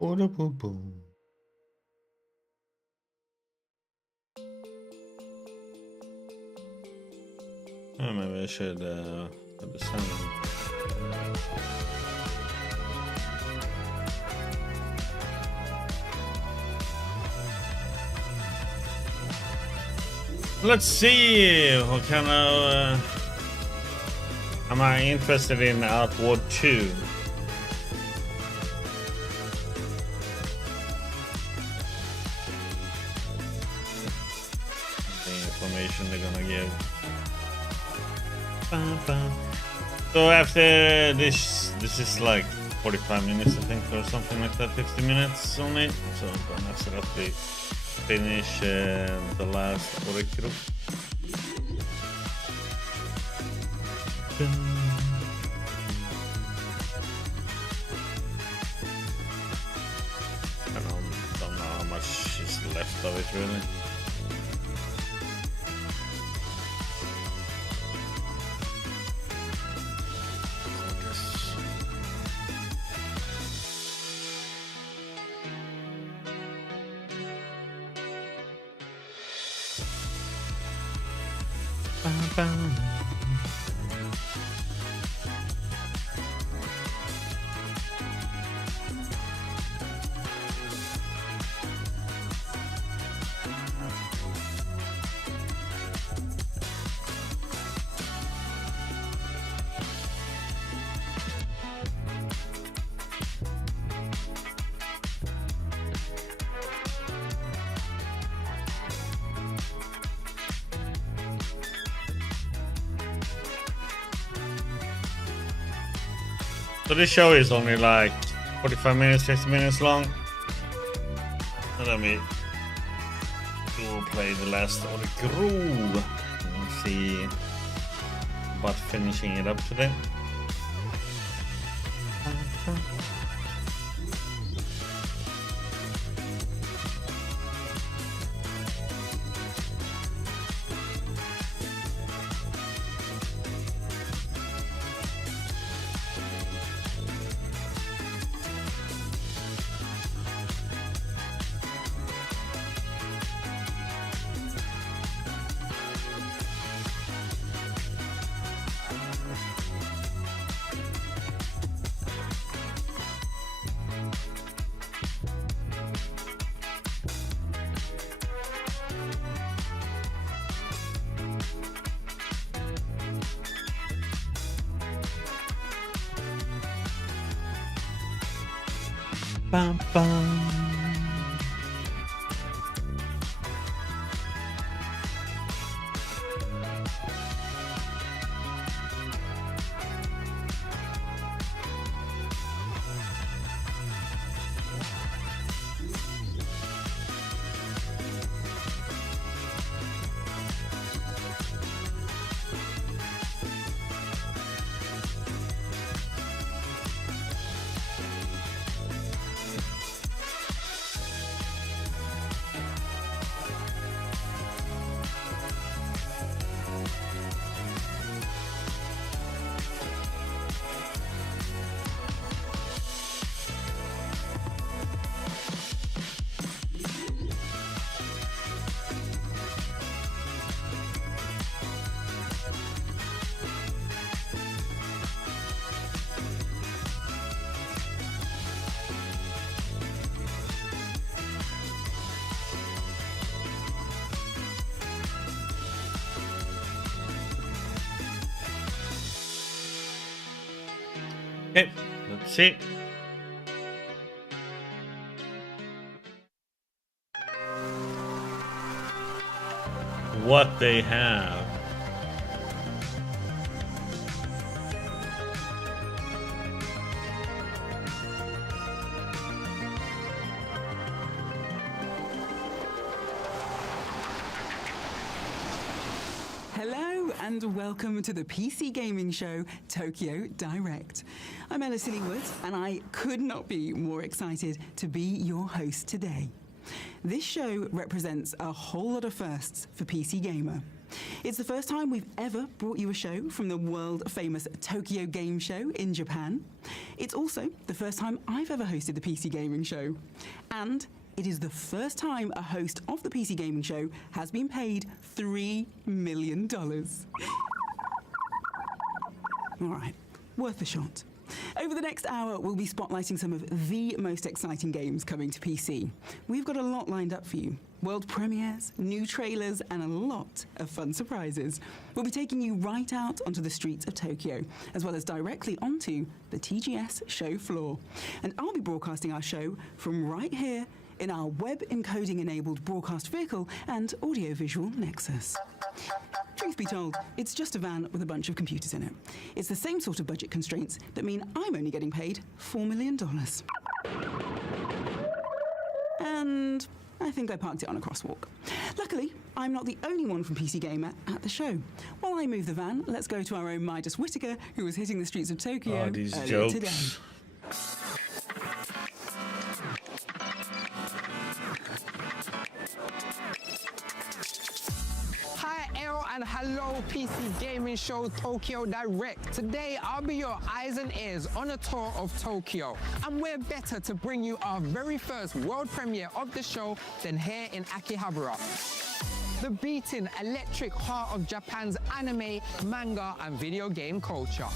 Boom, boom, boom. Oh, maybe I should put the sound on. Let's see what kind of am I interested in Outward 2? The information they're gonna give. So after this is like 45 minutes I think, or something like that, 50 minutes only. So I'm gonna set up the finish the last Orikuru. I don't know how much is left of it really. So this show is only like 45 minutes, 50 minutes long. And let me go play the last Orikuru and see about finishing it up today. Bum, bum. Okay, let's see. What they have. Hello and welcome to the PC gaming show Tokyo Direct. I'm Ella Sillywood and I could not be more excited to be your host today. This show represents a whole lot of firsts for PC Gamer. It's the first time we've ever brought you a show from the world-famous Tokyo Game Show in Japan. It's also the first time I've ever hosted the PC Gaming Show. And it is the first time a host of the PC Gaming Show has been paid $3 million. All right, worth a shot. Over the next hour, we'll be spotlighting some of the most exciting games coming to PC. We've got a lot lined up for you. World premieres, new trailers, and a lot of fun surprises. We'll be taking you right out onto the streets of Tokyo, as well as directly onto the TGS show floor. And I'll be broadcasting our show from right here in our web encoding-enabled broadcast vehicle and audiovisual nexus. Truth be told, it's just a van with a bunch of computers in it. It's the same sort of budget constraints that mean I'm only getting paid $4 million. And I think I parked it on a crosswalk. Luckily, I'm not the only one from PC Gamer at the show. While I move the van, let's go to our own Midas Whittaker, who was hitting the streets of Tokyo these earlier jokes. today. And hello PC Gaming Show Tokyo Direct. Today I'll be your eyes and ears on a tour of Tokyo. And where better to bring you our very first world premiere of the show than here in Akihabara. The beating electric heart of Japan's anime, manga and video game culture.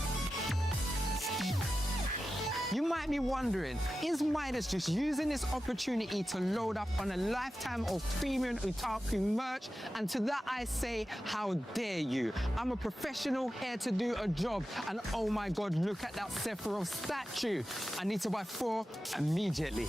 You might be wondering, is Midas just using this opportunity to load up on a lifetime of premium otaku merch? And to that I say, how dare you? I'm a professional here to do a job, and oh my god, look at that Sephiroth statue. I need to buy 4 immediately.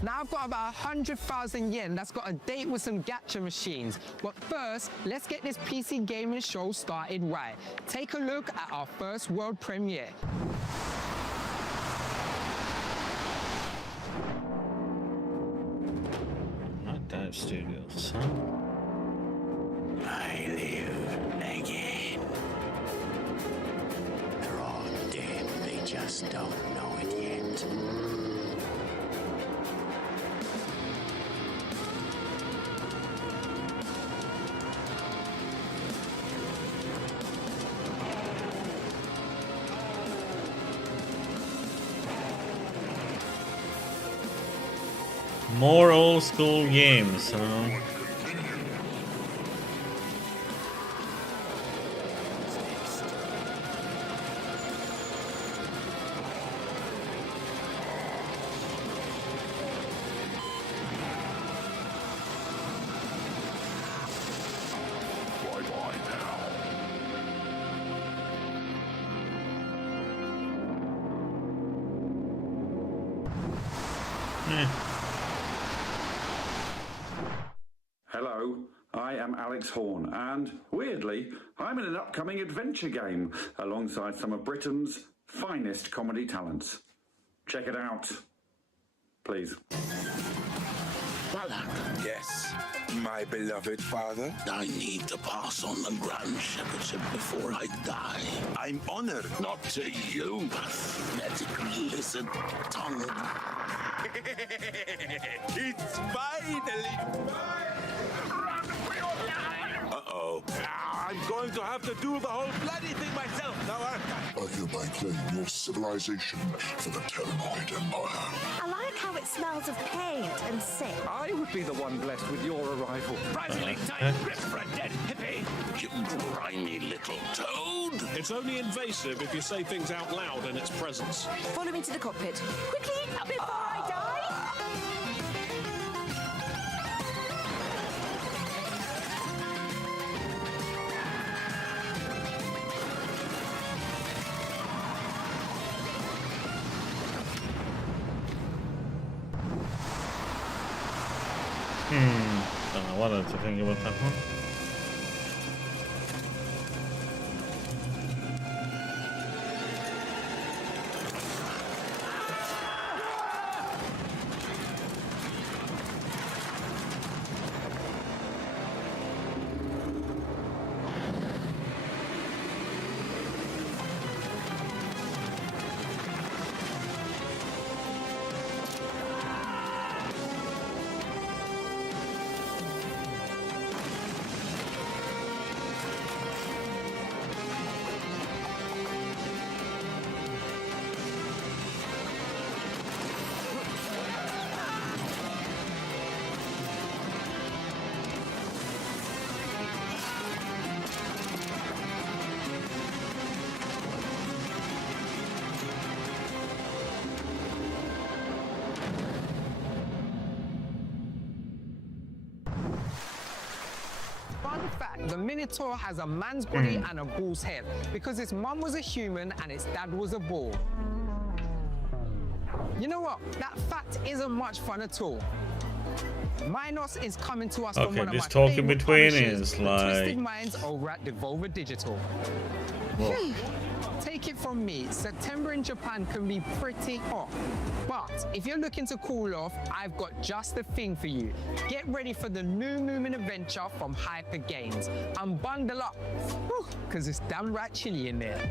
Now I've got about 100,000 yen that's got a date with some gacha machines. But first, let's get this PC Gaming Show started right. Take a look at our first world premiere. Not Dive Studios, huh? I live again. They're all dead, they just don't know it yet. More old school games, huh? Hello, I am Alex Horn, and weirdly, I'm in an upcoming adventure game alongside some of Britain's finest comedy talents. Check it out, please. Balak, Yes, my beloved father. I need to pass on the Grand Shepherdship before I die. I'm honored. Not to you, pathetic lizard tongue. It's finally Uh-oh. I'm going to have to do the whole bloody thing myself now, aren't I? I hereby claim your civilization for the Terranoid Empire. I like how it smells of paint and sick. I would be the one blessed with your arrival. Surprisingly tight grip for a dead hippie. You grimy little toad. It's only invasive if you say things out loud in its presence. Follow me to the cockpit. Quickly, before I die! Don't know what else to think about that one. fact, the Minotaur has a man's body and a bull's head because its mum was a human and its dad was a bull. You know what? That fact isn't much fun at all. Minos is coming to us from Okay, one of this my talking favorite between publishers, is the like... Twisted Minds over at Devolver Digital. Whoa. Take it from me, September in Japan can be pretty hot. But if you're looking to cool off, I've got just the thing for you. Get ready for the new Moomin adventure from Hyper Games and bundle up, because it's damn right chilly in there.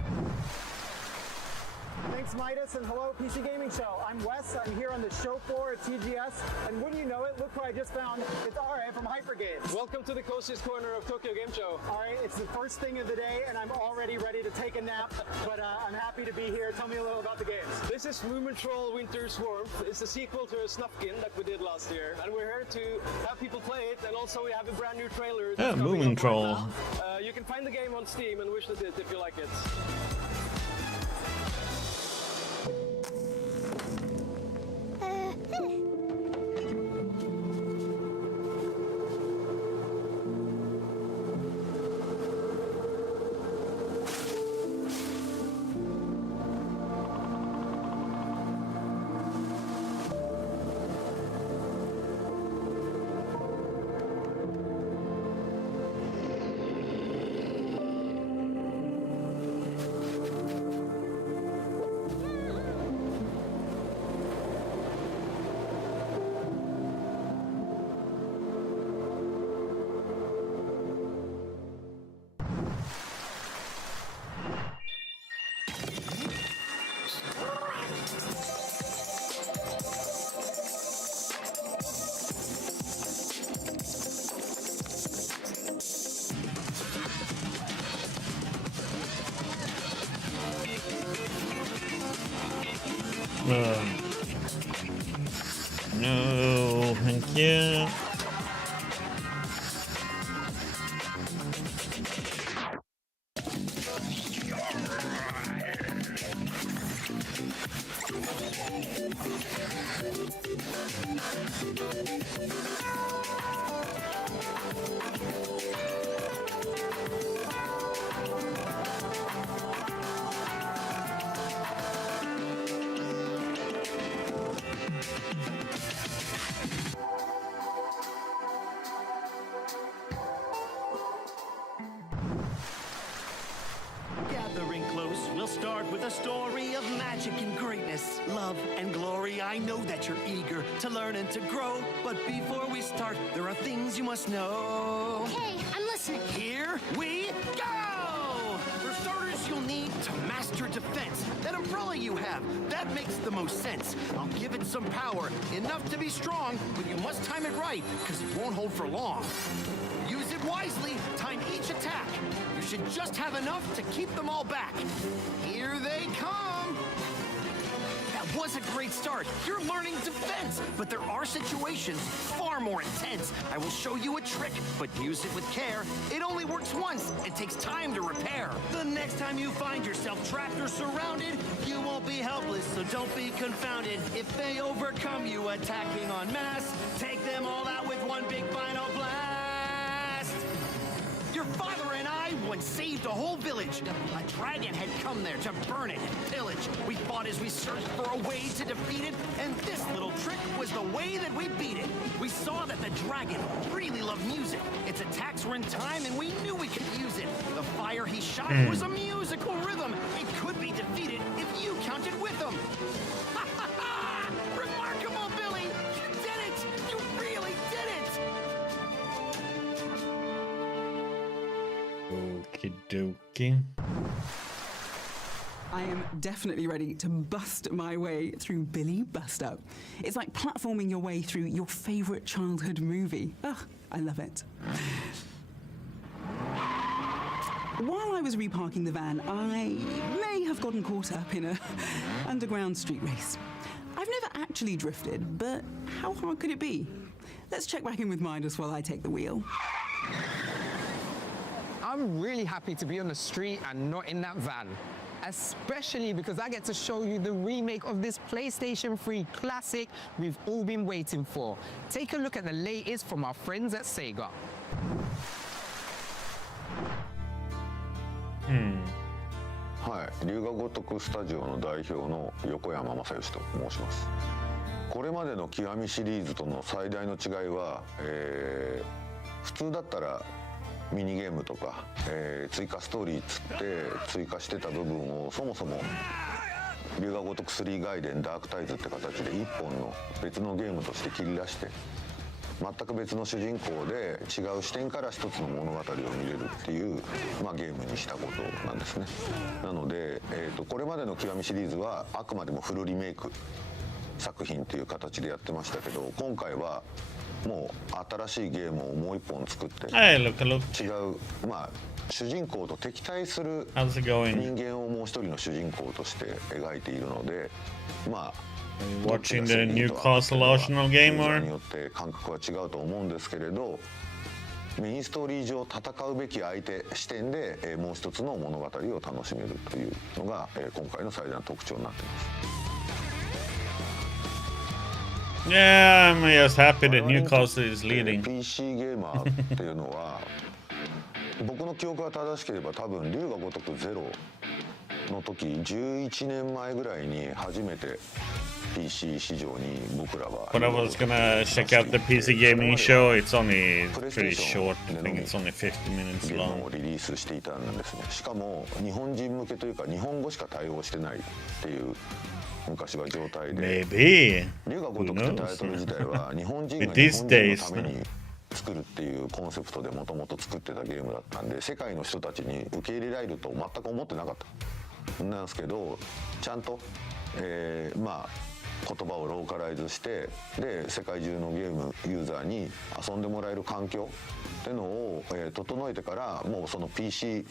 Thanks, Midas, and hello, PC Gaming Show. I'm Wes. I'm here on the show floor at TGS, and wouldn't you know it, look who I just found. It's RA from Hyper Games. Welcome to the coziest corner of Tokyo Game Show. All right, it's the first thing of the day, and I'm already ready to take a nap, but I'm happy to be here. Tell me a little about the games. This is Moomintroll Winter's Warmth. It's the sequel to a Snufkin that we did last year, and we're here to have people play it, and also we have a brand new trailer. Yeah, Moomintroll. You can find the game on Steam and wish it if you like it. No, thank you. Gathering close, we'll start with a story of magic and greatness, love and glory. I know that you're eager to learn and to grow, but before we start, there are things you must know. Okay, I'm listening. Here we go! For starters, you'll need to master defense. That umbrella you have, that makes the most sense. I'll give it some power, enough to be strong, but you must time it right, because it won't hold for long. Use it wisely, time each attack. You should just have enough to keep them all back. Here they come! That was a great start. You're learning defense, but there are situations far more intense. I will show you a trick, but use it with care. It only works once. It takes time to repair. The next time you find yourself trapped or surrounded, you won't be helpless, so don't be confounded. If they overcome you attacking en masse, take them all out with one big final blast. Your father and I once saved a whole village. A dragon had come there to burn it and pillage. We fought as we searched for a way to defeat it, and this little trick was the way that we beat it. We saw that the dragon really loved music. Its attacks were in time, and we knew we could use it. The fire he shot was a musical rhythm. It could be defeated if you counted with him. Remarkable, Billy! You did it! You really did it! Okie dokie. I am definitely ready to bust my way through Billy Buster. It's like platforming your way through your favorite childhood movie. Ugh, I love it. While I was reparking the van, I may have gotten caught up in a underground street race. I've never actually drifted, but how hard could it be? Let's check back in with Midas while I take the wheel. I'm really happy to be on the street and not in that van. Especially because I get to show you the remake of this PlayStation 3 classic we've all been waiting for. Take a look at the latest from our friends at Sega. はい、龍が如くスタジオの代表の横山正義と申します。これまでの極みシリーズとの最大の違いは、普通だったらミニゲームとか、追加ストーリーつって追加してた部分をそもそも龍が如く3外伝ダークタイズって形で一本の別のゲームとして切り出して全く別の主人公で違う視点から一つの物語を見れるっていう、ゲームにしたことなんですね。なので、これまでの極みシリーズはあくまでもフルリメイク作品っていう形でやってましたけど、今回はもう新しいゲームをもう一本作って違う、主人公と敵対する人間をもう一人の主人公として描いているので、Watching the Newcastle Arsenal game, or? によって感覚は違うと思うんですけれど、メインストーリー上戦うべき相手視点でもう一つの物語を楽しめるというのが今回の最大の特徴になっています。Yeah, I'm just happy that Newcastle is leading. PC ゲーマーっていうのは僕の記憶が正しければ多分龍が如くゼロの時11年前ぐらいに初めて PC 市場に僕らは But I was gonna check out the PC gaming show. It's only pretty short. I think it's only 50 minutes ゲーム long. をリリースしていたんですね。しかも日本人向けというか日本語しか対応してないっていう昔は状態で、 Maybe. 龍が如くってタイトル自体は日本人が These 日本人 days, のために作るっていうコンセプトでもともと作ってたゲームだったんで、世界の人たちに受け入れられると全く思ってなかったなんですけど、ちゃんと、言葉をローカライズしてで世界中のゲームユーザーに遊んでもらえる環境っていうのを、整えてからもうその PC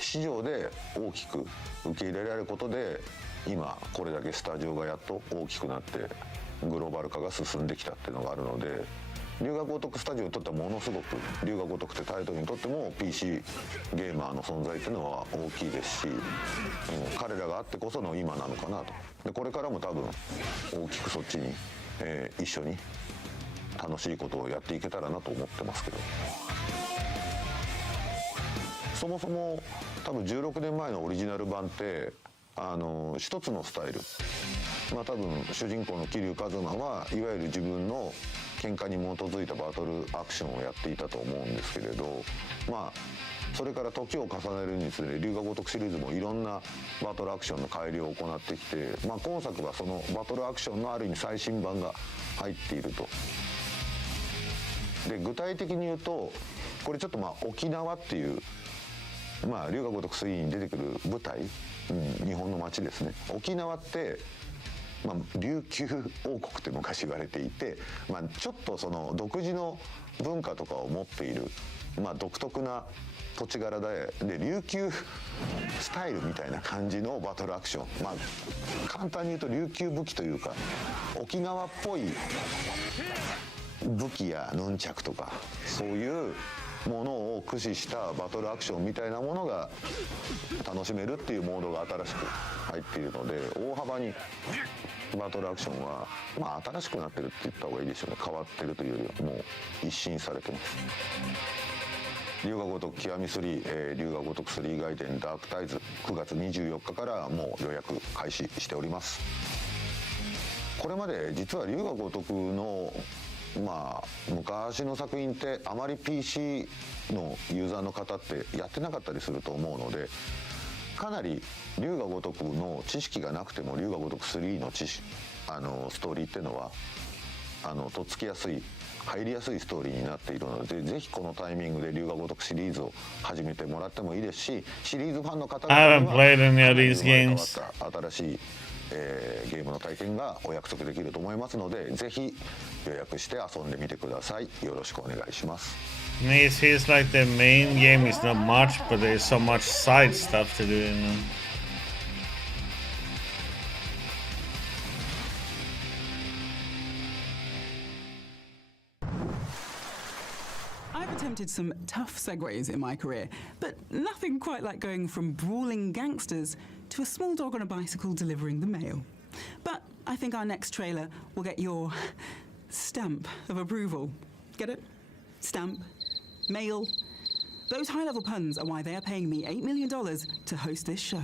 市場で大きく受け入れられることで今これだけスタジオがやっと大きくなってグローバル化が進んできたっていうのがあるので、龍が如くスタジオにとってはものすごく龍が如くってタイトルにとっても PC ゲーマーの存在っていうのは大きいですし、彼らがあってこその今なのかなと。でこれからも多分大きくそっちに、一緒に楽しいことをやっていけたらなと思ってますけど、そもそも多分16年前のオリジナル版って一つのスタイル、多分主人公の桐生一馬はいわゆる自分の喧嘩に基づいたバトルアクションをやっていたと思うんですけれど、それから時を重ねるにつれ龍が如くシリーズもいろんなバトルアクションの改良を行ってきて、今作はそのバトルアクションのある意味最新版が入っていると。で具体的に言うとこれちょっと沖縄っていう龍が如く3に出てくる舞台、日本の街ですね。沖縄って琉球王国って昔言われていて、ちょっとその独自の文化とかを持っている、独特な土地柄で琉球スタイルみたいな感じのバトルアクション、簡単に言うと琉球武器というか沖縄っぽい武器やヌンチャクとかそういうものを駆使したバトルアクションみたいなものが楽しめるっていうモードが新しく入っているので、大幅にバトルアクションは新しくなってるって言った方がいいでしょうね。変わってるというよりはもう一新されてます。龍が如く極み3、龍が如く3外伝ダークタイズ9月24日からもう予約開始しております。これまで実は龍が如くの昔の作品ってあまり PC のユーザーの方ってやってなかったりすると思うので、かなり龍が如くの知識がなくても龍が如く3のストーリーっていうのはとっつきやすい入りやすいストーリーになっているので、ぜひこのタイミングで龍が如くシリーズを始めてもらってもいいですし、シリーズファンの方々には I haven't played any of these games. 新しいゲームの体験がお約束できると思いますので、ぜひ予約して遊んでみてください。よろしくお願いします。It feels like the main game is not much, but there's so much side stuff to do. I've attempted some tough segues in my career, but nothing quite like going from brawling gangsters to a small dog on a bicycle delivering the mail. But I think our next trailer will get your stamp of approval. Get it? Stamp. Mail. Those high-level puns are why they are paying me $8 million to host this show.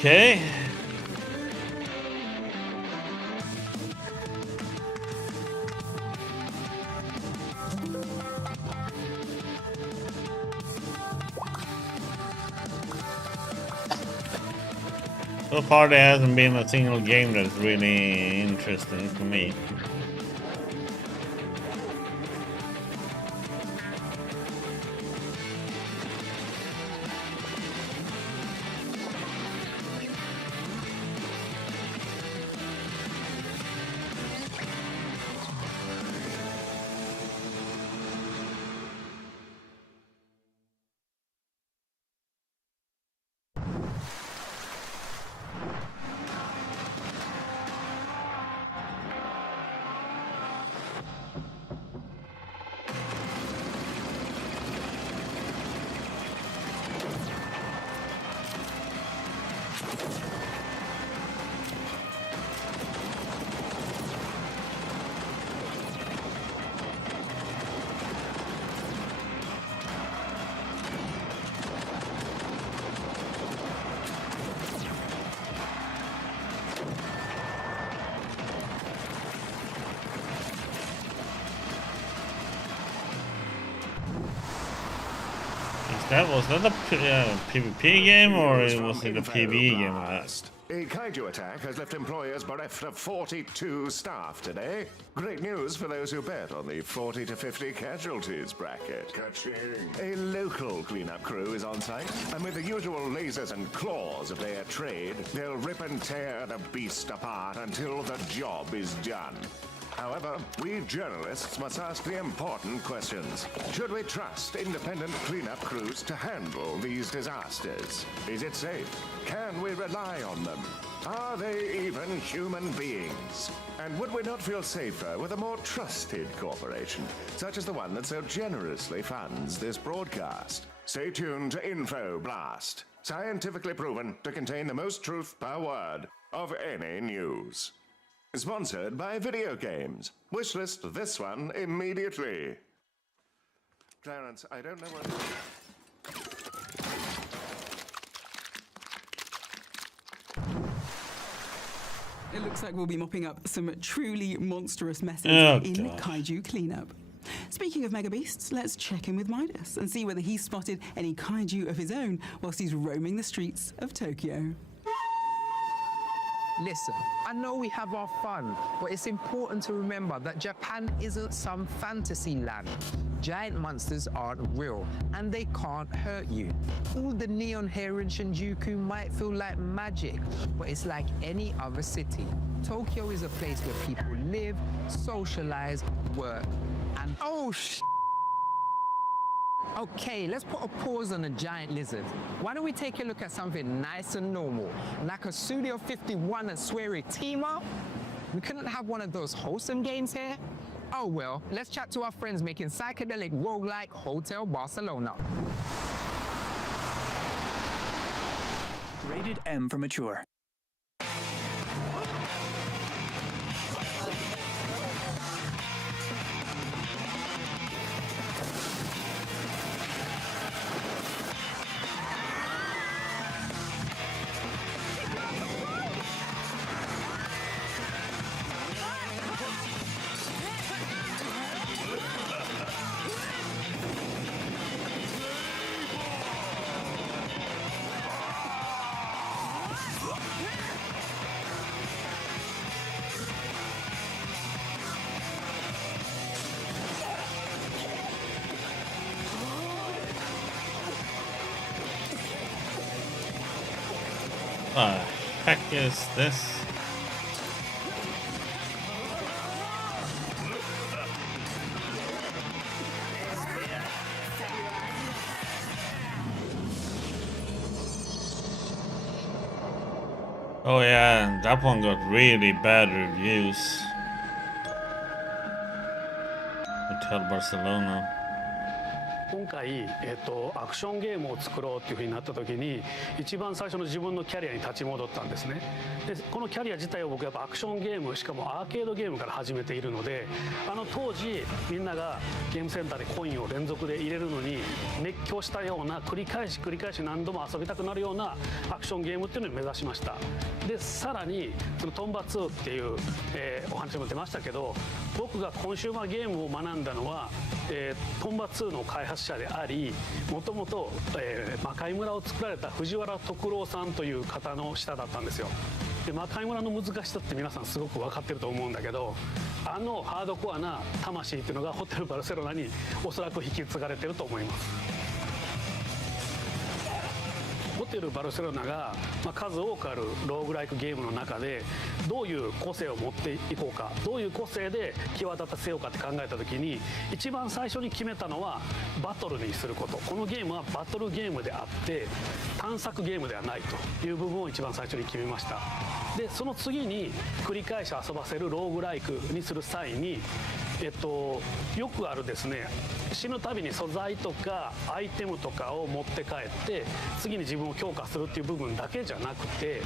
Okay. So far there hasn't been a single game that's really interesting for me. Was that a PvP game or was it a PvE game? A kaiju attack has left employers bereft of 42 staff today. Great news for those who bet on the 40 to 50 casualties bracket. A local cleanup crew is on site, and with the usual lasers and claws of their trade, they'll rip and tear the beast apart until the job is done. However, we journalists must ask the important questions. Should we trust independent cleanup crews to handle these disasters? Is it safe? Can we rely on them? Are they even human beings? And would we not feel safer with a more trusted corporation, such as the one that so generously funds this broadcast? Stay tuned to Info Blast, scientifically proven to contain the most truth per word of any news. Sponsored by video games. Wishlist this one immediately. Clarence, I don't know what... It looks like we'll be mopping up some truly monstrous messes in Kaiju Cleanup. Speaking of mega beasts, let's check in with Midas and see whether he's spotted any kaiju of his own whilst he's roaming the streets of Tokyo. Listen, I know we have our fun, but it's important to remember that Japan isn't some fantasy land. Giant monsters aren't real, and they can't hurt you. All the neon hair in Shinjuku might feel like magic, but it's like any other city. Tokyo is a place where people live, socialize, work, and Okay, let's put a pause on the giant lizard. Why don't we take a look at something nice and normal, like a Studio 51 and Swery team up? We couldn't have one of those wholesome games here? Oh well, let's chat to our friends making psychedelic roguelike Hotel Barcelona. Rated M for mature. Heck is this? Oh yeah, that one got really bad reviews. Hotel Barcelona. 今回、アクションゲームを作ろうっていうふうになった時に一番最初の自分のキャリアに立ち戻ったんですね。でこのキャリア自体を僕やっぱアクションゲームしかもアーケードゲームから始めているので当時みんながゲームセンターでコインを連続で入れるのに熱狂したような繰り返し何度も遊びたくなるようなアクションゲームっていうのを目指しました。でさらにそのトンバ2っていう、お話も出ましたけど僕がコンシューマーゲームを学んだのは、トンバ2の開発者でありもともと魔界村を作られた藤原徳郎さんという方の下だったんですよ。で魔界村の難しさって皆さんすごく分かってると思うんだけどハードコアな魂っていうのがホテルバルセロナにおそらく引き継がれてると思います。ホテルバルセロナが、数多くあるローグライクゲームの中でどういう個性を持っていこうかどういう個性で際立たせようかって考えた時に一番最初に決めたのはバトルにすること。このゲームはバトルゲームであって探索ゲームではないという部分を一番最初に決めました。でその次に繰り返し遊ばせるローグライクにする際によくあるですね死ぬたびに素材とかアイテムとかを持って帰って次に自分を強化するっていう部分だけじゃなくて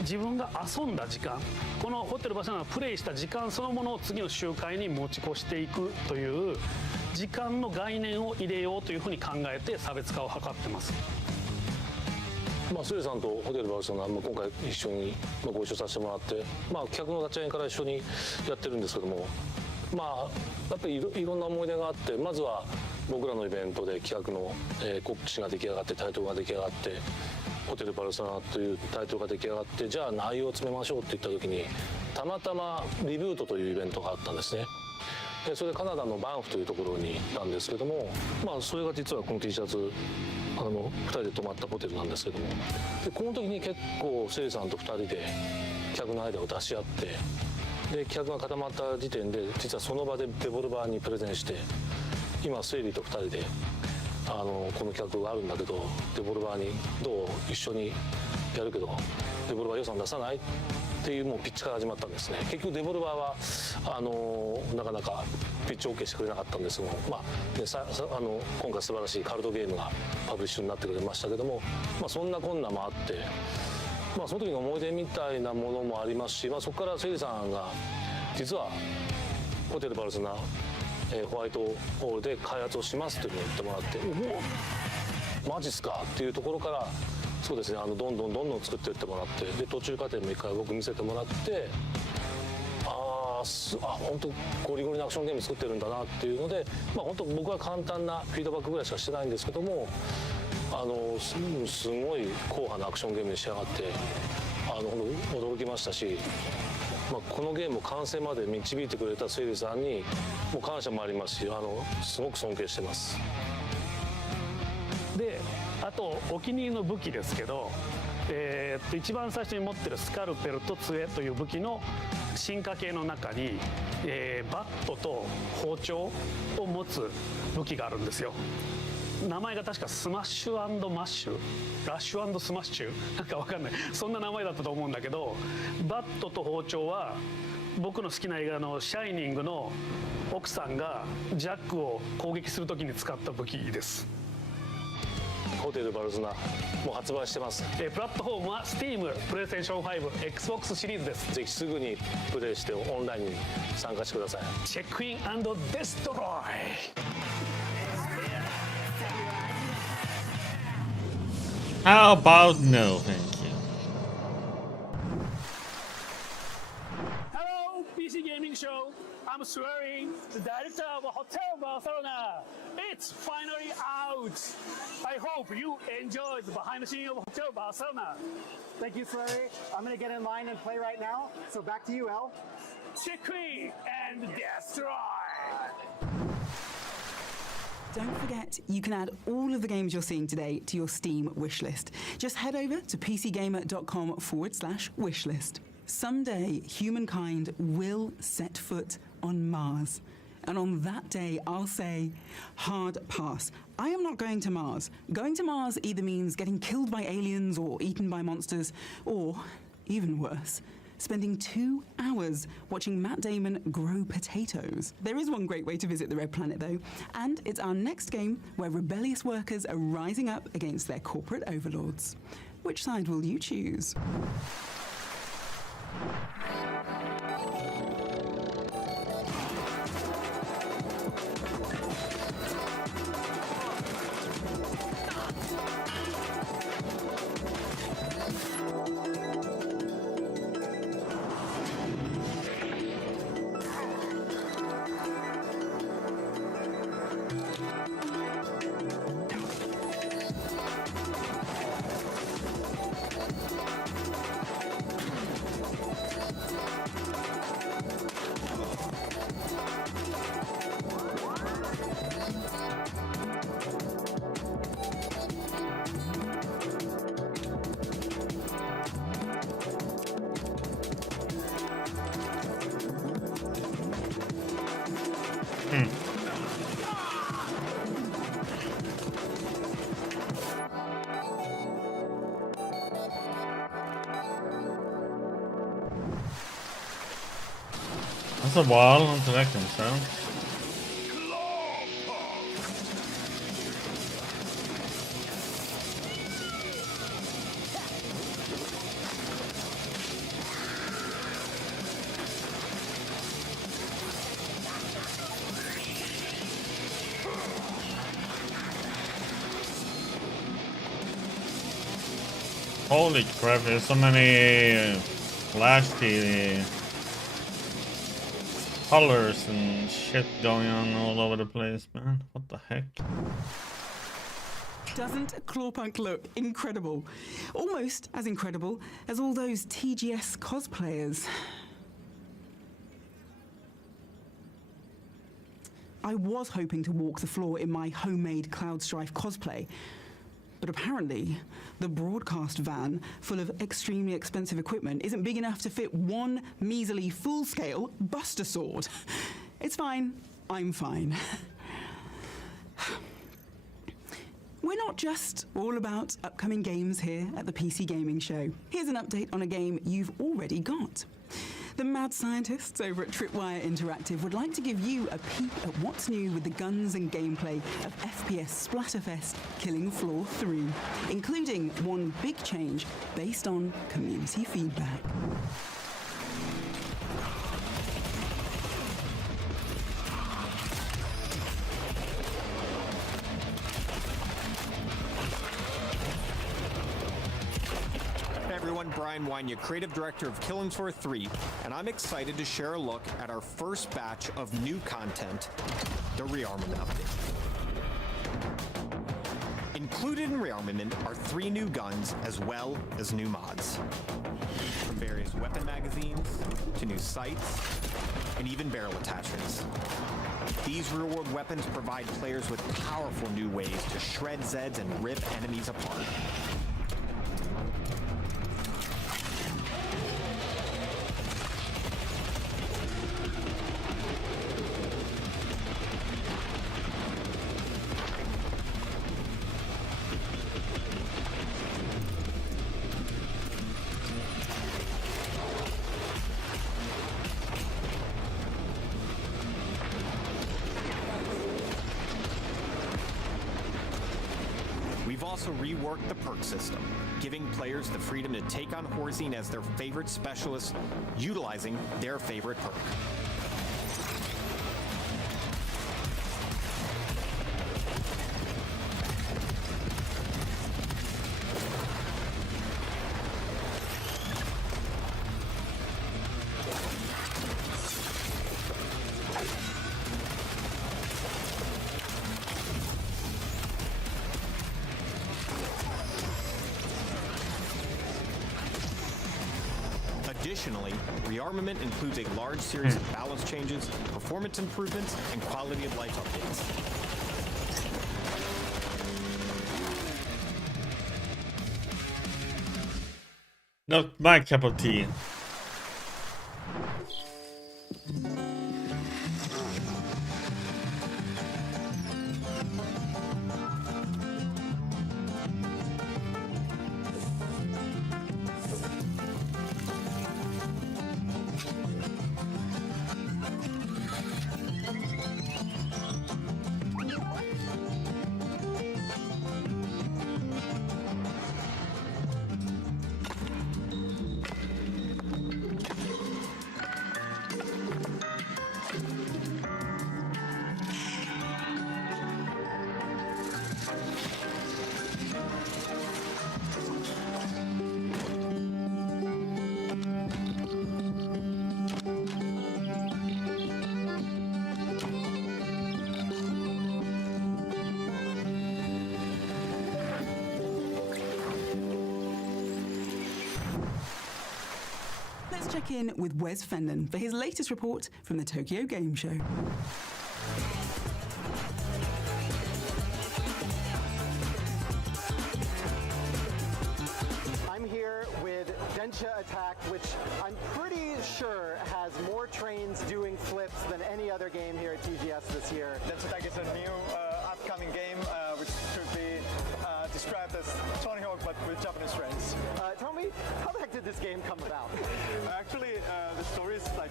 自分が遊んだ時間このホテルバルセロナがプレイした時間そのものを次の周回に持ち越していくという時間の概念を入れようというふうに考えて差別化を図ってます。スエさんとホテルバルセロナ、今回一緒にご一緒させてもらって、企画の立ち上げから一緒にやってるんですけどもやっぱりいろんな思い出があってまずは僕らのイベントで企画の告知が出来上がってタイトルが出来上がってホテルバルセロナというタイトルが出来上がってじゃあ内容を詰めましょうって言った時にたまたまリブートというイベントがあったんですね。でそれでカナダのバンフというところに行ったんですけどもそれが実はこの T シャツ2人で泊まったホテルなんですけどもでこの時に結構セイさんと2人で企画のアイデアを出し合ってで企画が固まった時点で実はその場でデボルバーにプレゼンして今セイリーと2人でこの企画があるんだけどデボルバーにどう一緒にやるけどデボルバー予算出さないっていうもうピッチから始まったんですね。結局デボルバーはなかなかピッチ OK してくれなかったんですけども、今回素晴らしいカルドゲームがパブリッシュになってくれましたけども、そんな困難もあって、その時の思い出みたいなものもありますし、そこからセイリさんが実はホテルバルセロナホワイトホールで開発をしますというふうに言ってもらって「マジっすか」っていうところからそうですねどんどん作っていってもらってで途中過程も一回僕見せてもらって本当ゴリゴリなアクションゲーム作ってるんだなっていうので本当僕は簡単なフィードバックぐらいしかしてないんですけどもすごい硬派なアクションゲームに仕上がって驚きましたし。このゲームを完成まで導いてくれたセイリさんにもう感謝もありますしすごく尊敬してます。であとお気に入りの武器ですけど、一番最初に持ってるスカルペルと杖という武器の進化系の中に、バットと包丁を持つ武器があるんですよ。名前が確かスマッシュ&マッシュラッシュ&スマッシュなんかわかんないそんな名前だったと思うんだけどバットと包丁は僕の好きな映画の「シャイニング」の奥さんがジャックを攻撃するときに使った武器です。ホテルバルセロナもう発売してます。プラットフォームは Steam、プレイステーション5、Xbox シリーズです。ぜひすぐにプレイしてオンラインに参加してください。チェックイン&デストロイ。How about no, thank you. Hello, PC Gaming Show. I'm Swearing, the director of Hotel Barcelona. It's finally out. I hope you enjoyed the behind the scenes of Hotel Barcelona. Thank you, Swery. I'm going to get in line and play right now. So back to you, El. Check in and destroy. Don't forget, you can add all of the games you're seeing today to your Steam wishlist. Just head over to pcgamer.com/wishlist. Someday, humankind will set foot on Mars. And on that day, I'll say, hard pass. I am not going to Mars. Going to Mars either means getting killed by aliens or eaten by monsters, or even worse, spending 2 hours watching Matt Damon grow potatoes. There is one great way to visit the Red Planet, though, and it's our next game where rebellious workers are rising up against their corporate overlords. Which side will you choose? That's a wall interacting sound. Holy crap, there's so many flashy colors and shit going on all over the place, man. What the heck? Doesn't Clawpunk look incredible? Almost as incredible as all those TGS cosplayers. I was hoping to walk the floor in my homemade Cloud Strife cosplay, but apparently the broadcast van full of extremely expensive equipment isn't big enough to fit one measly full-scale Buster Sword. It's fine. I'm fine. We're not just all about upcoming games here at the PC Gaming Show. Here's an update on a game you've already got. The mad scientists over at Tripwire Interactive would like to give you a peek at what's new with the guns and gameplay of FPS Splatterfest Killing Floor 3, including one big change based on community feedback. Brian Wynia, creative director of Killing Floor 3, and I'm excited to share a look at our first batch of new content, the Rearmament Update. Included in Rearmament are 3 new guns as well as new mods. From various weapon magazines to new sights and even barrel attachments. These real-world weapons provide players with powerful new ways to shred Zeds and rip enemies apart. Also reworked the perk system, giving players the freedom to take on Horzine as their favorite specialist, utilizing their favorite perk. Additionally, Rearmament includes a large series of balance changes, performance improvements, and quality of life updates. Not my cup of tea. check in with Wes Fenlon for his latest report from the Tokyo Game Show. I'm here with Densha Attack, which I'm pretty sure has more trains doing flips than any other game here at TGS this year. Densha Attack is a new upcoming game which could be described as Tony Hawk but with Japanese trains. Tell me, how the heck did this game come about? Actually, the story is like,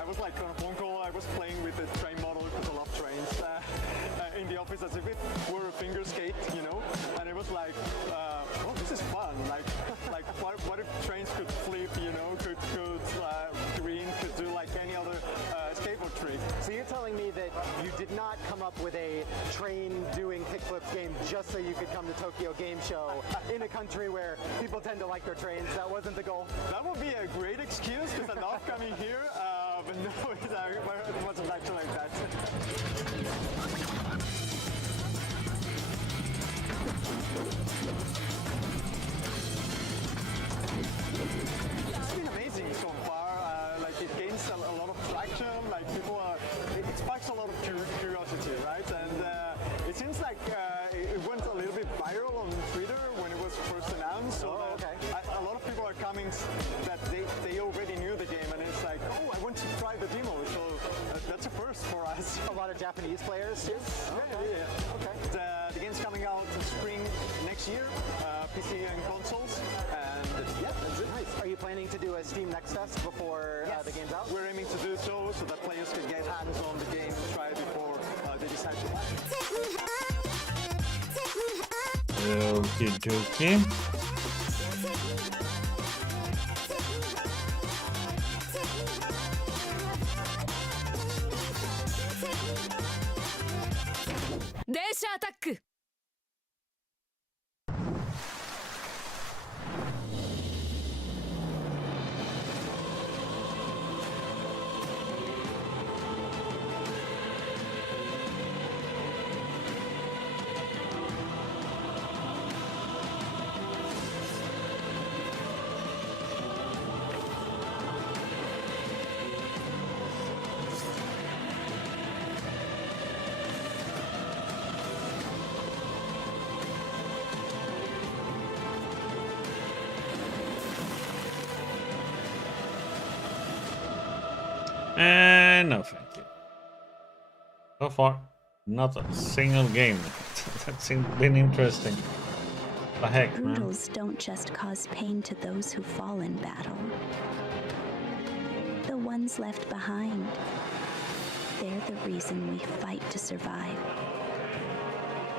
I was like on a phone call, I was playing with the train model because I love trains in the office as if it were a finger skate, you know, and it was like, oh, this is fun, like what if trains could flip, you know, could green, could do like any other skateboard trick. So you're telling me that you did not come up with a train doing kickflips game just so you could come to Tokyo Game Show in a country where people tend to like their trains? That wasn't the goal? That would be a great excuse because I love coming here, but no, it wasn't actually like that. It's been amazing so far. Like it gains a lot of traction. Like people it sparks a lot of curiosity, right? And it seems like it went a little bit viral on Twitter when it was first announced. So a lot of people are coming that they already knew the game, and it's like, oh, I want to try the demo. So that's a first for us. A lot of Japanese players too? Yeah. Okay. The game's coming out in spring next year, PC and consoles, and yeah, that's it. Nice. Are you planning to do a Steam Next Fest before the game's out? We're aiming to do so that players can get hands on the game, try it before they decide to buy it. Okie dokie. Densha Attack! And no, thank you. So far, not a single game. That's been interesting. The heck, man. Brutals don't just cause pain to those who fall in battle. The ones left behind, they're the reason we fight to survive.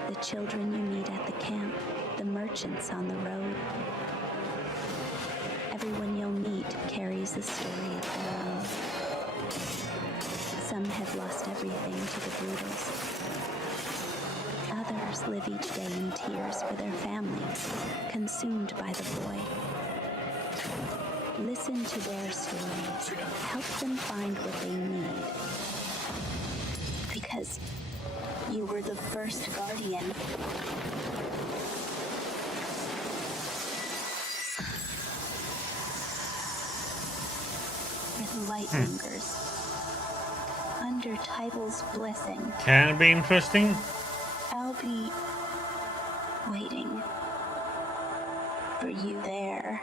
The children you meet at the camp, the merchants on the road. Everyone you'll meet carries a story of their own. Some have lost everything to the Brutals. Others live each day in tears for their families, consumed by the void. Listen to their stories. Help them find what they need. Because you were the first guardian. Where the light lingers. Under Tible's blessing. Can be interesting. I'll be waiting for you there.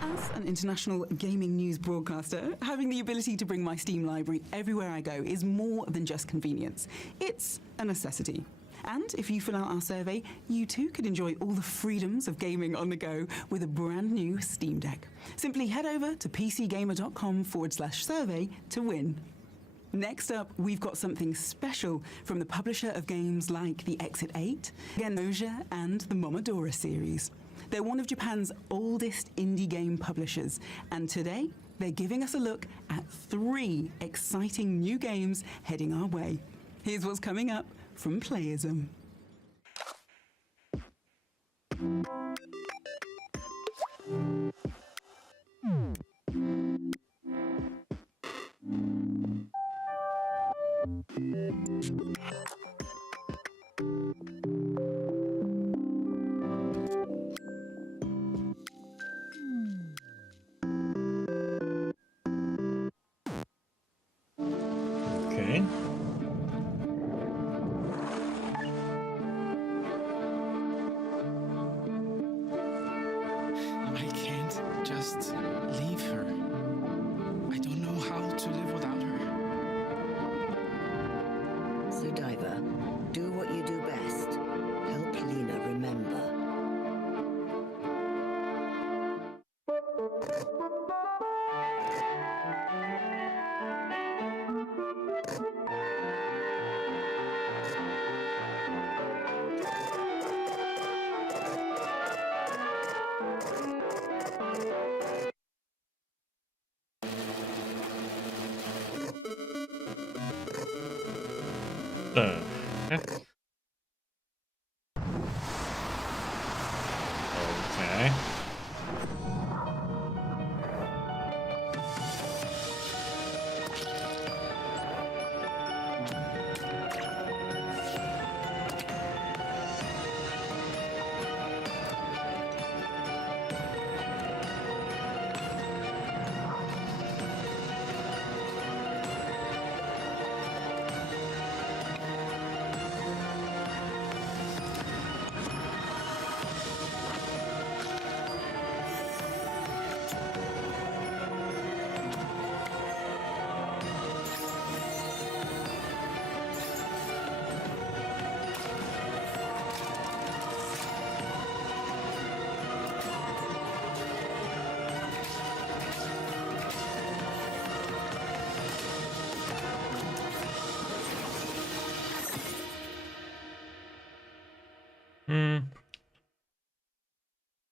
As an international gaming news broadcaster, having the ability to bring my Steam library everywhere I go is more than just convenience. It's a necessity. And if you fill out our survey, you too could enjoy all the freedoms of gaming on the go with a brand new Steam Deck. Simply head over to pcgamer.com/survey to win. Next up, we've got something special from the publisher of games like the Exit 8, Genosha, and the Momodora series. They're one of Japan's oldest indie game publishers, and today they're giving us a look at 3 exciting new games heading our way. Here's what's coming up from Playism. Okay. I can't just leave her. I don't know how to live without her. Godiva, do what you do best. Help Lena remember. Okay.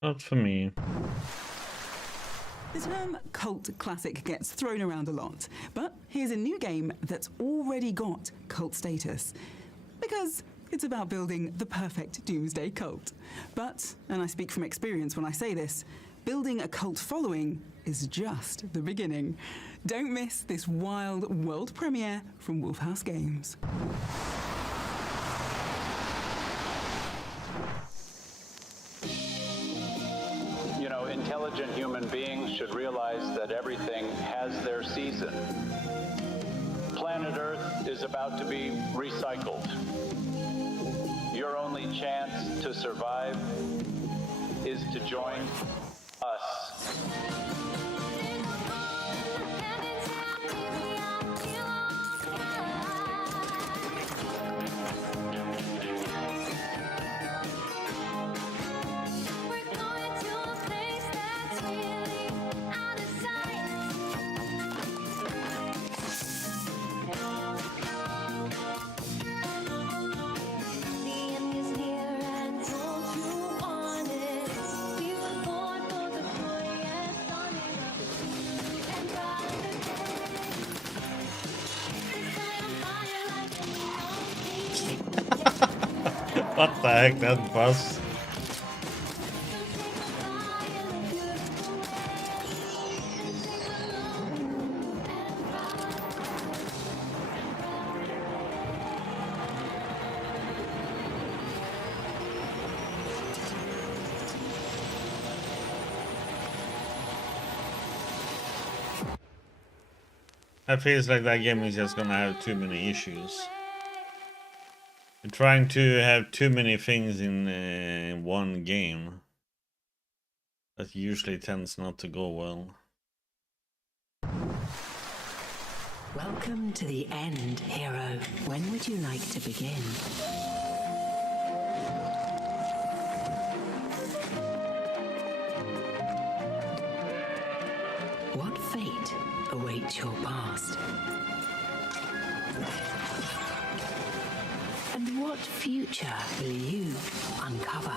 Not for me. The term cult classic gets thrown around a lot, but here's a new game that's already got cult status. Because it's about building the perfect doomsday cult. But, and I speak from experience when I say this, building a cult following is just the beginning. Don't miss this wild world premiere from Wolfhouse Games. You know, intelligent human beings should realize that everything has their season. Planet Earth is about to be recycled. Your only chance to survive is to join us. What the heck, that bus? It feels like that game is just gonna have too many issues. You're trying to have too many things in one game. That usually tends not to go well. Welcome to the end, hero. When would you like to begin? What fate awaits your past? And what future will you uncover?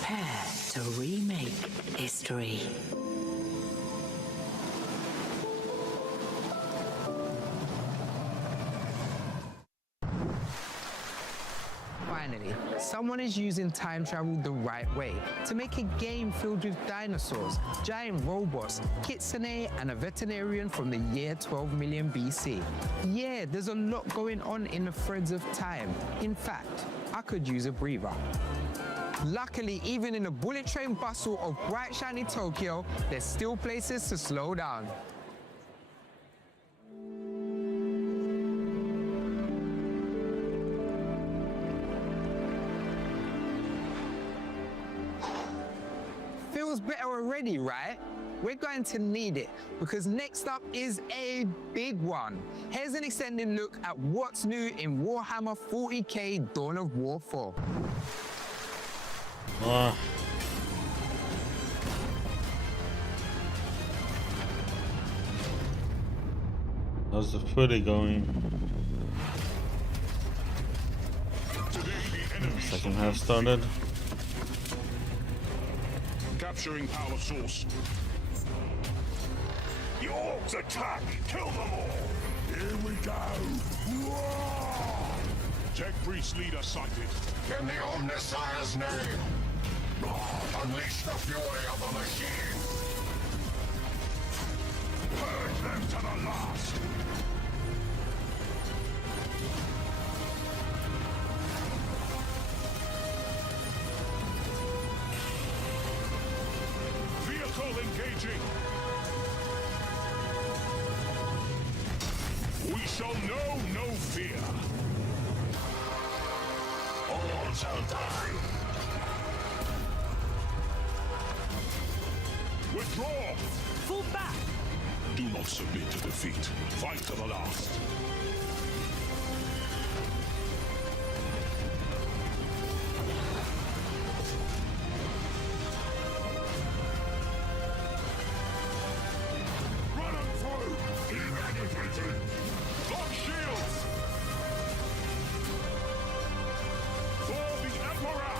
Prepare to remake history. Finally, someone is using time travel the right way to make a game filled with dinosaurs, giant robots, kitsune, and a veterinarian from the year 12 million BC. Yeah, there's a lot going on in the threads of time. In fact, I could use a breather. Luckily, even in the bullet train bustle of bright, shiny Tokyo, there's still places to slow down. Feels better already, right? We're going to need it, because next up is a big one. Here's an extended look at what's new in Warhammer 40k Dawn of War 4. How's the footy going? Second half started. Capturing power source. The orcs attack! Kill them all! Here we go! Whoa! Tech priest leader sighted. In the Omnissiah's name! Unleash the fury of the machine! Purge them to the last! Vehicle engaging! We shall know no fear! All shall die! Withdraw! Fall back! Do not submit to defeat. Fight to the last. Run them through! Eradicated! Lock shields! For the Emperor!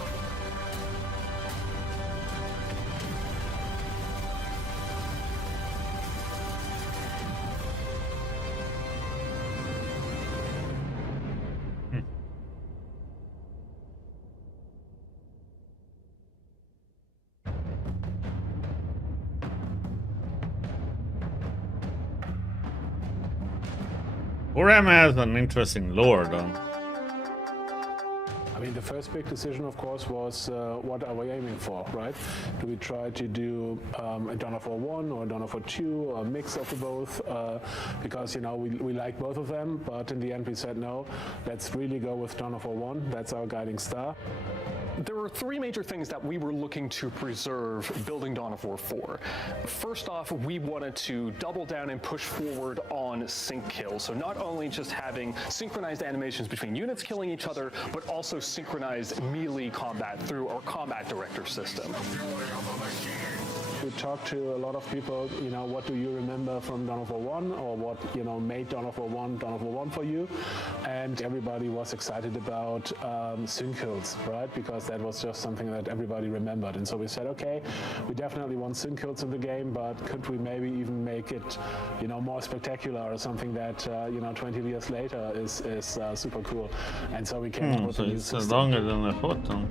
Warhammer has an interesting lore, though. I mean, the first big decision, of course, was what are we aiming for, right? Do we try to do a Dawn of War 1 or a Dawn of War 2 or a mix of the both? Because, you know, we like both of them, but in the end we said no, let's really go with Dawn of War 1. That's our guiding star. There were three major things that we were looking to preserve building Dawn of War 4. First off, we wanted to double down and push forward on sync kills. So not only just having synchronized animations between units killing each other, but also synchronized melee combat through our combat director system. We talked to a lot of people, you know, what do you remember from Dawn of War 1, or what, you know, made Dawn of War 1 for you? And everybody was excited about sync kills, right? Because that was just something that everybody remembered. And so we said, okay, we definitely want sync kills in the game, but could we maybe even make it, you know, more spectacular, or something that, you know, 20 years later is super cool. And so we came up with So a new it's system. longer than I thought, though.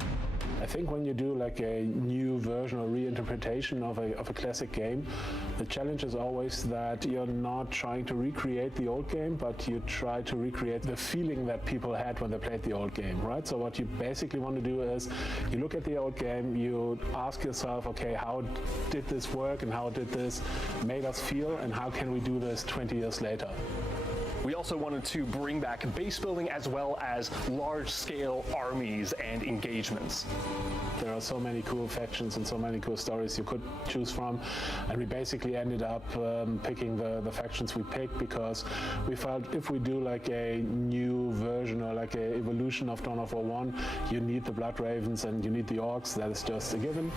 I think when you do like a new version or reinterpretation of a classic game, the challenge is always that you're not trying to recreate the old game, but you try to recreate the feeling that people had when they played the old game, right? So what you basically want to do is you look at the old game, you ask yourself, okay, how did this work and how did this make us feel, and how can we do this 20 years later? We also wanted to bring back base building as well as large-scale armies and engagements. There are so many cool factions and so many cool stories you could choose from, and we basically ended up picking the factions we picked because we felt if we do like a new version or like a evolution of Dawn of War 1, you need the Blood Ravens and you need the Orcs. That is just a given.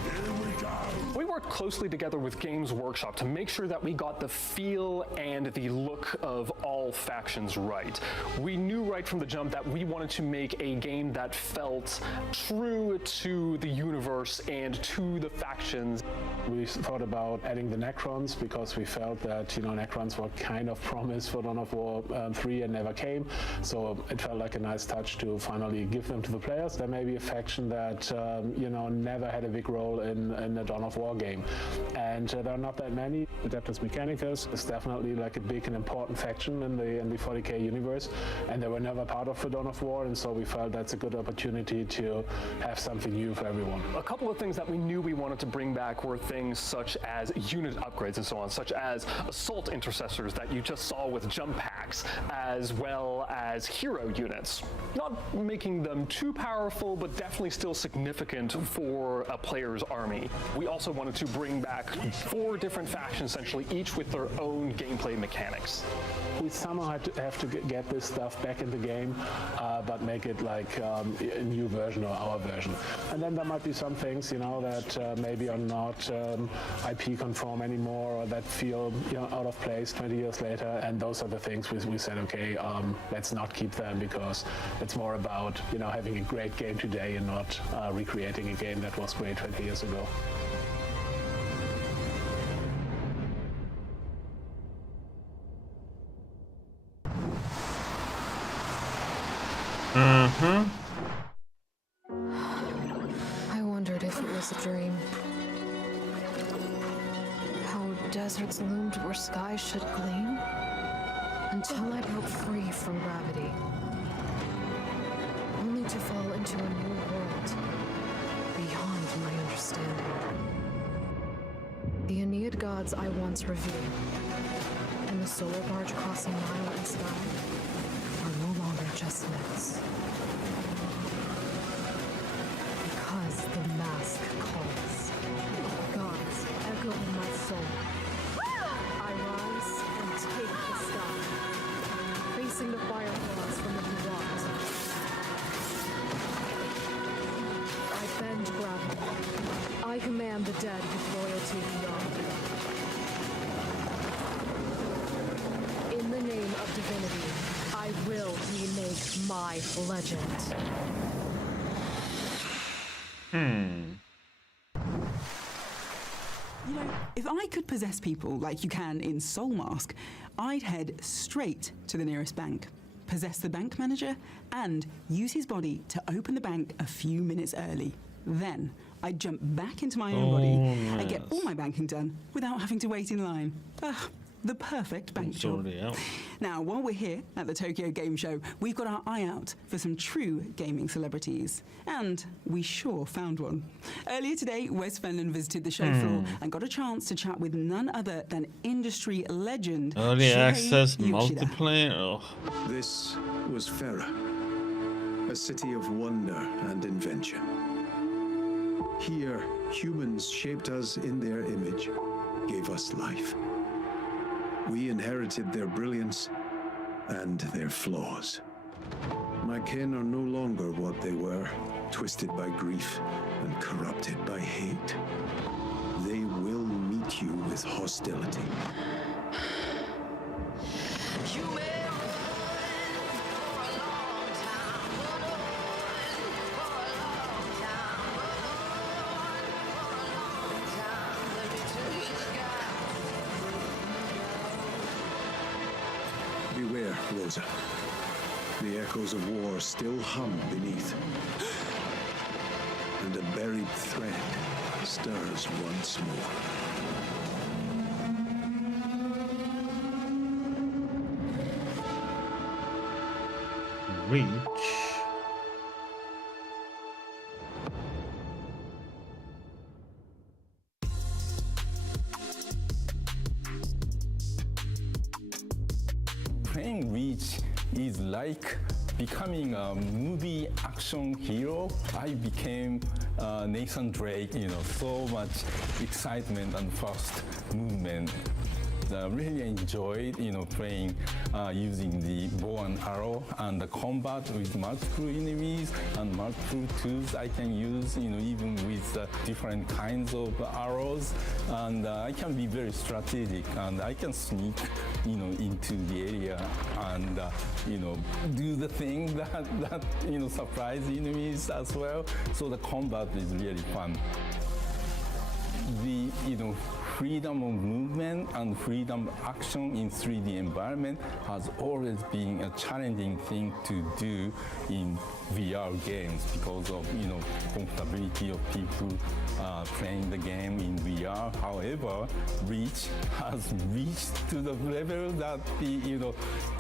We worked closely together with Games Workshop to make sure that we got the feel and the look of all factions factions right. We knew right from the jump that we wanted to make a game that felt true to the universe and to the factions. We thought about adding the Necrons because we felt that, you know, Necrons were kind of promised for Dawn of War 3 and never came. So it felt like a nice touch to finally give them to the players. There may be a faction that, you know, never had a big role in a Dawn of War game. And there are not that many. Adeptus Mechanicus is definitely like a big and important faction in the 40k universe. And they were never part of the Dawn of War. And so we felt that's a good opportunity to have something new for everyone. A couple of things that we knew we wanted to bring back were things such as unit upgrades and so on, such as assault intercessors that you just saw with jump packs, as well as hero units. Not making them too powerful, but definitely still significant for a player's army. We also wanted to bring back 4 different factions, essentially, each with their own gameplay mechanics. We somehow have to get this stuff back in the game, but make it like a new version or our version. And then there might be some things, you know, that maybe are not IP conform anymore, or that feel, you know, out of place 20 years later. And those are the things we said, okay, let's not keep them, because it's more about, you know, having a great game today and not recreating a game that was great 20 years ago. I wondered if it was a dream. How deserts loomed where skies should gleam. Until I broke free from gravity. Only to fall into a new world. Beyond my understanding. The Aeneid gods I once revered. And the solar barge crossing mile and sky are no longer just myths. Because the mask calls. Gods echo in my soul. I rise and take the sky, facing the fireflies from the rot. I bend gravity. I command the dead with loyalty beyond. In the name of divinity, I will remake my legend. You know, if I could possess people like you can in Soul Mask, I'd head straight to the nearest bank, possess the bank manager, and use his body to open the bank a few minutes early. Then I'd jump back into my own body and get all my banking done without having to wait in line. The perfect bank job. Now, while we're here at the Tokyo Game Show, we've got our eye out for some true gaming celebrities. And we sure found one. Earlier today, Wes Fenlon visited the show floor and got a chance to chat with none other than industry legend Early Shuhei access Yoshida. multiplayer. This was Farah, a city of wonder and invention. Here, humans shaped us in their image, gave us life. We inherited their brilliance and their flaws. My kin are no longer what they were, twisted by grief and corrupted by hate. They will meet you with hostility. Beware, Rosa. The echoes of war still hum beneath. And a buried thread stirs once more. Reach. Playing Reach is like becoming a movie action hero. I became Nathan Drake, you know, so much excitement and fast movement. really enjoyed, playing using the bow and arrow and the combat with multiple enemies and multiple tools I can use, even with different kinds of arrows. And I can be very strategic, and I can sneak, into the area and, do the thing that surprise enemies as well. So the combat is really fun. The freedom of movement and freedom of action in 3D environment has always been a challenging thing to do in VR games because of comfortability of people playing the game in VR. However, Reach has reached to the level that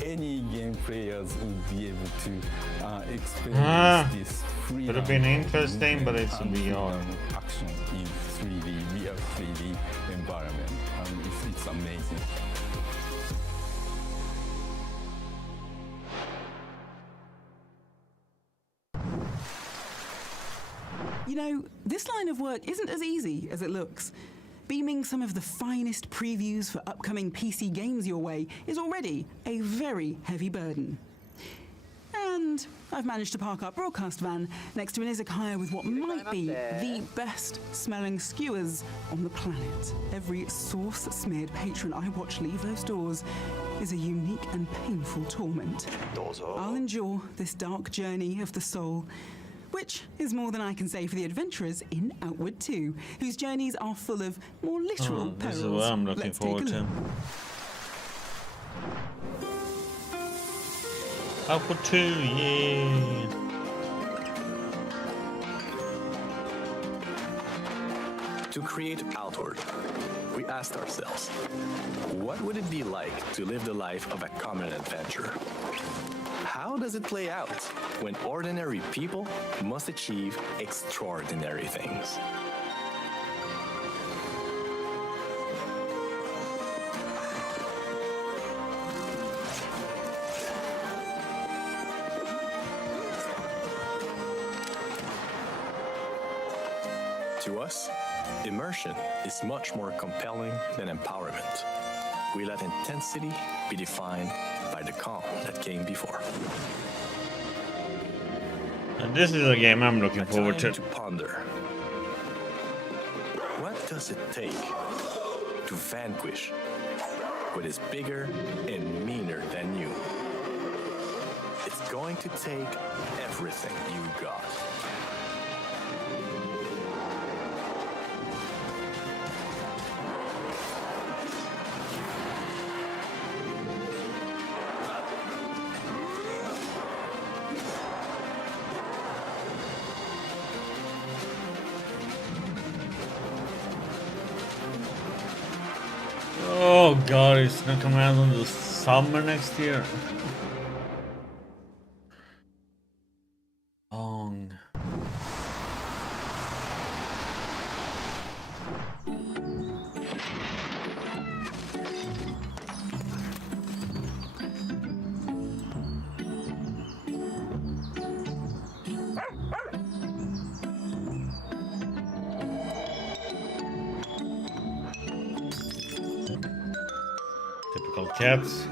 any game players would be able to experience this freedom. Would have been interesting, but it's in VR. Action in 3D, VR 3D environment, and it's amazing. This line of work isn't as easy as it looks. Beaming some of the finest previews for upcoming PC games your way is already a very heavy burden. And I've managed to park our broadcast van next to an izakaya with what might be the best smelling skewers on the planet. Every sauce-smeared patron I watch leave those doors is a unique and painful torment. I'll endure this dark journey of the soul, which is more than I can say for the adventurers in Outward 2, whose journeys are full of more literal perils. This is what I'm looking forward to. Outward 2, yeah. To create Outward, we asked ourselves, what would it be like to live the life of a common adventurer? How does it play out when ordinary people must achieve extraordinary things? To us, immersion is much more compelling than empowerment. We let intensity be defined by the calm that came before. And this is a game I'm looking forward to. To ponder. What does it take to vanquish what is bigger and meaner than you? It's going to take everything you got. Oh god, it's gonna come out in the summer next year. Long. Typical cats.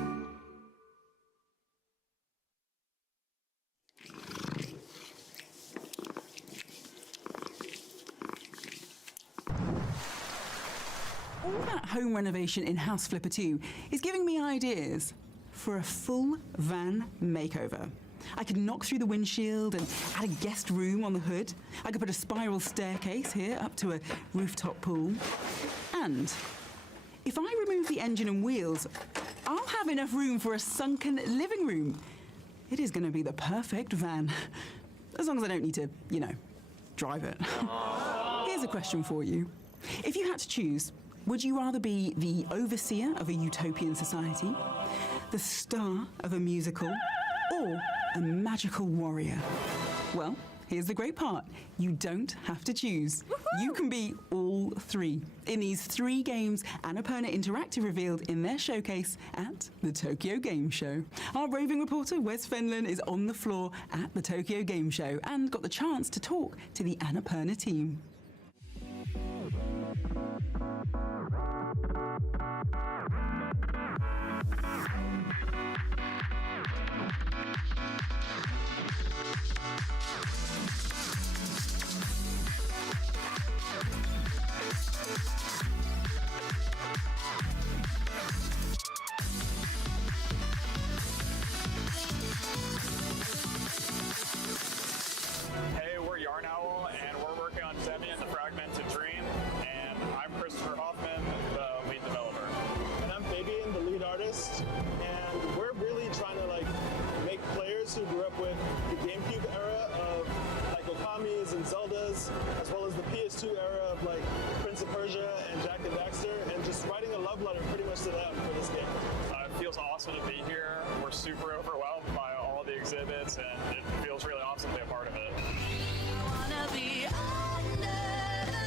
All that home renovation in House Flipper 2 is giving me ideas for a full van makeover. I could knock through the windshield and add a guest room on the hood. I could put a spiral staircase here up to a rooftop pool. And if I remove the engine and wheels, I'll have enough room for a sunken living room. It is going to be the perfect van. As long as I don't need to, drive it. Here's a question for you. If you had to choose, would you rather be the overseer of a utopian society, the star of a musical, or a magical warrior? Well, here's the great part. You don't have to choose. You can be all three in these 3 games Annapurna Interactive revealed in their showcase at the Tokyo Game Show. Our roving reporter, Wes Fenlon, is on the floor at the Tokyo Game Show and got the chance to talk to the Annapurna team. us who grew up with the GameCube era of like Okamis and Zeldas, as well as the PS2 era of like Prince of Persia and Jak and Daxter, and just writing a love letter pretty much to them for this game. It feels awesome to be here. We're super overwhelmed by all the exhibits, and it feels really awesome to be a part of it. I wanna be under the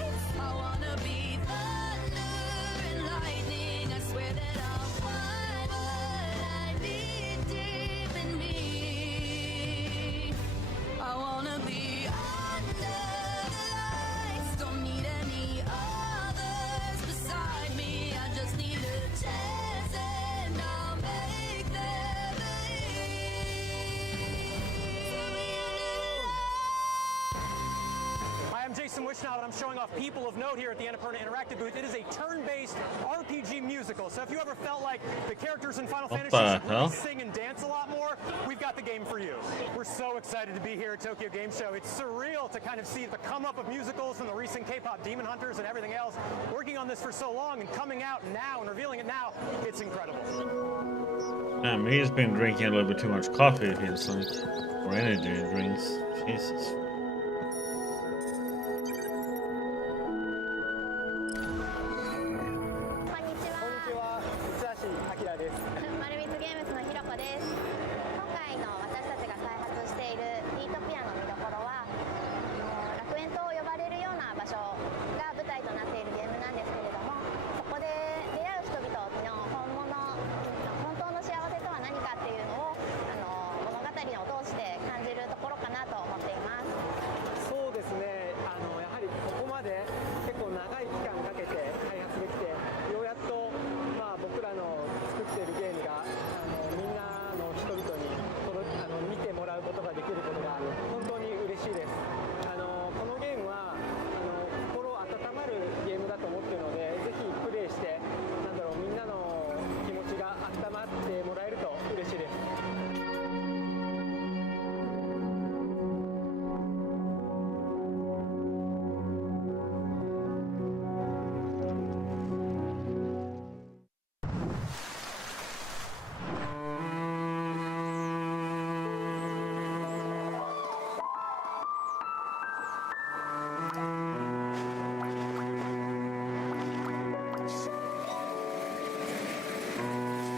lights. I wanna be thunder and lightning. I swear that I'll find what I need deep in me. I wanna be under the lights. Don't need any others beside me. I just need a chance and I'll make them Hi, I'm Jason Wishnow, and I'm showing off People of Note here at the Annapurna Interactive booth. It is a turn-based RPG musical, so if you ever felt like the characters in Final Fantasy should really sing and dance a lot more, we've got the game for you. We're so excited to be here at Tokyo Game Show. It's surreal to kind of see the come-up of musicals from the recent K-pop Demon Hunters and everything else. Working on this for so long and coming out now and revealing it now, it's incredible. Damn, he's been drinking a little bit too much coffee, it feels like. Or energy drinks. Jesus. 丸光ゲームズのひろこです。今回の私たちが開発しているリートピアの見どころは、楽園島を呼ばれるような場所が舞台となっているゲームなんですけれども、そこで出会う人々の本当の幸せとは何かっていうのを物語を通して感じるところかなと思っています。そうですね、やはりここまで結構長い期間かけて開発できて、ようやっと僕らの作っているゲームがみんなの人々に見てもらうことができることが本当に嬉しいです。このゲームは心温まるゲームだと思っているので、ぜひプレイしてみんなの気持ちが温まってもらえると嬉しいです。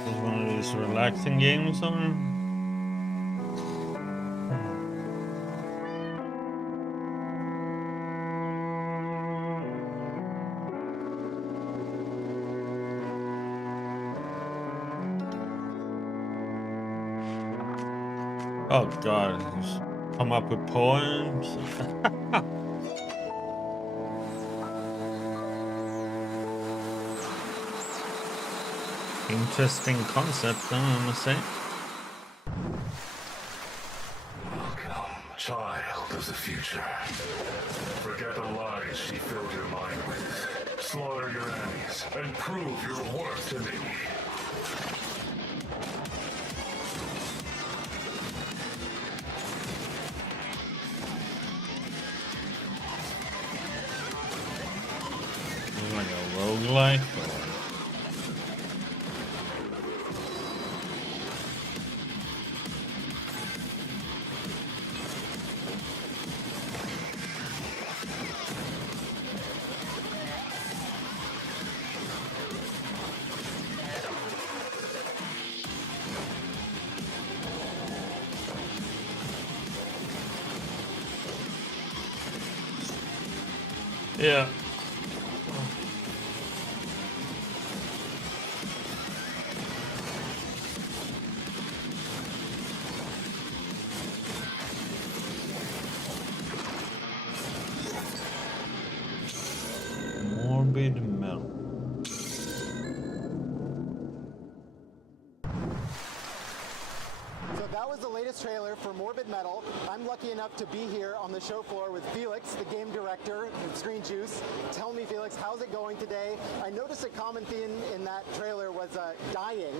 Is one of these relaxing games or? Oh god, just come up with poems. Interesting concept, I must say. Welcome, child of the future. Forget the lies she filled your mind with. Slaughter your enemies and prove your worth to me. Like a roguelike or... Yeah. Morbid Metal. So that was the latest trailer for Morbid Metal. I'm lucky enough to be here on the show floor with Felix, the game director of Screen Juice. Tell me, Felix, how's it going today? I noticed a common theme in that trailer was dying.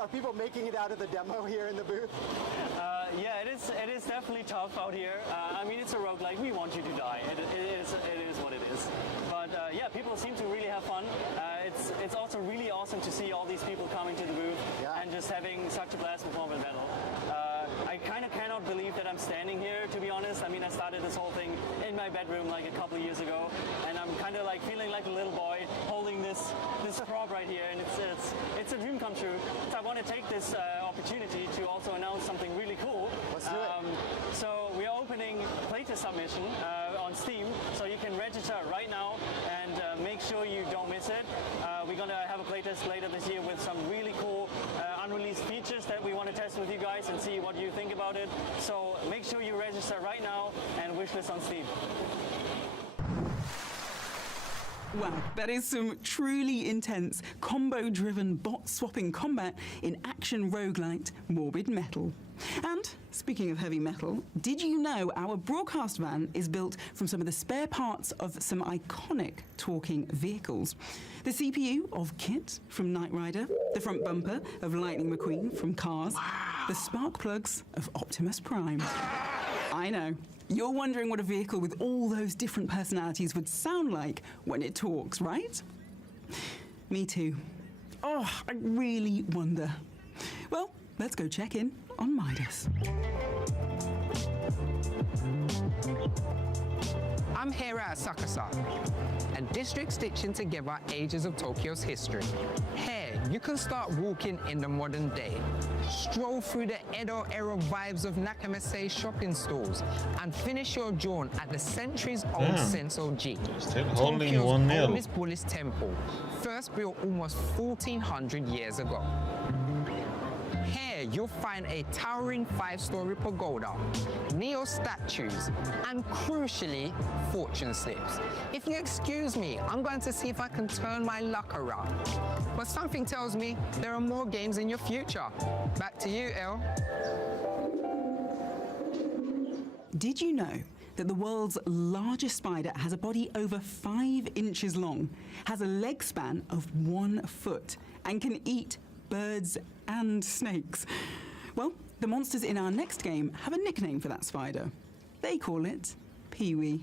Are people making it out of the demo here in the booth? Yeah, it is definitely tough out here. I mean, it's a roguelike. We want you to die. It is what it is. But yeah, people seem to really have fun. It's also really awesome to see all these people coming to the booth and just having such a blast with Morbid Metal. I'm standing here, to be honest. I mean, I started this whole thing in my bedroom like a couple of years ago, and I'm kind of like feeling like a little boy holding this prop right here, and it's a dream come true. So I want to take this opportunity to also announce something really cool. Let's do it. So we are opening playtest submission on Steam, so you can register right now and make sure you don't miss it. We're going to have a playtest later this year with some really cool unreleased features that we want to test with you guys and see what you think about it. So make sure you register right now and wishlist on Steam. Wow, that is some truly intense, combo-driven, bot-swapping combat in action roguelite Morbid Metal. And speaking of heavy metal, did you know our broadcast van is built from some of the spare parts of some iconic talking vehicles? The CPU of KITT from Knight Rider, the front bumper of Lightning McQueen from Cars, the spark plugs of Optimus Prime. I know. You're wondering what a vehicle with all those different personalities would sound like when it talks, right? Me too. Oh, I really wonder. Well, let's go check in on Midas. I'm here at Asakusa, a district stitching together ages of Tokyo's history. Here, you can start walking in the modern day, stroll through the Edo-era vibes of Nakamase shopping stalls, and finish your jaunt at the centuries-old Sensoji, Still holding Tokyo's 1-0. oldest Buddhist temple, first built almost 1,400 years ago. Here, you'll find a towering 5-story pagoda, Neo statues, and crucially, fortune slips. If you excuse me, I'm going to see if I can turn my luck around. But something tells me there are more games in your future. Back to you, El. Did you know that the world's largest spider has a body over 5 inches long, has a leg span of 1 foot, and can eat birds and snakes? Well, the monsters in our next game have a nickname for that spider. They call it Pee-wee.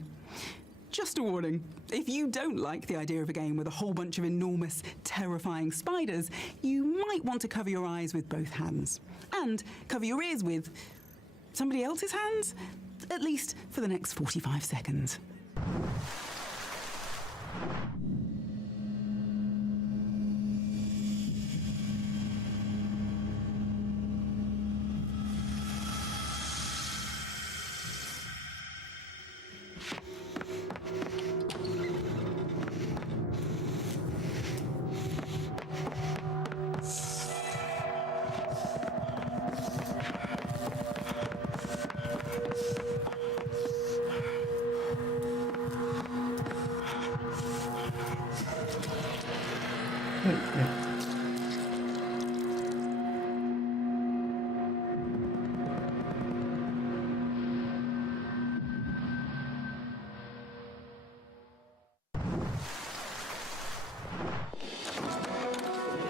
Just a warning, if you don't like the idea of a game with a whole bunch of enormous, terrifying spiders, you might want to cover your eyes with both hands. And cover your ears with somebody else's hands, at least for the next 45 seconds.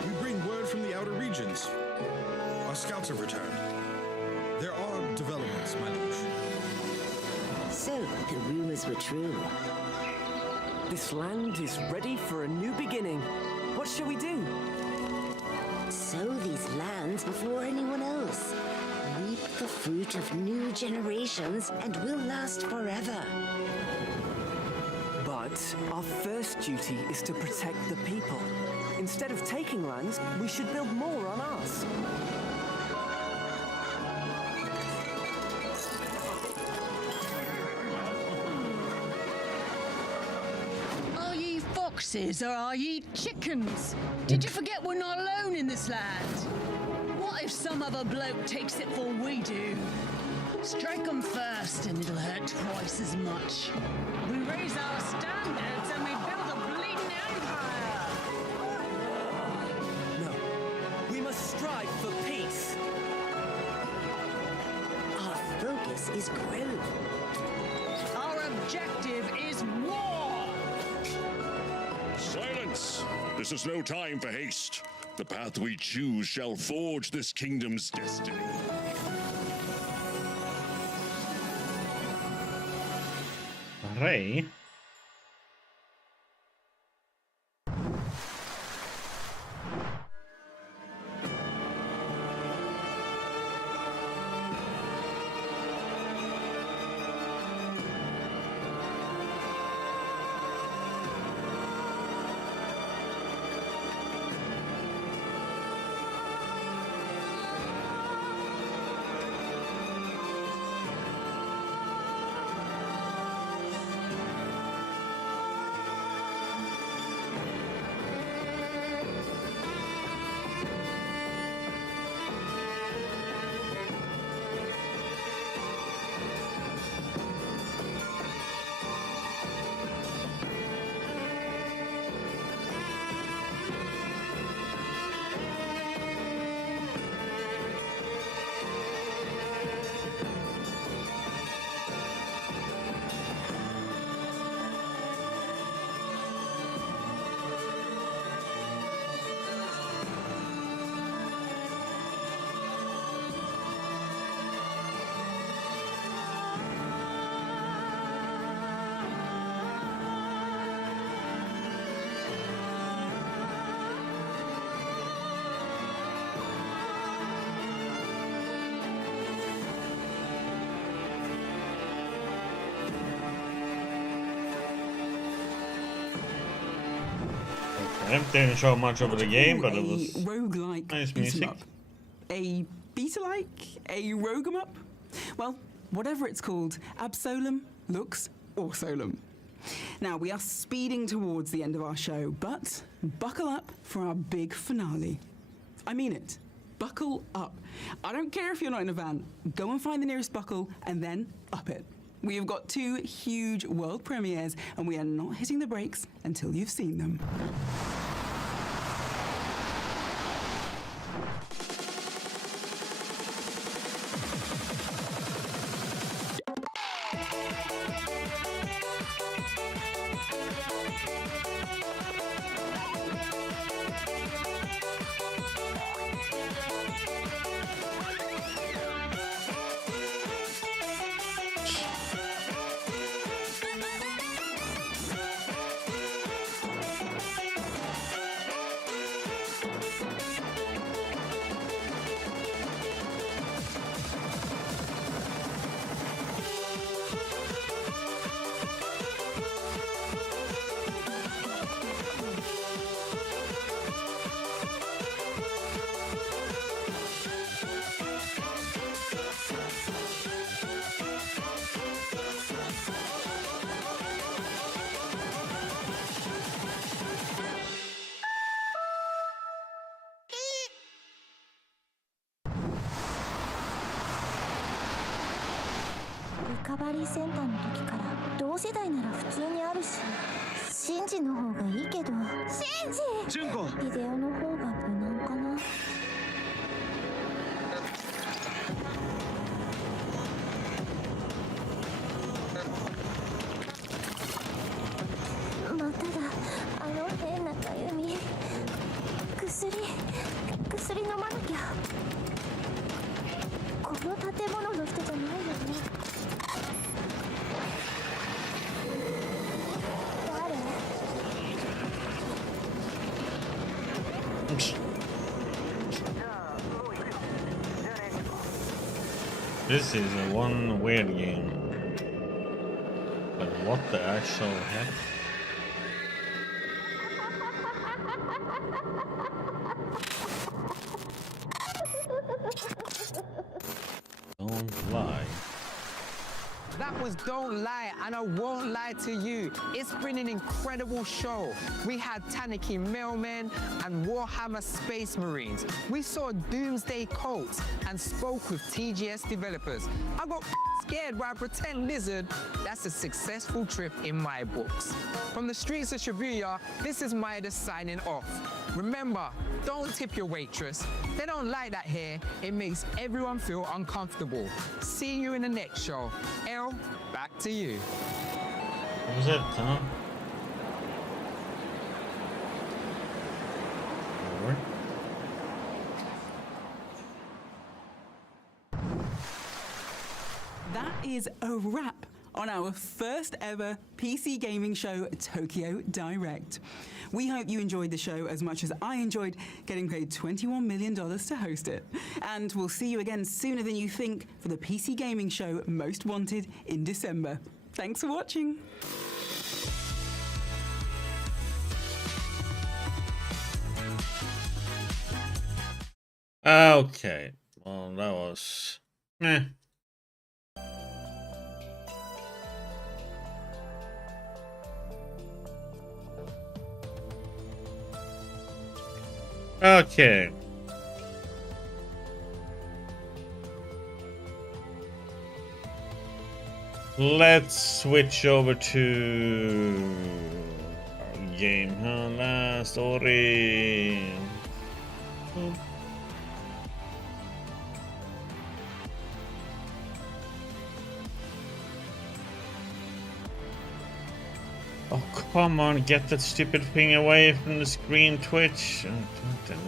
We bring word from the outer regions. Our scouts have returned. There are developments, my liege. So, the rumors were true. This land is ready for a new beginning. What shall we do? Sow these lands before anyone else. Reap the fruit of new generations and will last forever. But our first duty is to protect the people. Instead of taking lands, we should build more on ours. Are ye foxes or are ye chickens? Did you forget we're not alone in this land? What if some other bloke takes it before we do? Strike 'em first and it'll hurt twice as much. We raise our standards and we build a bleeding empire. No, we must strive for peace. Our focus is growth. Our objective is war. Silence! This is no time for haste. The path we choose shall forge this kingdom's destiny. Ray. Didn't show much of the game, but it was roguelike nice beat 'em music. up. A beta-like? A rogue 'em up? Well, whatever it's called, Absolem looks awesome. Now, we are speeding towards the end of our show, but buckle up for our big finale. I mean it. Buckle up. I don't care if you're not in a van. Go and find the nearest buckle and then up it. We have got 2 huge world premieres, and we are not hitting the brakes until you've seen them.リカバリーセンターの時から同世代なら普通にあるし、シンジの方がいいけど。シンジ！ジュンコ！ビデオの方が無難かな。まただ、あの変なかゆみ。薬飲まなきゃ。この建物の人じゃないよね。This is a one weird game. But what the actual heck? Don't lie. That was Don't Lie, and I won't lie to you. It's been an incredible show. We had Tanuki Mailmen and Warhammer Space Marines. We saw Doomsday Cults and spoke with TGS developers. I got scared by a pretend lizard. That's a successful trip in my books. From the streets of Shibuya, this is Maeda signing off. Remember, don't tip your waitress. They don't like that hair. It makes everyone feel uncomfortable. See you in the next show. Elle, back to you. What was that, huh? Over. That is a wrap on our first ever PC gaming show, Tokyo Direct. We hope you enjoyed the show as much as I enjoyed getting paid $21 million to host it. And we'll see you again sooner than you think for the PC gaming show Most Wanted in December. Thanks for watching. Okay. Well, that was... Okay. Let's switch over to our game, huh? Last story. Oh, come on, get that stupid thing away from the screen, Twitch. Oh, damn it.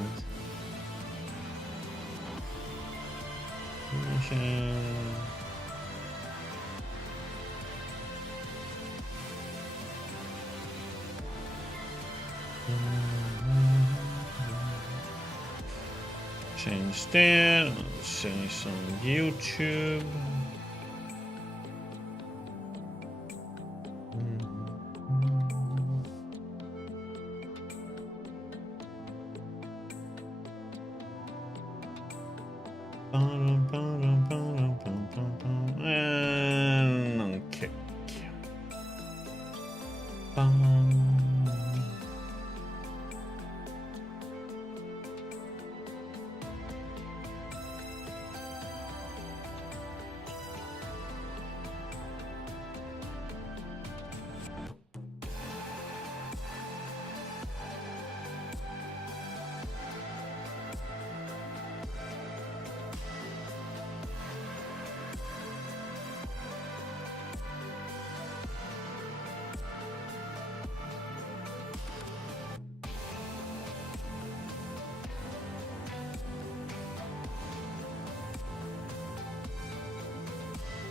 Change that, change on YouTube.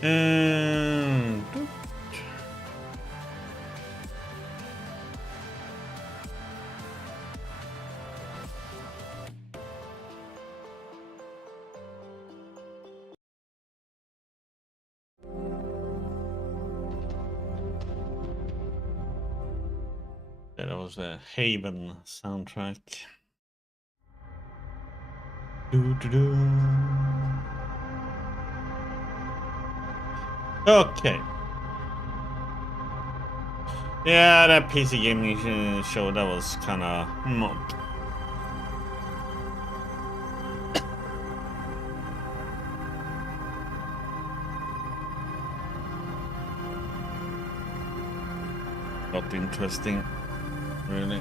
That was the Haven soundtrack. Okay. Yeah, that PC gaming show, that was kind of not interesting, really.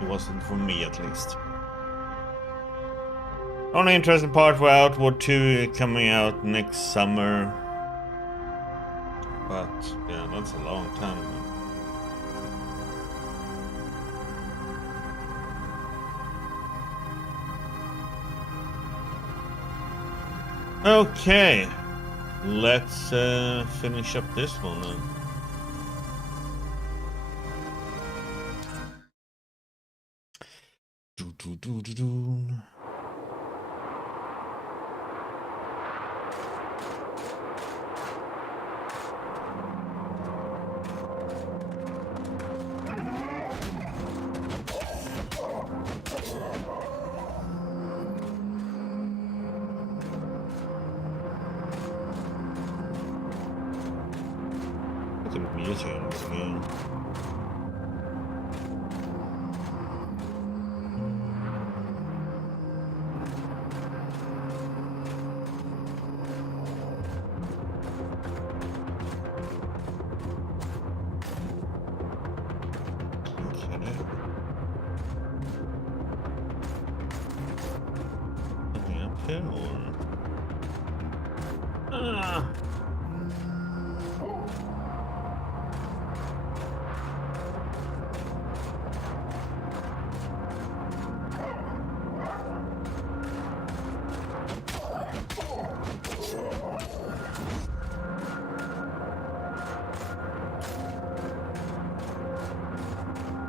It wasn't for me, at least. Only interesting part for Outward 2 coming out next summer. But yeah, that's a long time. Okay, let's finish up this one then. Look at the music on this game.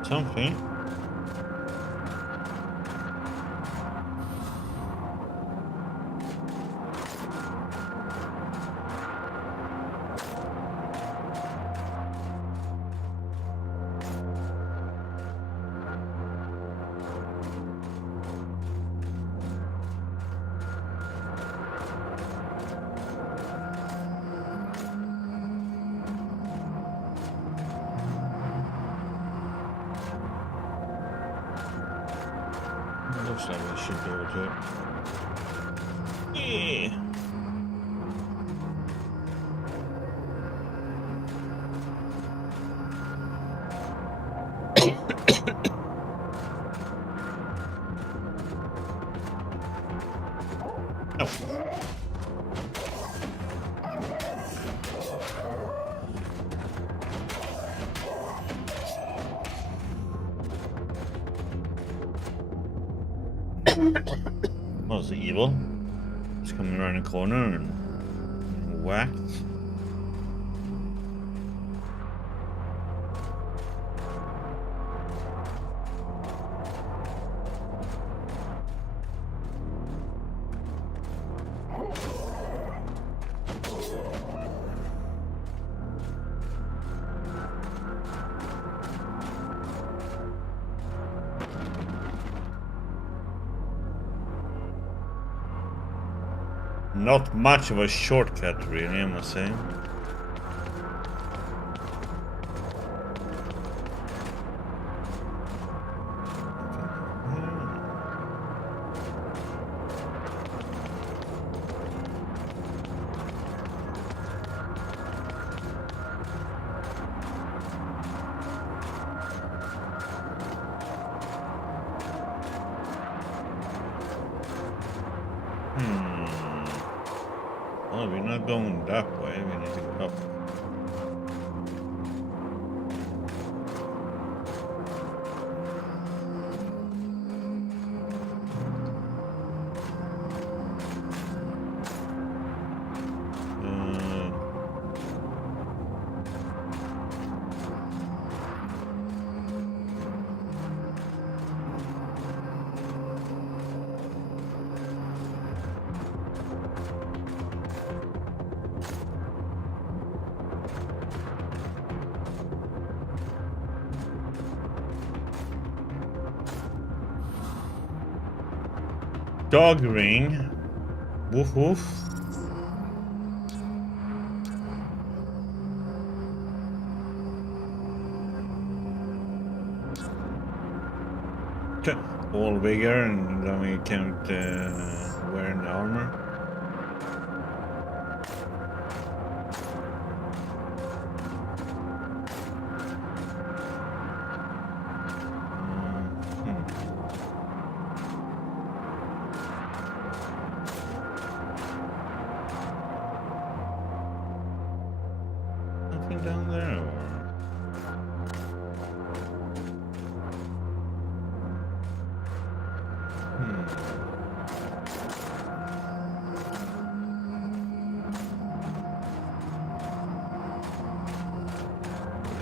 Something. Looks like we should be able to. Yeah. Was it evil? It's coming around the corner and whacked. Not much of a shortcut, really, I must say. Well, we're not going that way. We need to go up. Dog ring. Woof woof. Okay. All bigger, and then we can't wear the armor. Down there, or...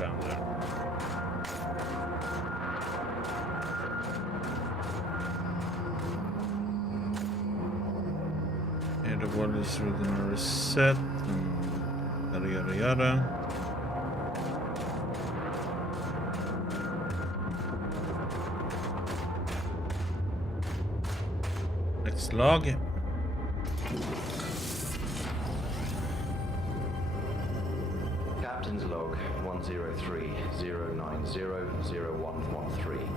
Down there. And the world is within a reset. Yada yada yada. Log. Captain's log 103-090-0113.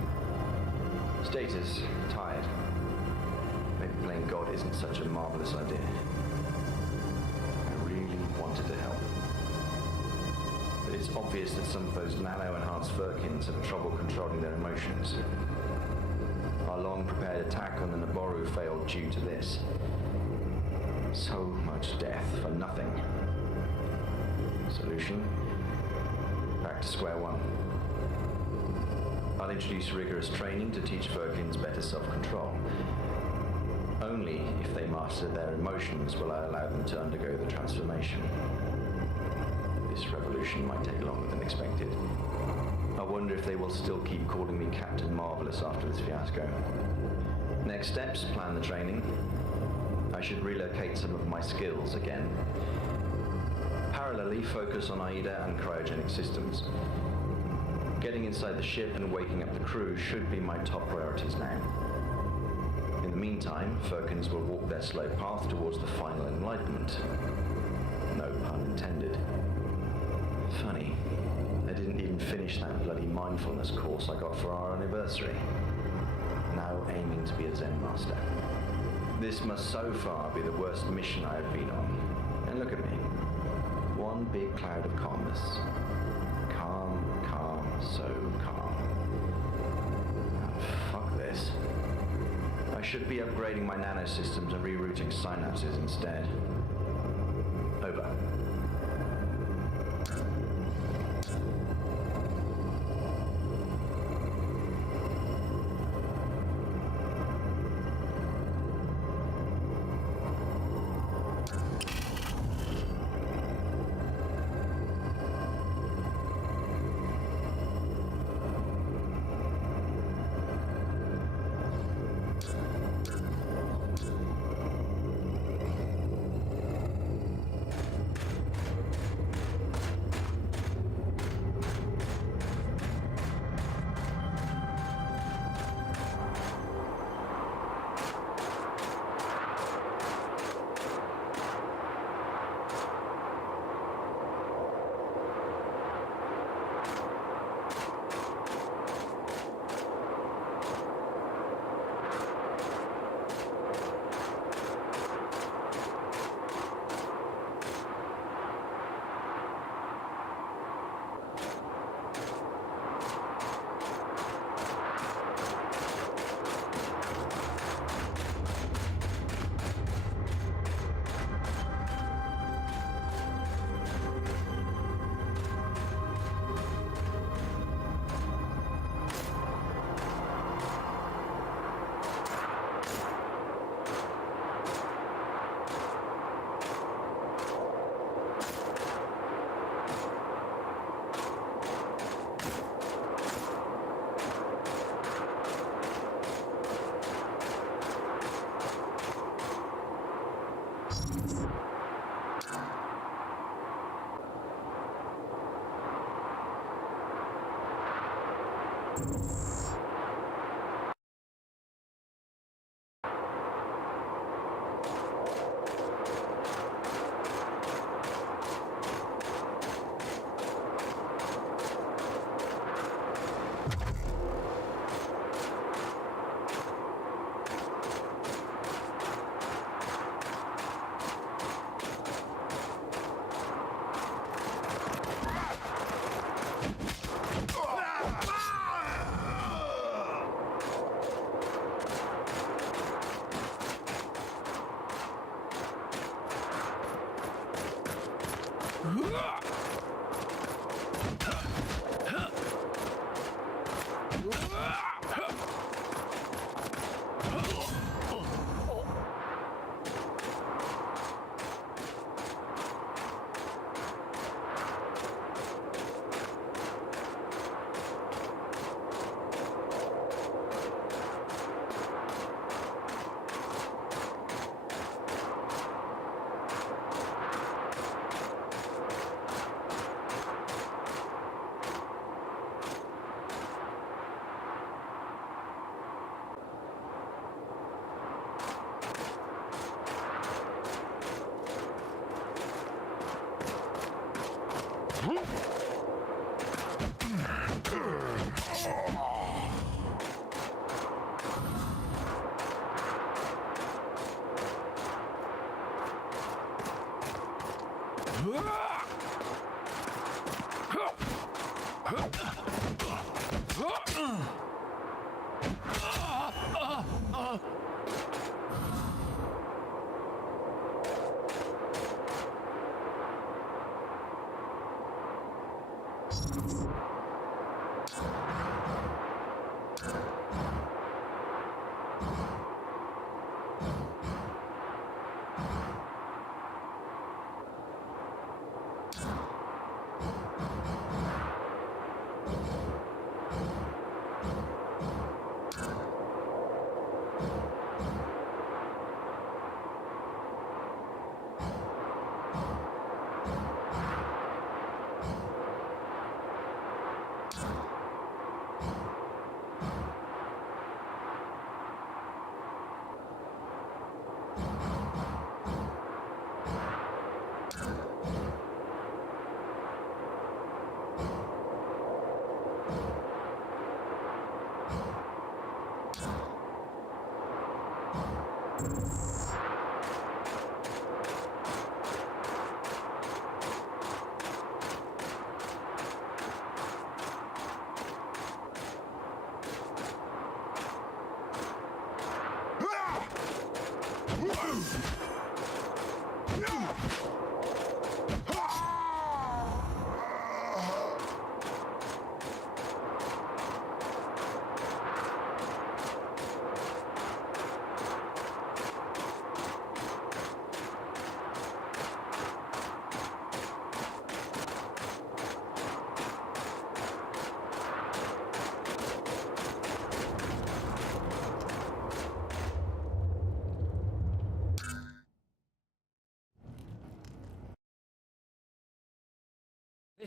Status, tired. Maybe playing God isn't such a marvelous idea. I really wanted to help. But it's obvious that some of those nano-enhanced Furkins have trouble controlling their emotions. Our long-prepared attack on the Naboru failed due to this. So much death for nothing. Solution? Back to square one. I'll introduce rigorous training to teach Furkins better self-control. Only if they master their emotions will I allow them to undergo the transformation. This revolution might take longer than expected. I wonder if they will still keep calling me Captain Marvelous after this fiasco. Next steps, plan the training. I should relocate some of my skills again. Parallelly, focus on AIDA and cryogenic systems. Getting inside the ship and waking up the crew should be my top priorities now. In the meantime, Furkins will walk their slow path towards the final enlightenment. No pun intended. Funny. I didn't even finish that bloody mindfulness course I got for our anniversary. Now aiming to be a Zen master. This must so far be the worst mission I have been on. And look at me. One big cloud of calmness. Calm, calm, so calm. Oh, fuck this. I should be upgrading my nanosystems and rerouting synapses instead. Over.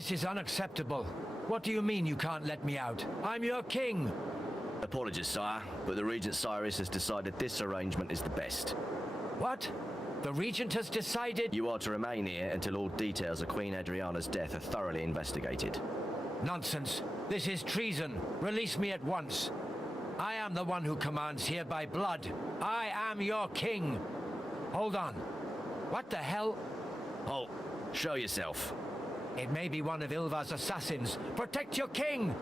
This is unacceptable. What do you mean you can't let me out? I'm your king! Apologies, sire, but the Regent Cyrus has decided this arrangement is the best. What? The Regent has decided? You are to remain here until all details of Queen Adriana's death are thoroughly investigated. Nonsense. This is treason. Release me at once. I am the one who commands here by blood. I am your king. Hold on. What the hell? Halt. Show yourself. It may be one of Ilva's assassins. Protect your king!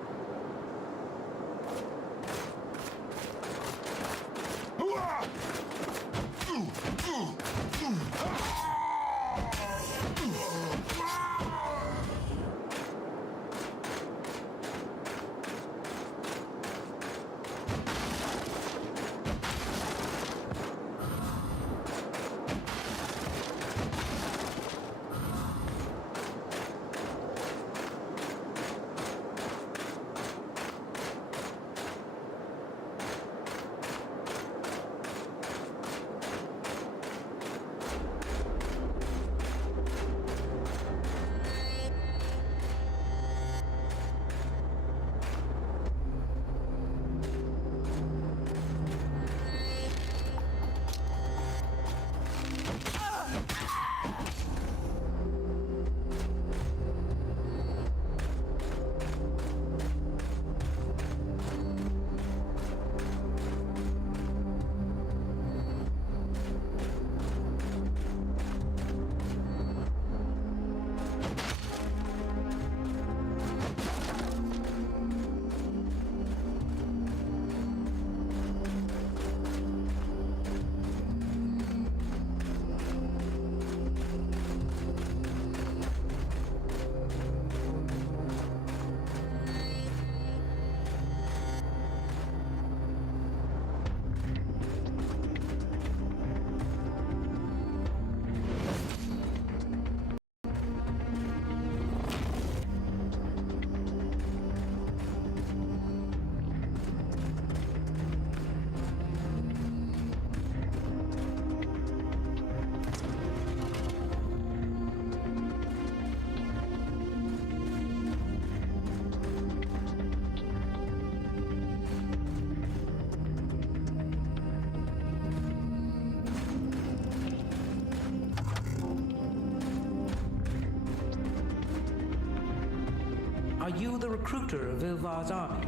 are you the recruiter of Ilvar's army?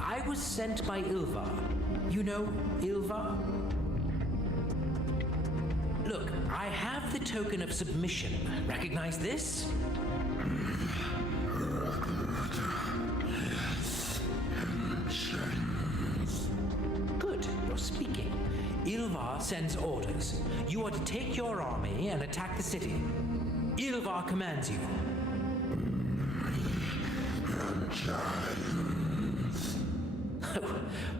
I was sent by Ilvar. You know Ilvar? Look, I have the token of submission. Recognize this? Good, you're speaking. Ilvar sends orders. You are to take your army and attack the city. Ilvar commands you.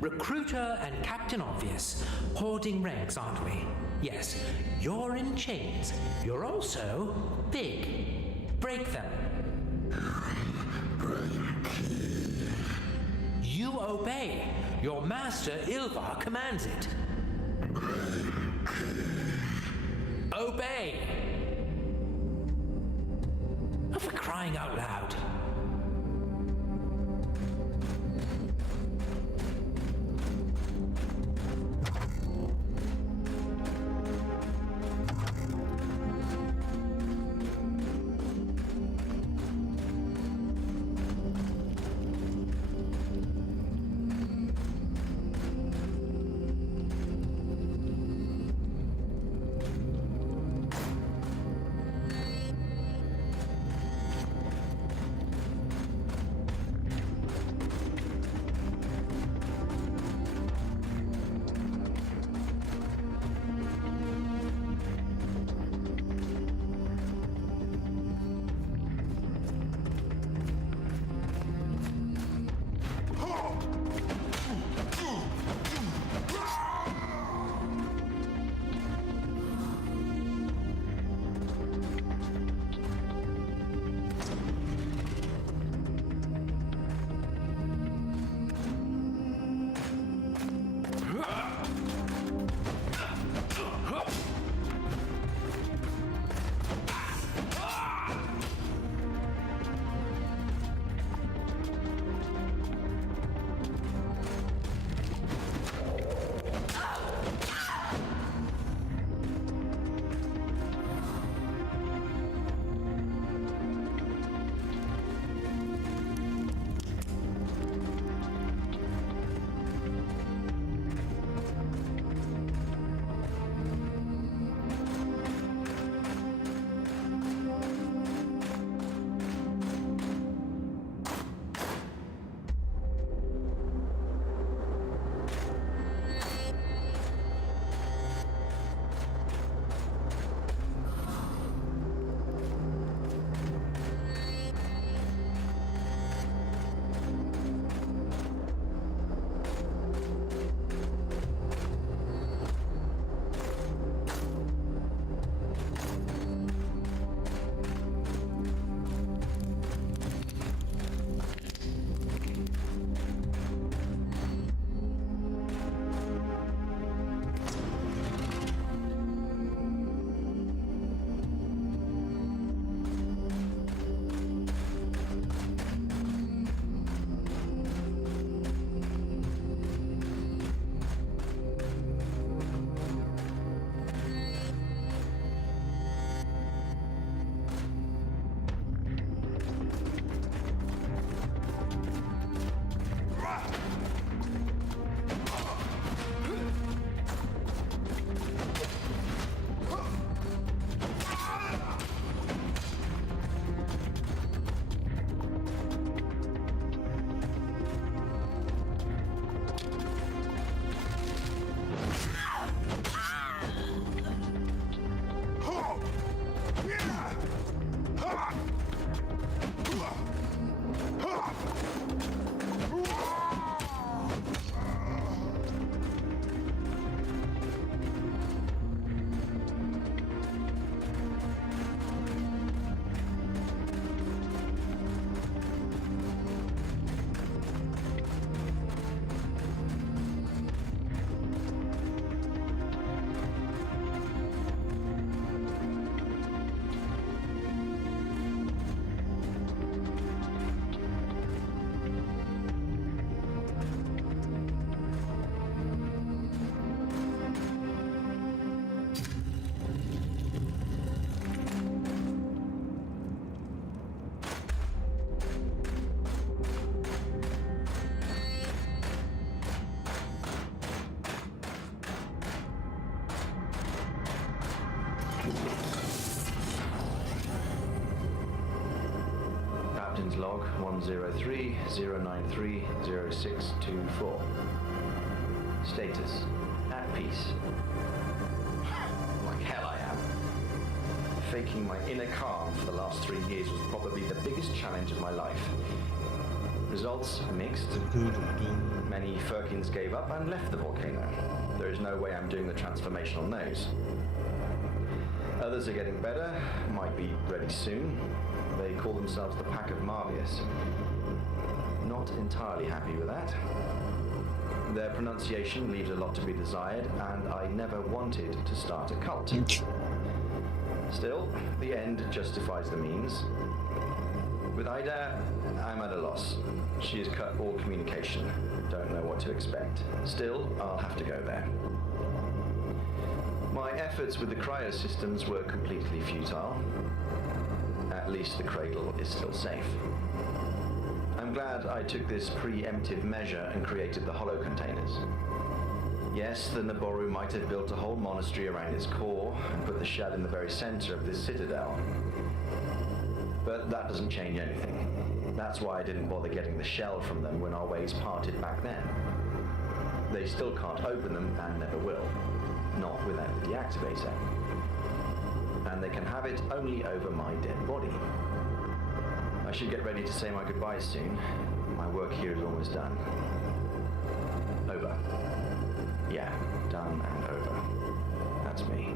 Recruiter and Captain Obvious. Hoarding ranks, aren't we? Yes, you're in chains. You're also big. Break them. You obey. Your master Ilvar commands it. Obey. Oh, for crying out loud. Captain's log 103-093-0624. Status: at peace. Like hell I am. Faking my inner calm for the last 3 years was probably the biggest challenge of my life. Results mixed. Many Firkins gave up and left the volcano. There is no way I'm doing the transformational nose. Others are getting better, might be ready soon. They call themselves the Pack of Marvius. Not entirely happy with that. Their pronunciation leaves a lot to be desired, and I never wanted to start a cult. Still, the end justifies the means. With Ida, I'm at a loss. She has cut all communication. Don't know what to expect. Still, I'll have to go there. My efforts with the cryo systems were completely futile. At least the cradle is still safe. I'm glad I took this preemptive measure and created the hollow containers. Yes, the Naboru might have built a whole monastery around its core and put the shell in the very center of this citadel. But that doesn't change anything. That's why I didn't bother getting the shell from them when our ways parted back then. They still can't open them and never will. Not without the deactivator. And they can have it only over my dead body. I should get ready to say my goodbyes soon. My work here is almost done. Over. Yeah, done and over. That's me.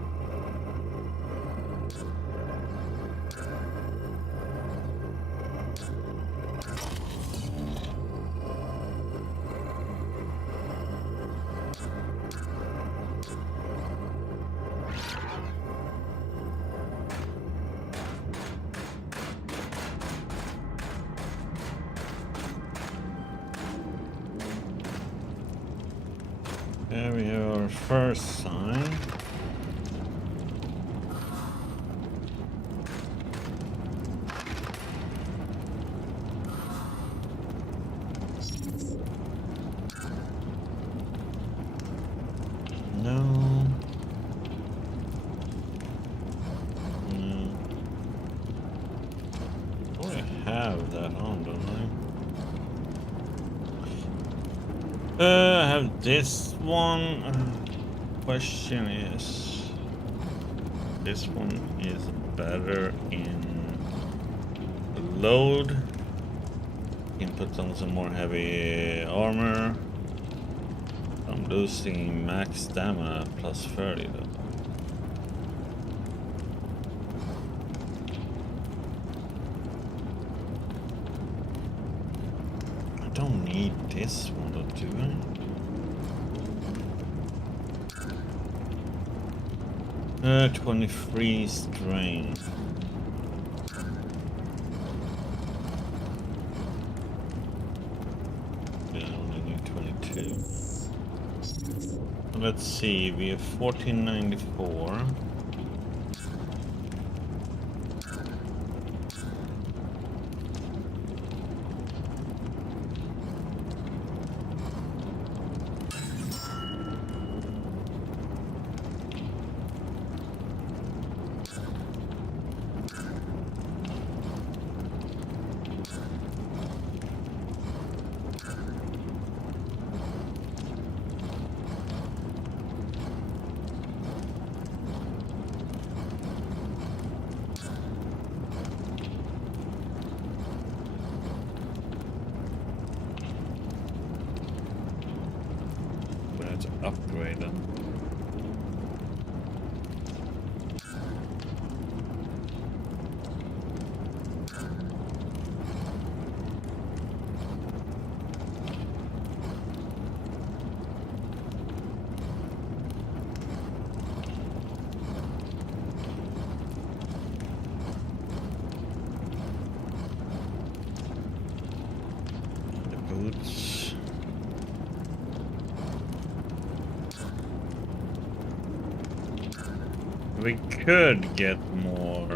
There we have our first sign. No. Oh, I have that on, don't I? I have this one. Question is, this one is better in load. You can put on some more heavy armor. I'm losing max stamina plus 30 though. I don't need this one though, do I? 23 strain. Yeah, I only need 22. Let's see, we have 1494. Upgrade them. The boots. We could get more.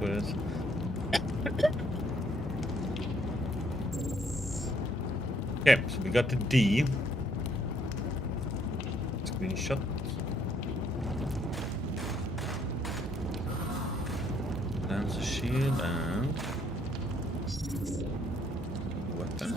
with it. Okay, so we got the D. Screenshot. Lands a shield and weapon.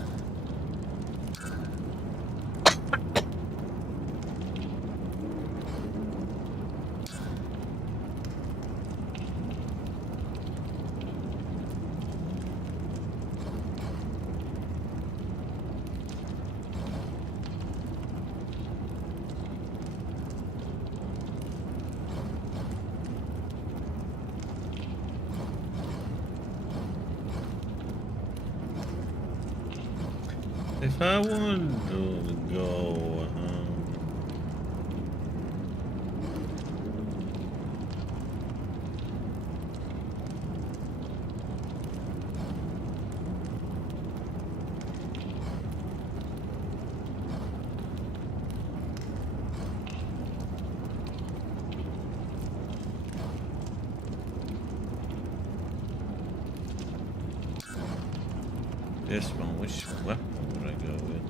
If I want to go, this one, which weapon would I go with?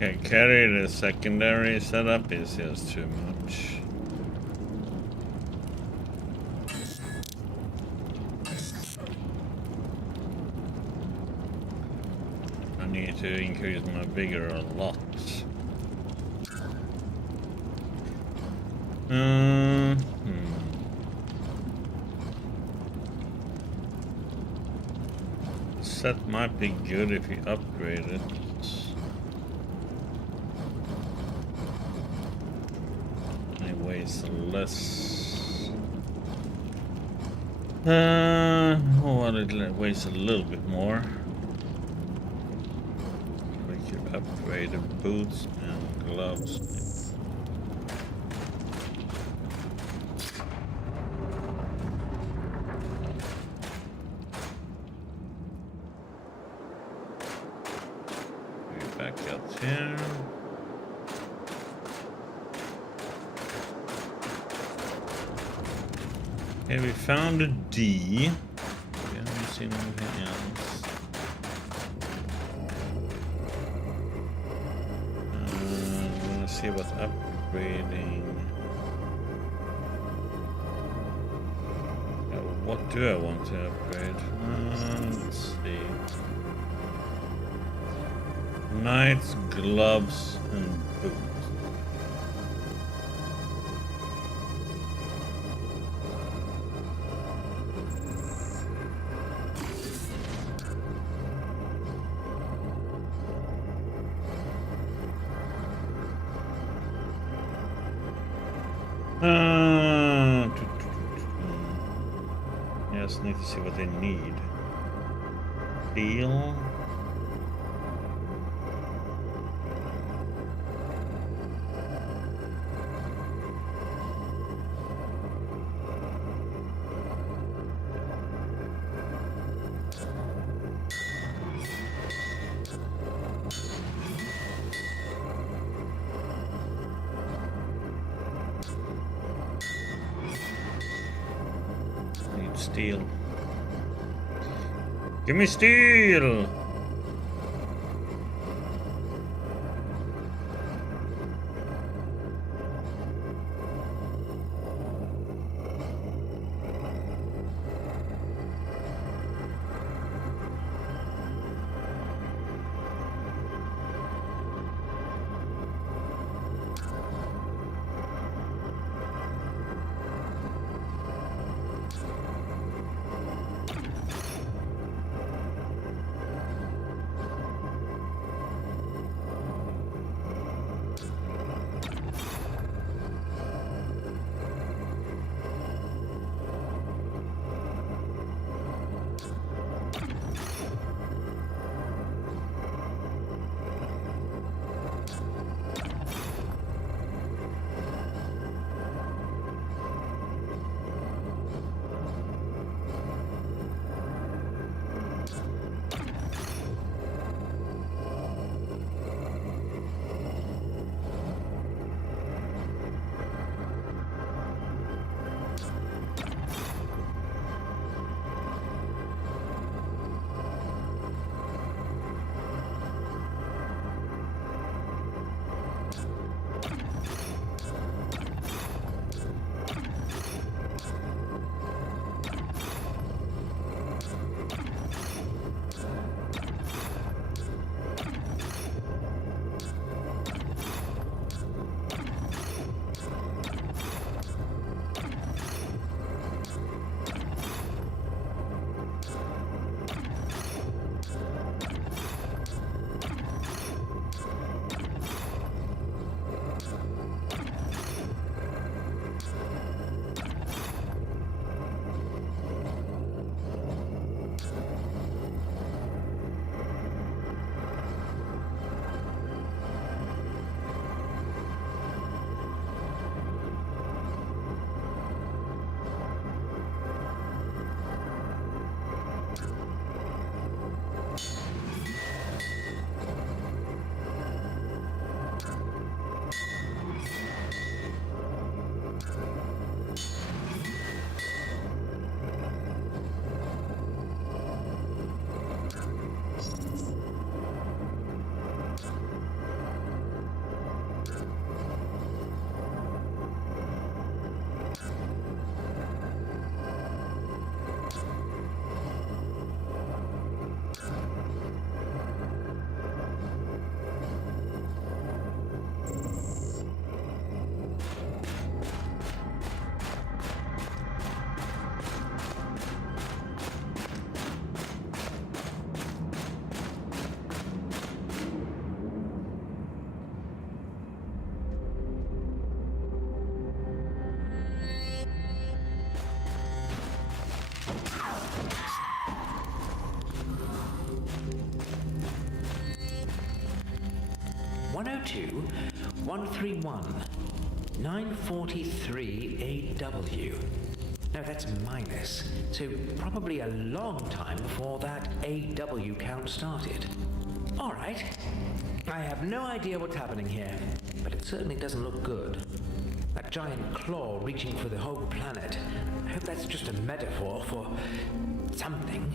Okay, carry the secondary setup is just too much. I need to increase my vigor a lot. Set might be good if you upgrade it. Less. Well, it weighs a little bit more. We could upgrade the boots and gloves. Back out here. Okay, we found a D. We haven't seen anything else. Let's see what's upgrading. What do I want to upgrade? Let's see. Knights, gloves, and boots. Yes, need to see what they need. Steel. Steel. Give me steel! (102, 131, 943 AW. No, that's minus, so probably a long time before that AW count started. All right. I have no idea what's happening here, but it certainly doesn't look good. That giant claw reaching for the whole planet. I hope that's that's just a metaphor for something.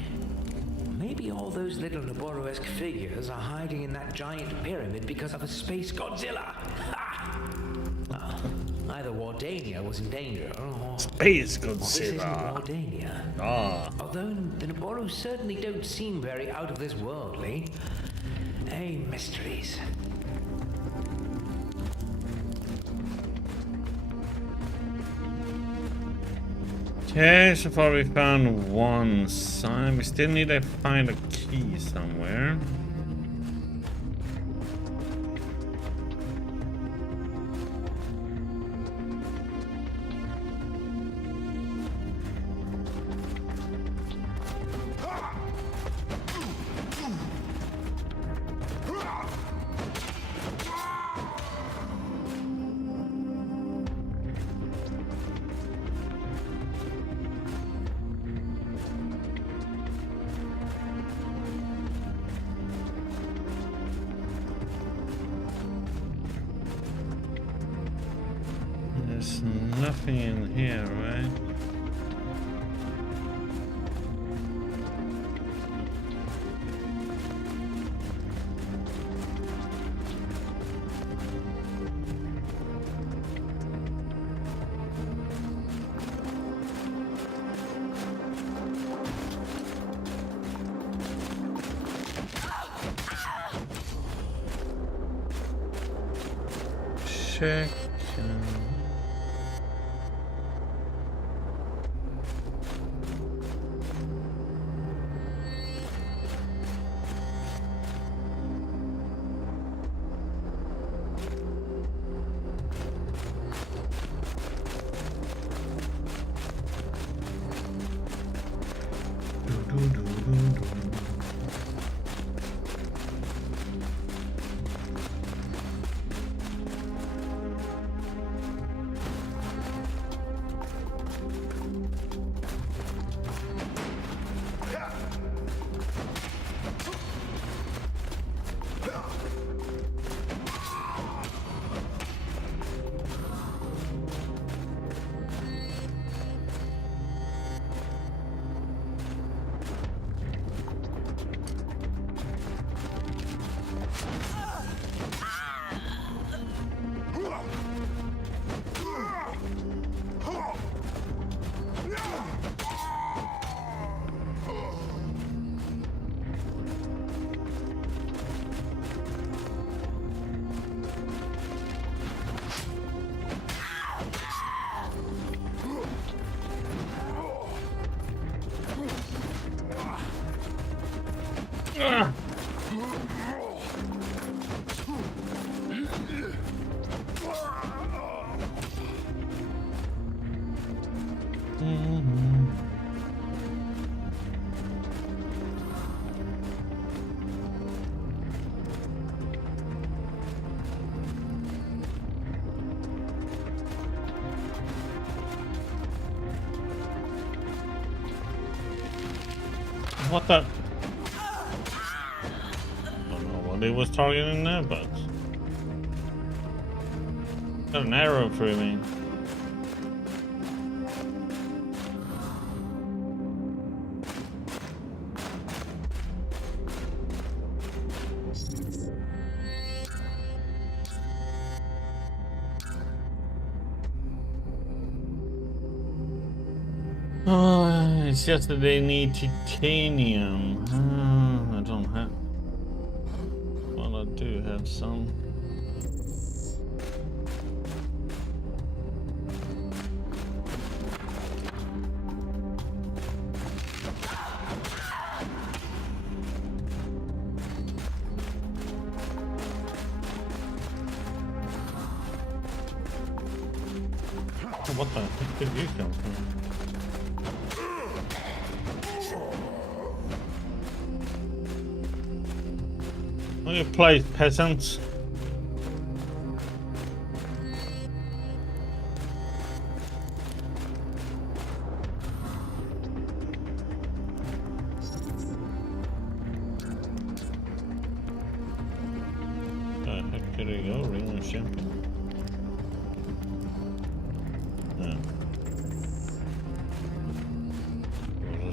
Maybe all those little Noboro-esque figures are hiding in that giant pyramid because of a space Godzilla. Ha! Well, either Wardania was in danger, or Space this isn't Godzilla. Wardania. Ah. Although the Noboro certainly don't seem very out of this worldly. Hey, mysteries. Okay, so far we found one sign. We still need to find a key somewhere. There's nothing in here, right? Check. What the? Don't know what he was targeting there, but got an arrow through me. Oh, it's just that they need titanium. I don't have. Well, I do have some. What the heck did you come from? Well, you play peasants. Heck did it go? Ring of Champion.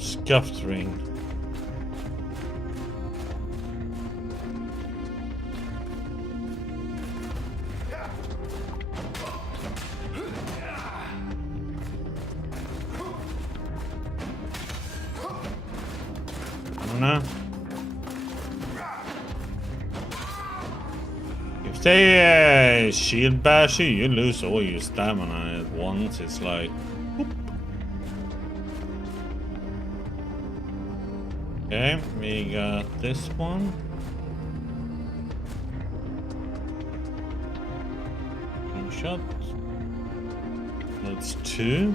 Scuffed ring. No. If they shield bash you, you lose all your stamina at once. It's like, whoop. Okay, we got this one. One shot. That's 2.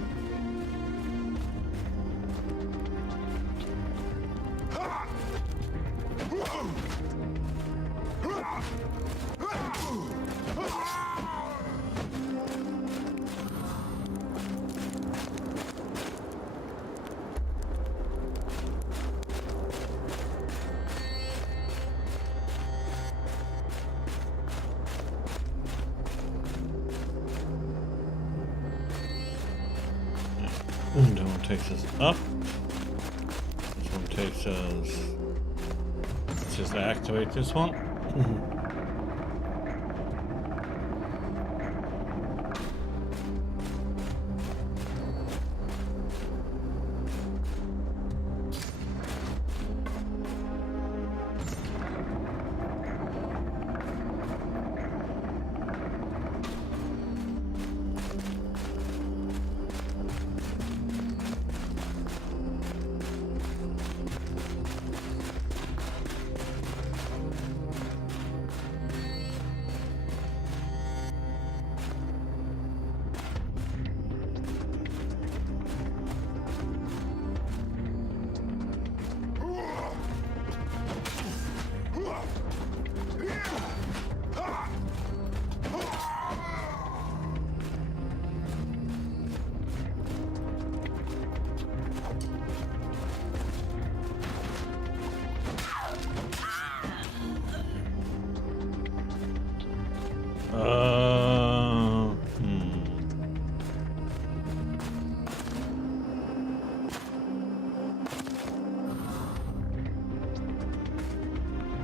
That one takes us up. This one takes us... Let's just activate this one.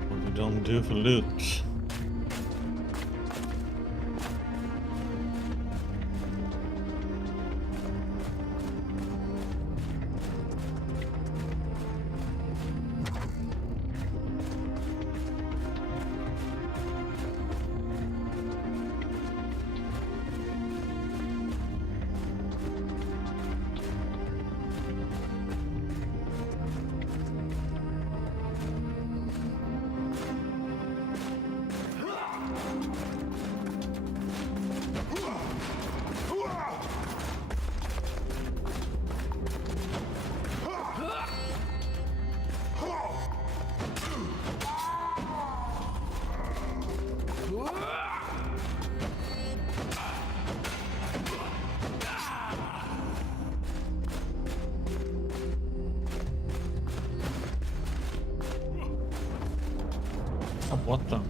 What we don't do for loot. What the?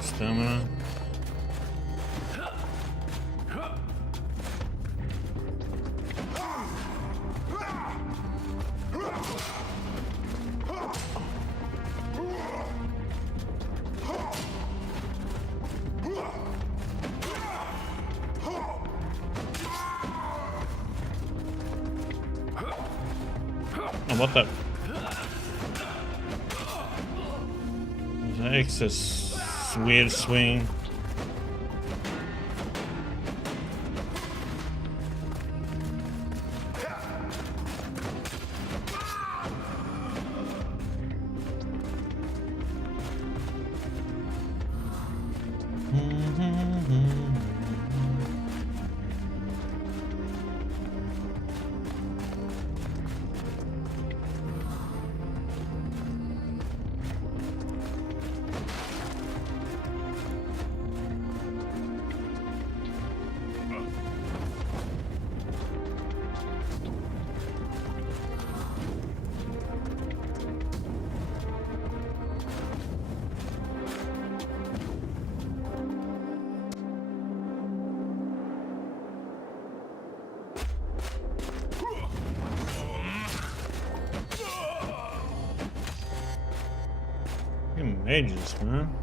Stamina. Oh, what the? The excess weird swing. Fucking mages, man.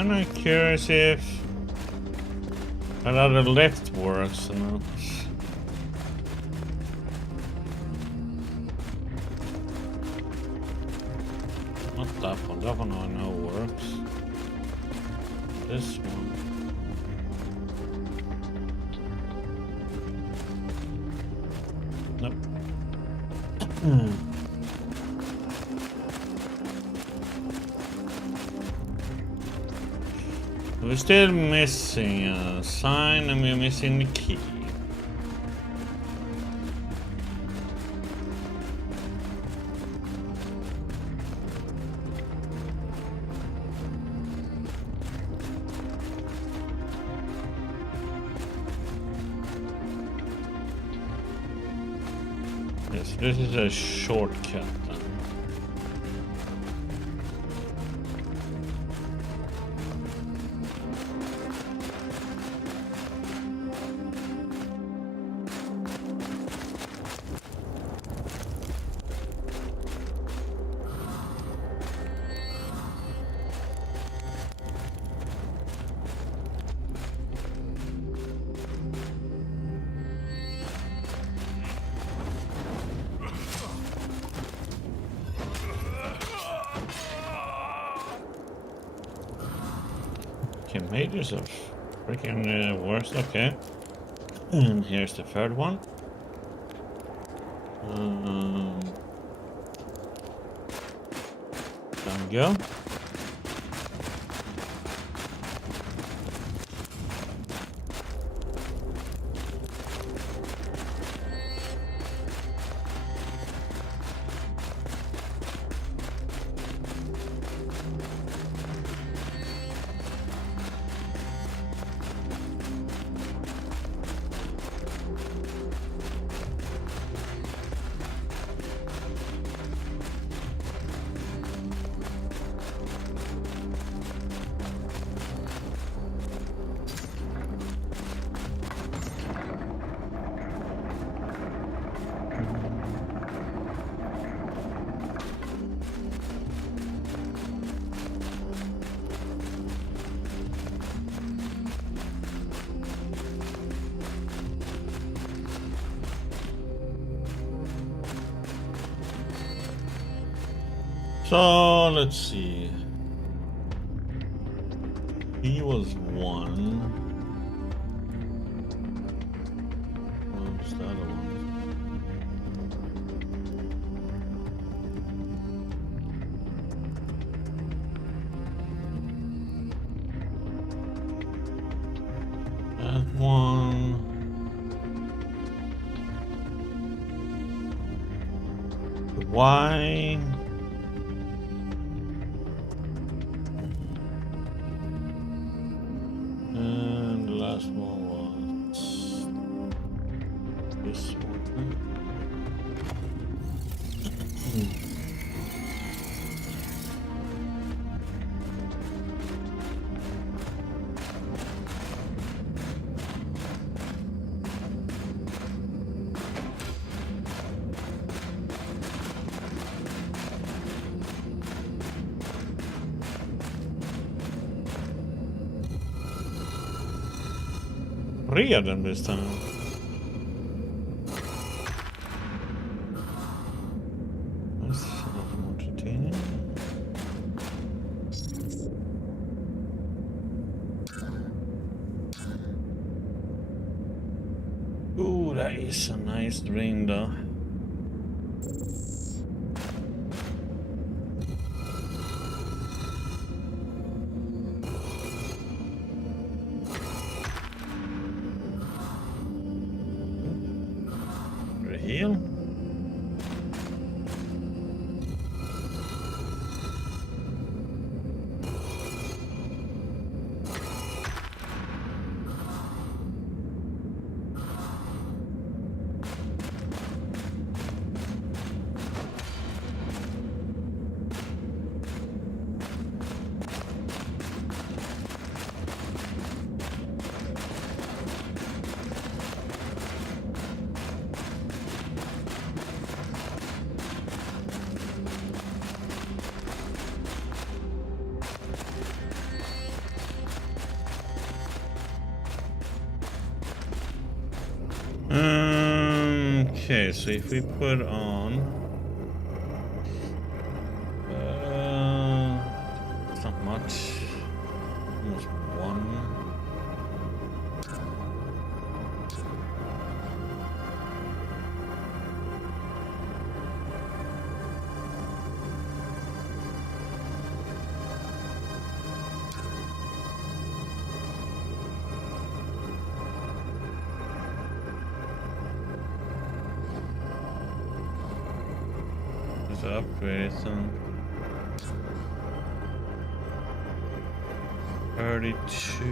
I'm curious if another lift works or not. Not that one. That one I know works. This one. Nope. We're still missing a sign and we're missing the key. Yes, this is a shortcut then. Okay, mages are freaking worst. Okay, and here's the third one. Down we go. So let's see. He was one. What's the other one? That one. Why? And the last one was this one. Three of them this time. That's more entertaining. Nice, a nice ring though. Heal. Okay, so if we put on it's not much, almost one. Upgrade some 32.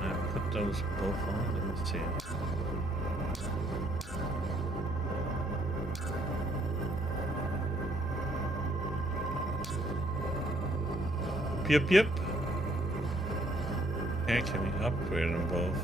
I put those both on. Let me see. Yep. Okay, can we upgrade them both?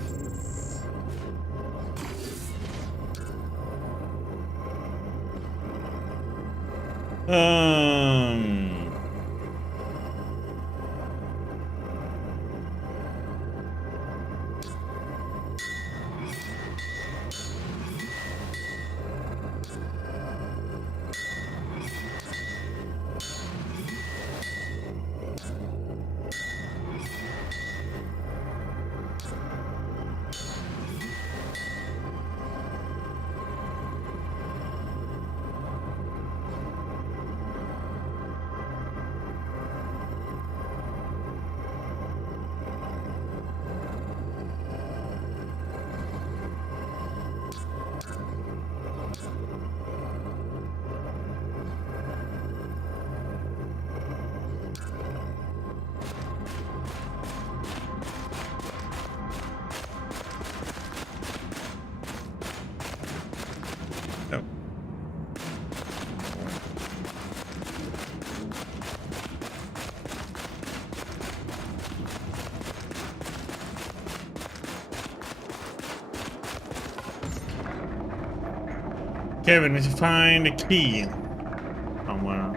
Okay, we need to find a key somewhere.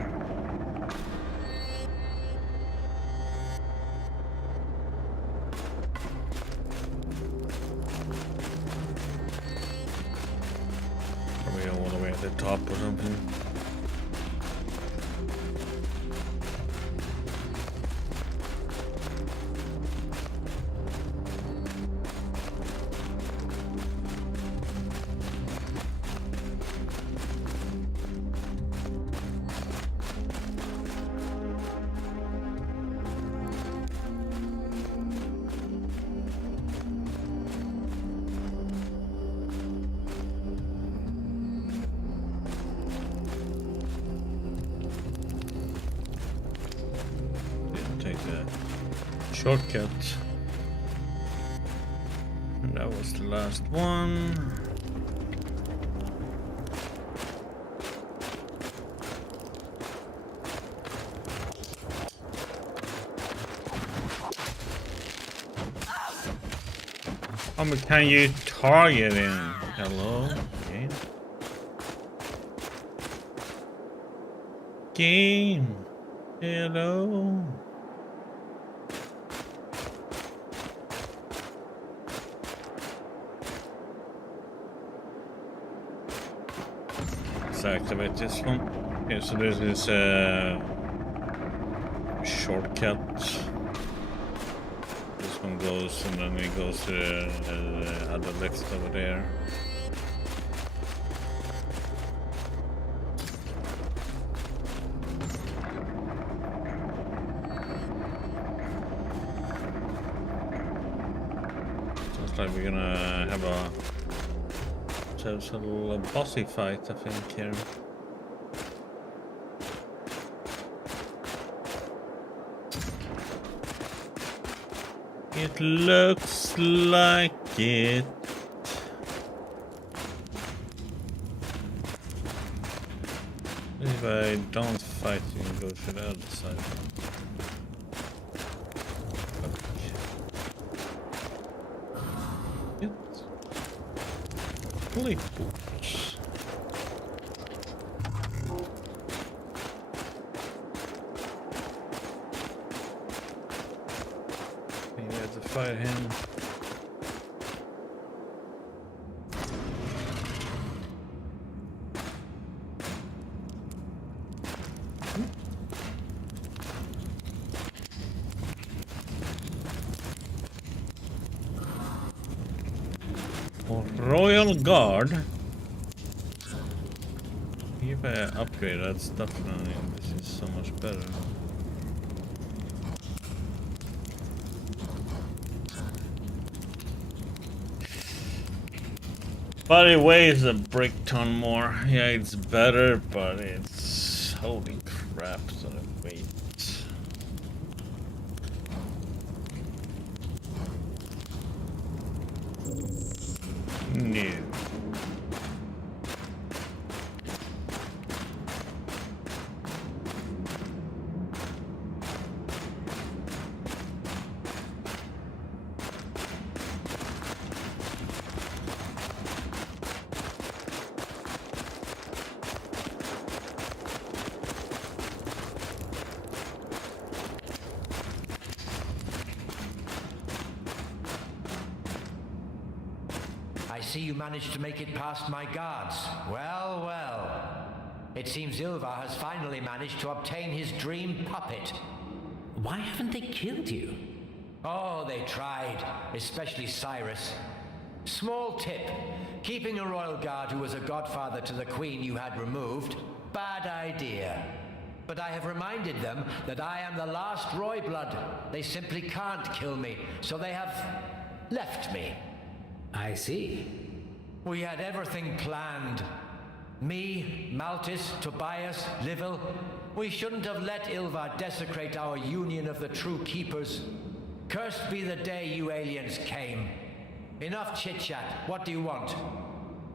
Probably all the way at the top or something. Shortcut. And that was the last one. Can you target him? Hello? Okay. Game. Hello. Let's activate this one. Okay, so this is a shortcut. This one goes, and then it goes to the other list over there. Sounds like we're gonna have a little bossy fight, I think, here. It looks like it. If I don't fight, you can go to the other side. It. Holy boots. Maybe I have to fight him. Royal Guard. If I upgrade that stuff now, this is so much better. But it weighs a brick ton more. Yeah, it's better, but it's holy crap, sort of weight. No. I see you managed to make it past my guards. Well, well. It seems Ilvar has finally managed to obtain his dream puppet. Why haven't they killed you? Oh, they tried, especially Cyrus. Small tip. Keeping a royal guard who was a godfather to the queen you had removed, bad idea. But I have reminded them that I am the last Royblood. They simply can't kill me, so they have left me. I see. We had everything planned. Me, Maltis, Tobias, Livil. We shouldn't have let Ilvar desecrate our union of the true keepers. Cursed be the day you aliens came. Enough chit-chat. What do you want?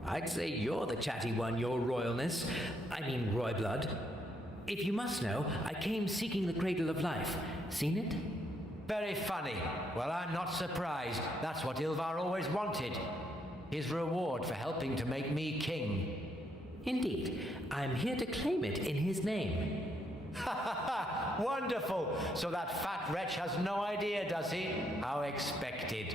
I'd say you're the chatty one, your royalness. I mean, Royblood. If you must know, I came seeking the Cradle of Life. Seen it? Very funny. Well, I'm not surprised. That's what Ilvar always wanted. His reward for helping to make me king. Indeed. I'm here to claim it in his name. Ha ha ha! Wonderful! So that fat wretch has no idea, does he? How expected.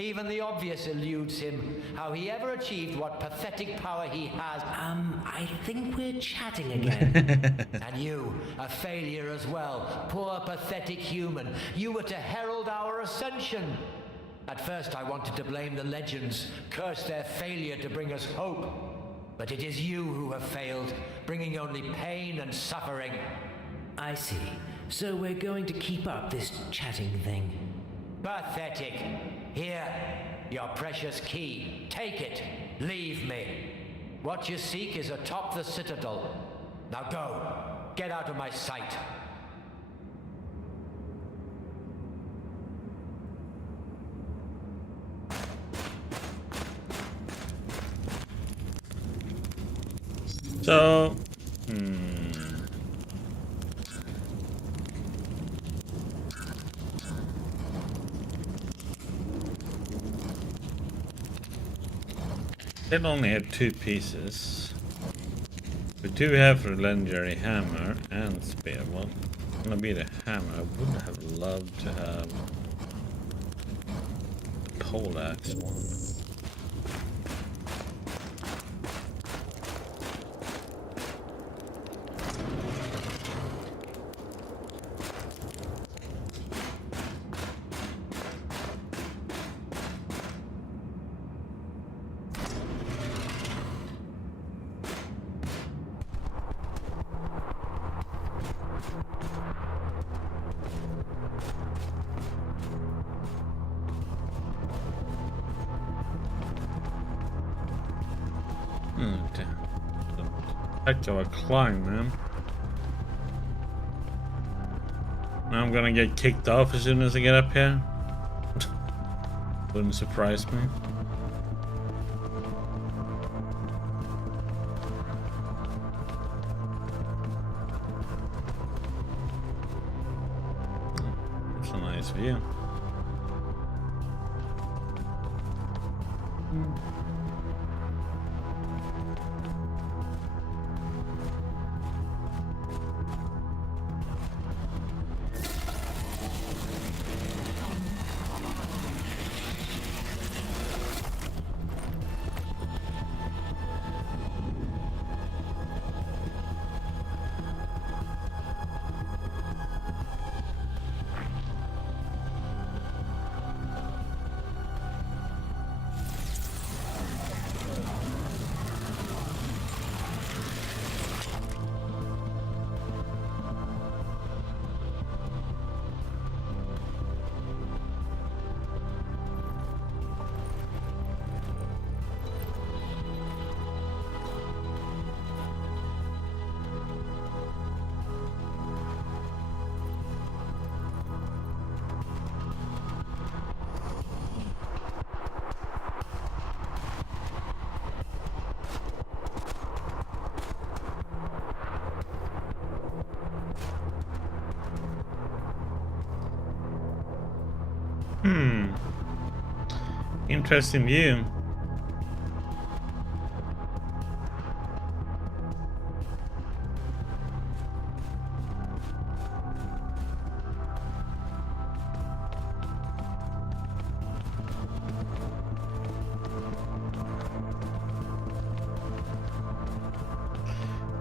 Even the obvious eludes him. How he ever achieved what pathetic power he has. I think we're chatting again. And you, a failure as well. Poor, pathetic human. You were to herald our ascension. At first I wanted to blame the legends, curse their failure to bring us hope. But it is you who have failed, bringing only pain and suffering. I see. So we're going to keep up this chatting thing. Pathetic. Here, your precious key. Take it. Leave me. What you seek is atop the citadel. Now go. Get out of my sight. So, It only had 2 pieces. We do have a legendary hammer and spear. Well, it's gonna be the hammer. I would have loved to have the poleaxe one. Heck of a climb, man. Now I'm gonna get kicked off as soon as I get up here. Wouldn't surprise me. That's a nice view. Interesting view.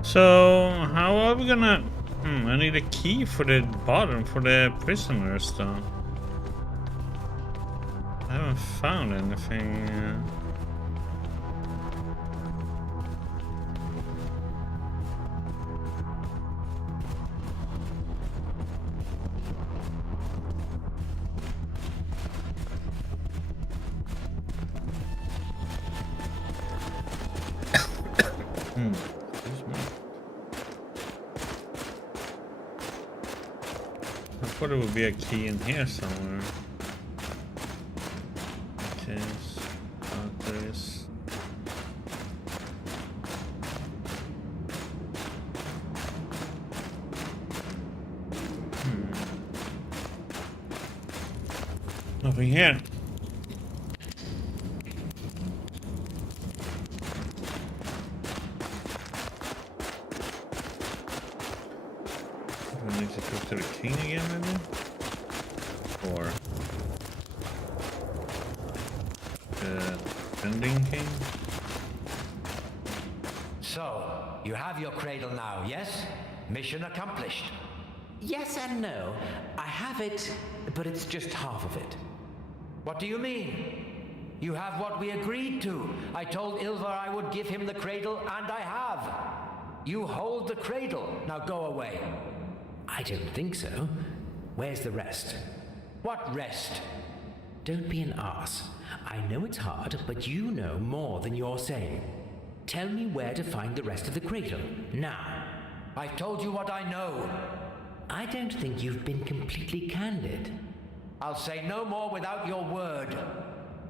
So, how are we gonna... I need a key for the bottom, for the prisoners though. I haven't found anything. I thought there would be a key in here somewhere. Nothing here. We need to talk to the king again, maybe? Or the Ending King? So, you have your cradle now, yes? Mission accomplished. Yes and no. I have it, but it's just half of it. What do you mean? You have what we agreed to. I told Ilvar I would give him the cradle, and I have. You hold the cradle. Now go away. I don't think so. Where's the rest? What rest? Don't be an arse. I know it's hard, but you know more than you're saying. Tell me where to find the rest of the cradle. Now. I've told you what I know. I don't think you've been completely candid. I'll say no more without your word.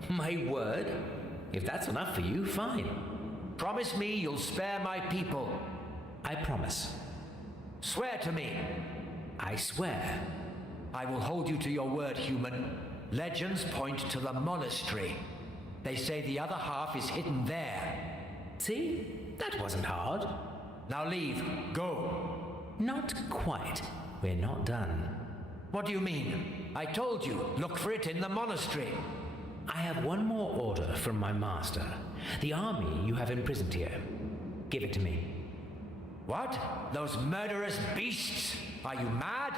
My word? If that's enough for you, fine. Promise me you'll spare my people. I promise. Swear to me. I swear. I will hold you to your word, human. Legends point to the monastery. They say the other half is hidden there. See? That wasn't hard. Now leave. Go. Not quite. We're not done. What do you mean? I told you, look for it in the monastery. I have one more order from my master. The army you have imprisoned here. Give it to me. What? Those murderous beasts? Are you mad?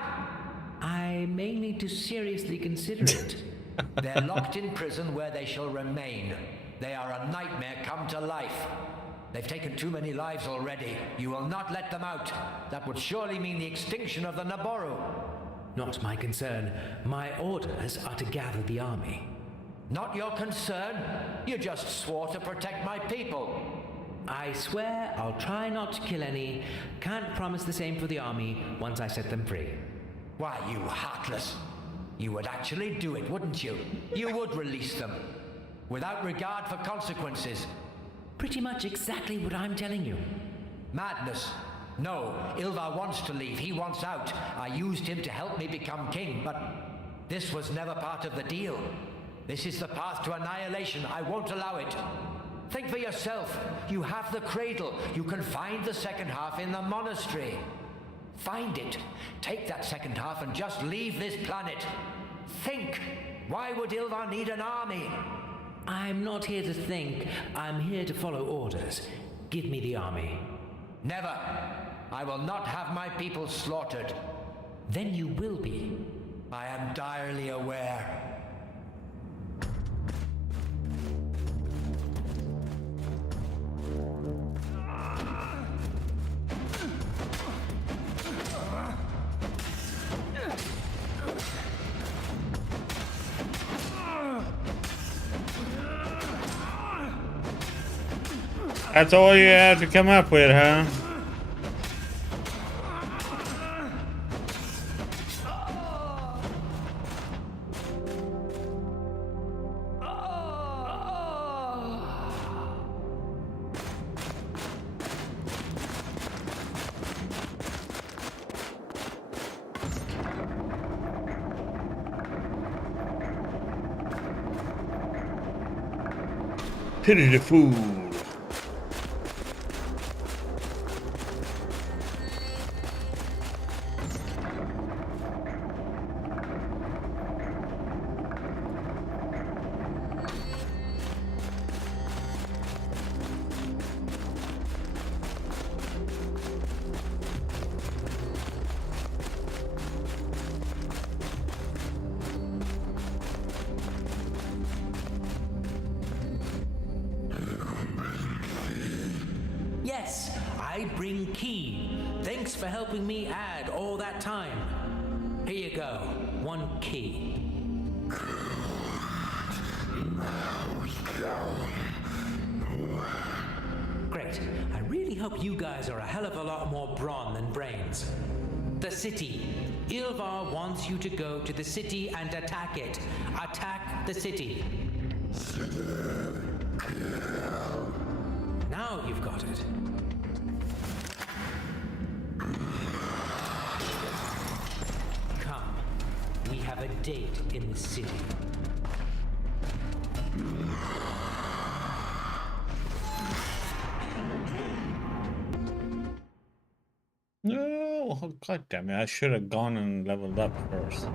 I may need to seriously consider it. They're locked in prison where they shall remain. They are a nightmare come to life. They've taken too many lives already. You will not let them out. That would surely mean the extinction of the Naboru. Not my concern. My orders are to gather the army. Not your concern? You just swore to protect my people. I swear I'll try not to kill any. Can't promise the same for the army once I set them free. Why, you heartless. You would actually do it, wouldn't you? You would release them. Without regard for consequences. Pretty much exactly what I'm telling you. Madness. No, Ilvar wants to leave. He wants out. I used him to help me become king, but this was never part of the deal. This is the path to annihilation. I won't allow it. Think for yourself. You have the cradle. You can find the second half in the monastery. Find it. Take that second half and just leave this planet. Think. Why would Ilvar need an army? I'm not here to think. I'm here to follow orders. Give me the army. Never. I will not have my people slaughtered. Then you will be. I am direly aware. That's all you have to come up with, huh? Pity the fool. Yes, I bring key. Thanks for helping me add all that time. Here you go. 1 key. Great. I really hope you guys are a hell of a lot more brawn than brains. The city. Ilvar wants you to go to the city and attack it. Attack the city. Now you've got it. Come. We have a date in the city. No, oh, god damn it! I should have gone and leveled up first.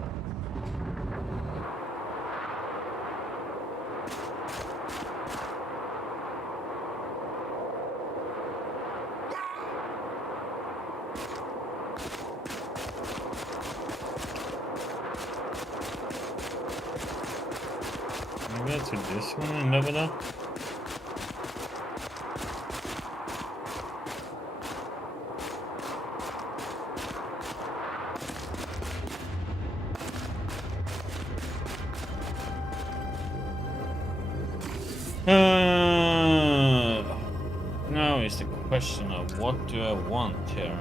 Maybe to this one and level up. Now is the question of what do I want here?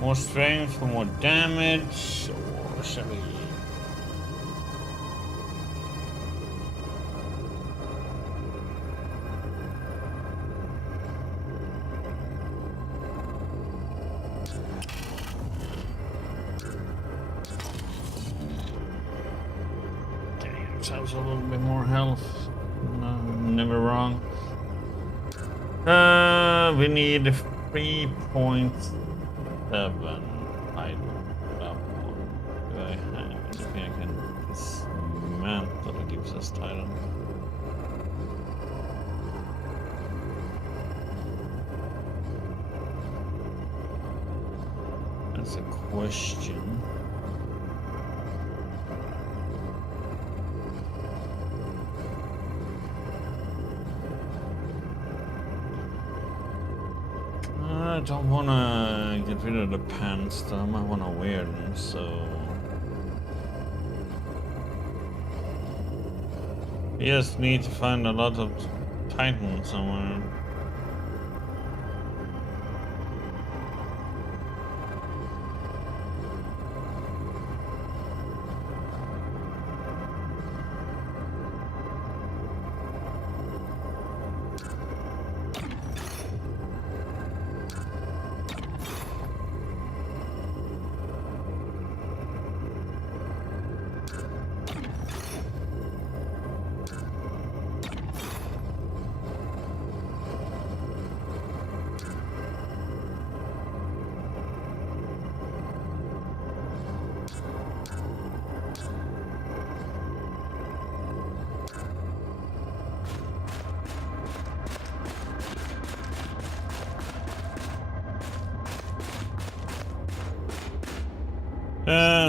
More strength for more damage, or shall we? Ourselves a little bit more health. No, never wrong. We need 3.7. I don't know. Do I have anything I can dismantle that gives us title? That's a question. I don't want to get rid of the pants though, I might want to wear them, so... We just need to find a lot of titans somewhere.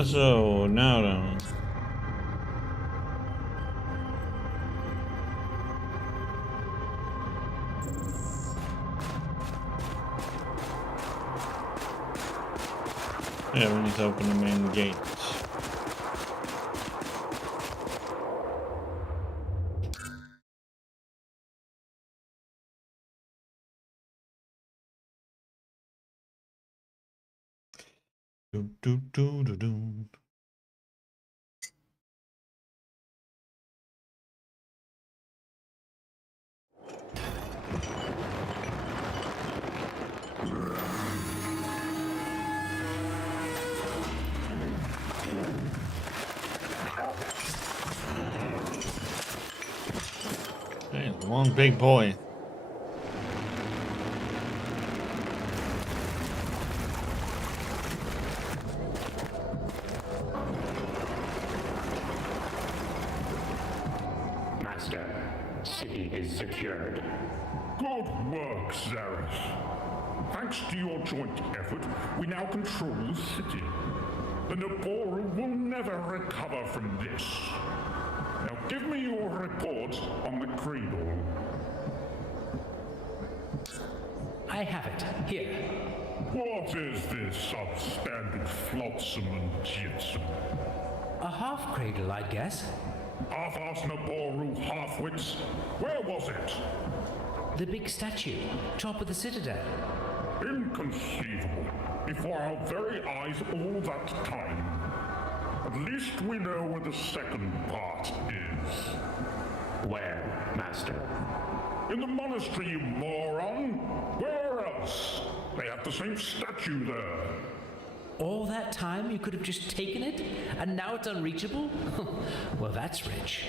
So now then. Yeah, we need to open the main gate. Do do do do do. Hey, one big boy. Master, city is secured. Good work, Zareth. Thanks to your joint effort, we now control the city. The Naboru will never recover from this. Now give me your report on the Cradle. I have it. Here. What is this substandard flotsam and jetsam? A half cradle, I guess. Half-ass Naboru halfwits? Where was it? The big statue, top of the citadel. Inconceivable. Before our very eyes all that time. At least we know where the second part is. Where, Master? In the monastery, you moron! Where else? They have the same statue there. All that time you could have just taken it, and now it's unreachable? Well, that's rich.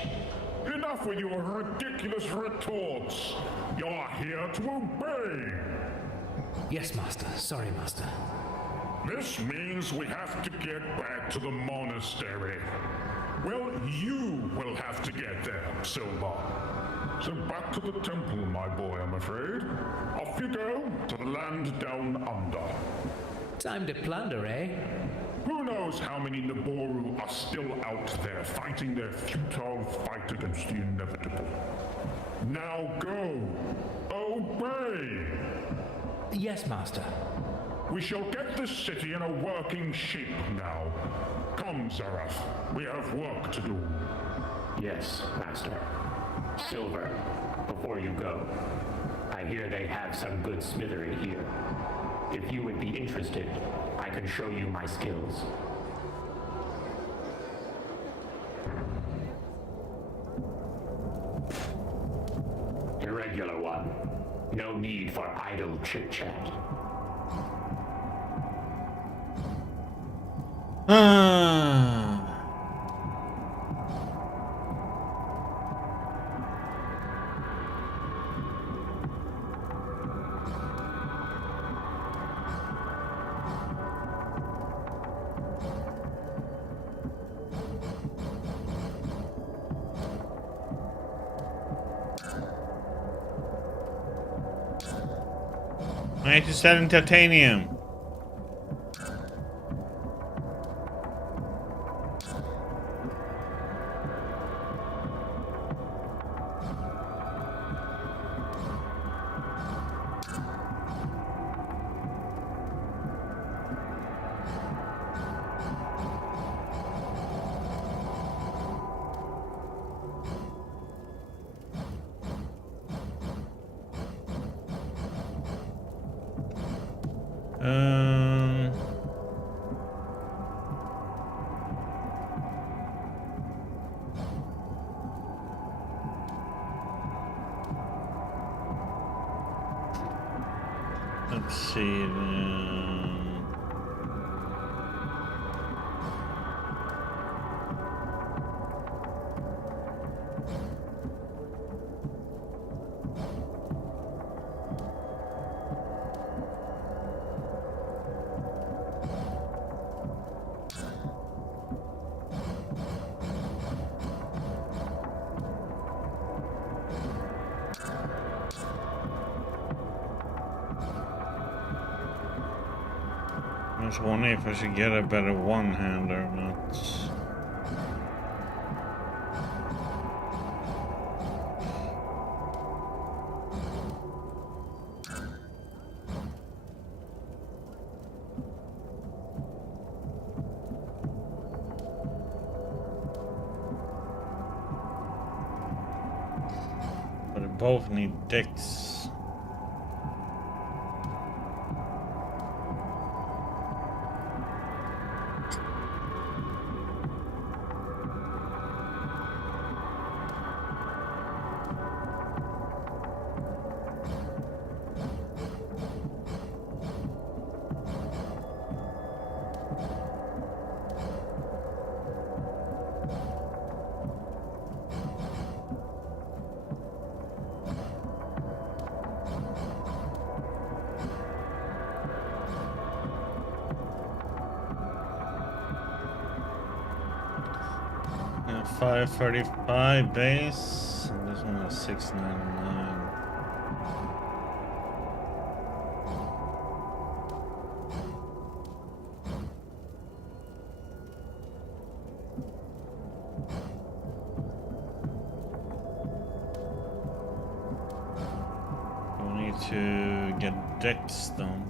Enough with your ridiculous retorts. You're here to obey. Yes, Master. Sorry, Master. This means we have to get back to the monastery. Well, you will have to get there, Silver. So back to the temple, my boy, I'm afraid. Off you go, to the land down under. Time to plunder, eh? Who knows how many Naboru are still out there fighting their futile fight against the inevitable. Now go! Obey! Yes, Master. We shall get this city in a working shape now. Come, Zareth. We have work to do. Yes, Master. Silver, before you go, I hear they have some good smithery here. If you would be interested, I can show you my skills. Irregular one. No need for idle chit-chat. I need to sell in titanium. see. I was wondering if I should get a better one-hander or not. But they both need decks. Yeah, 535 base, and this one is 699. We need to get decks done.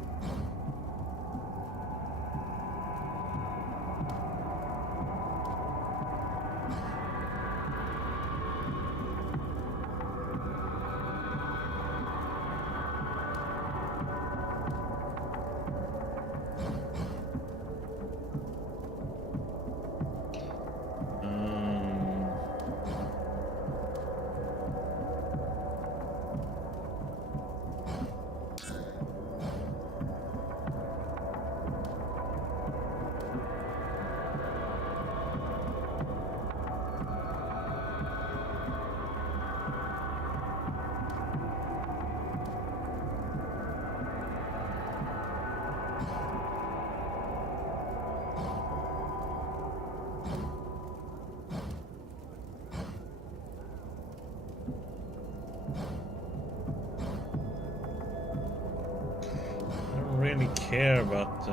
Really care about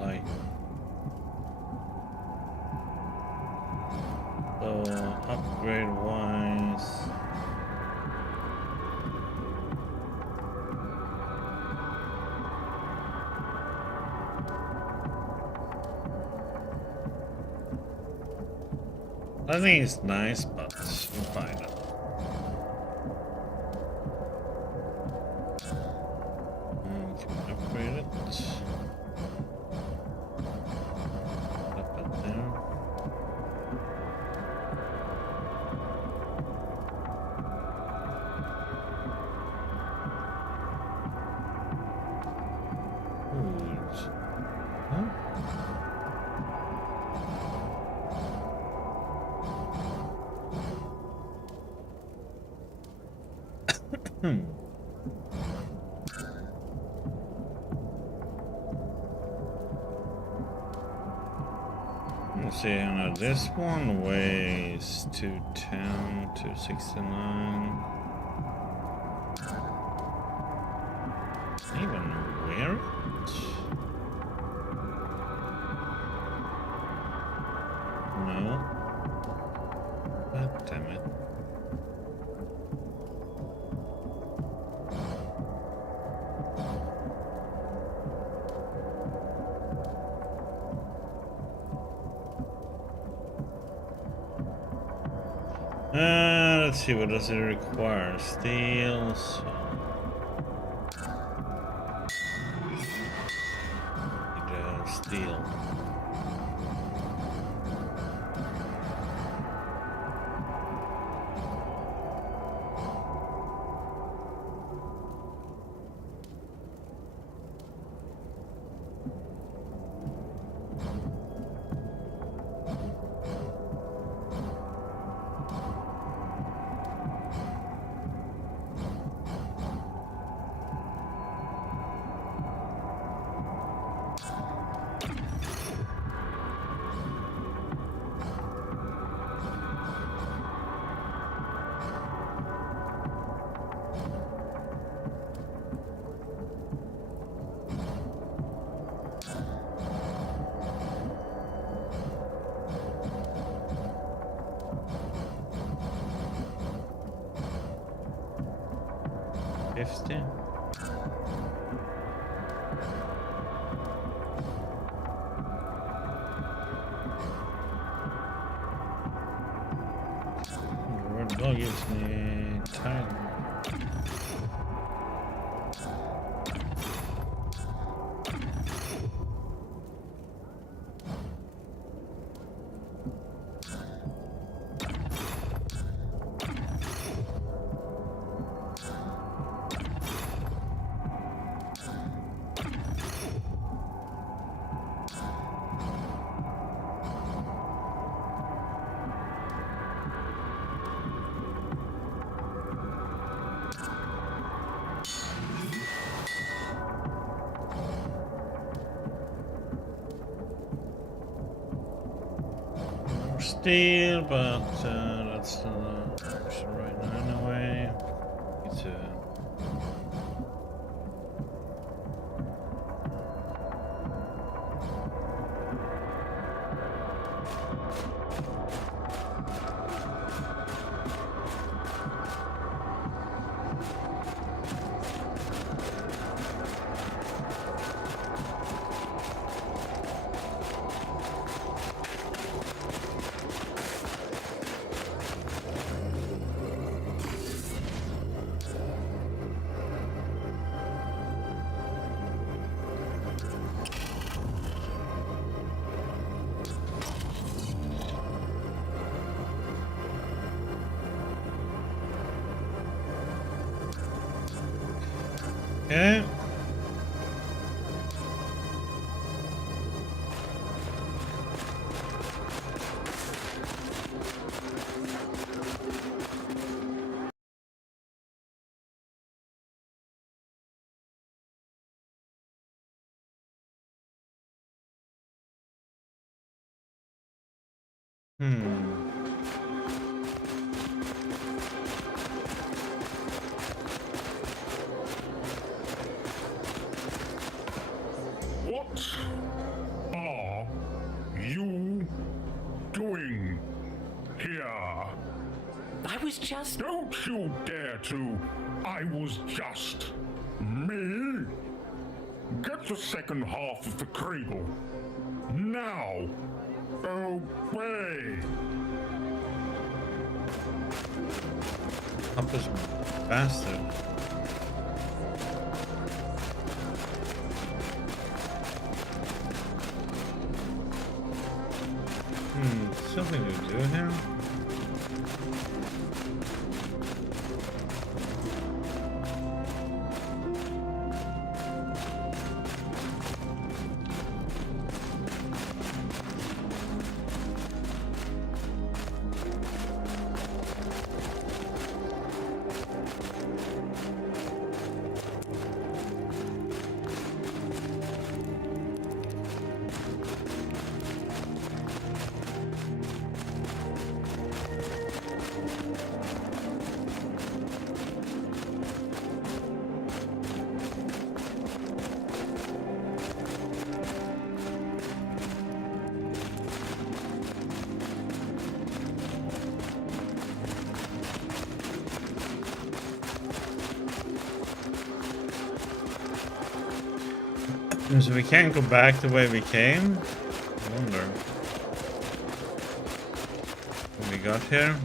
like so upgrade wise. I think it's nice, but we'll find out. Upgrade it. Up and down. Huh? Let's see, now this one weighs 210, 269. Even wear it? No. God damn it. Let's see, what does it require? Steel, so... Steel. 50. Red dog gives me time. Steel, but that's option right now anyway. It's okay. What are you doing here? I was just... Don't you dare to! I was just... Me? Get the second half of the Kriegel. Now! Obey! Up this bastard. Something to do here. So we can't go back the way we came? I wonder. When we got here?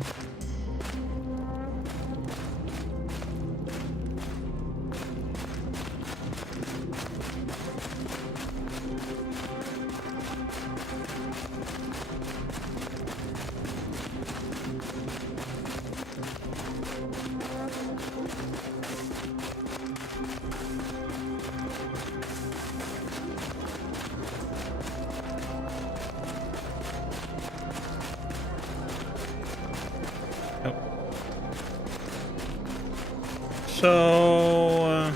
So,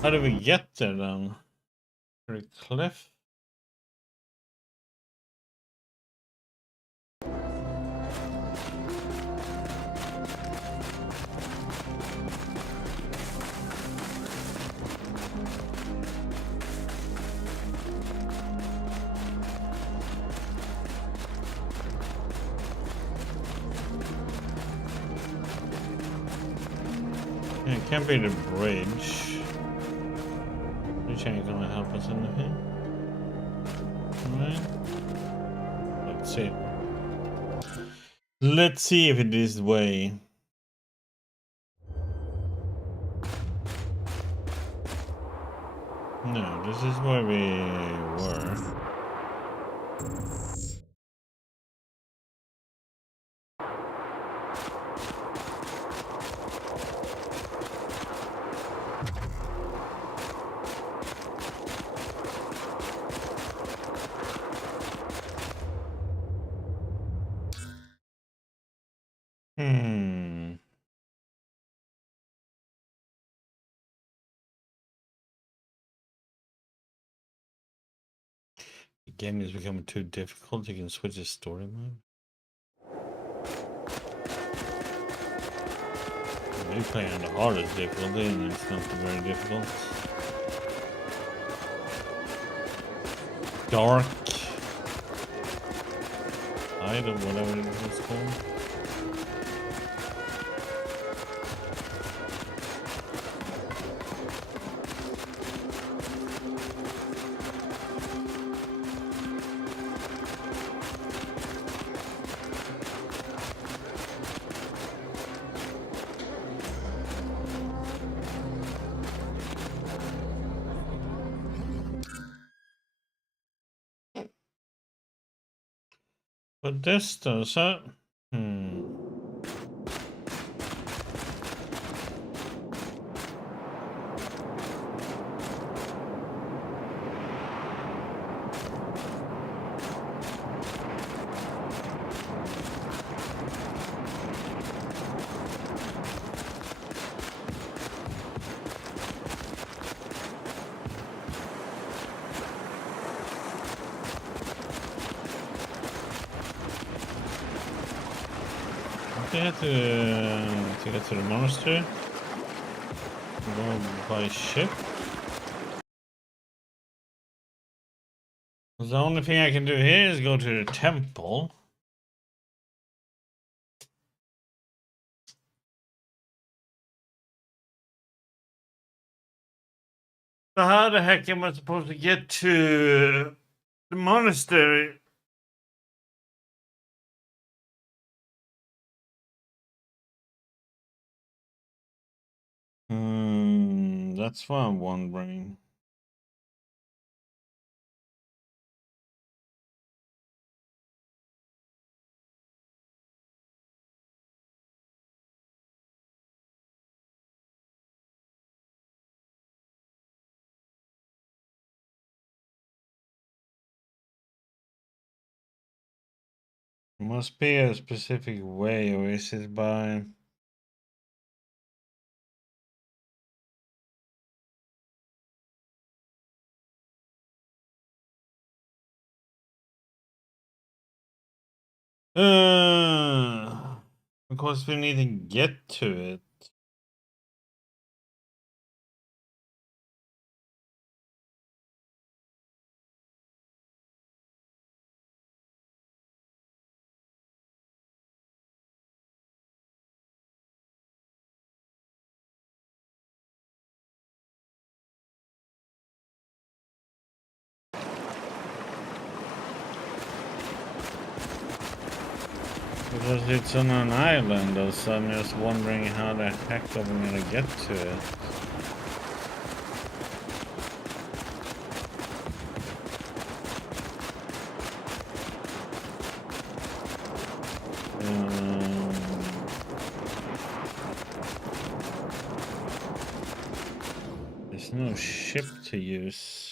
how do we get there then? Very cliff? can't be the bridge. Bridge ain't gonna help us anything. Alright. Let's see. Let's see if it is the way. No, this is where we were. The game is becoming too difficult. You can switch the story mode. Maybe playing on the hardest difficulty and it's not very difficult. Dark. Light or whatever it is called. But this does it. To get to the monastery, go by ship. The only thing I can do here is go to the temple. So how the heck am I supposed to get to the monastery? That's what I'm wondering. Must be a specific way, or is it by... Because we need to get to it. Because it's on an island, so I'm just wondering how the heck are we gonna get to it. There's no ship to use.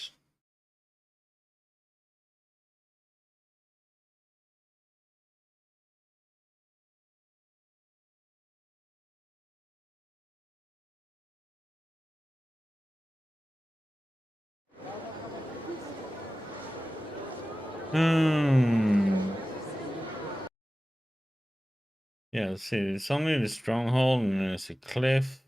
Yeah, see, it's only the stronghold and there's a cliff.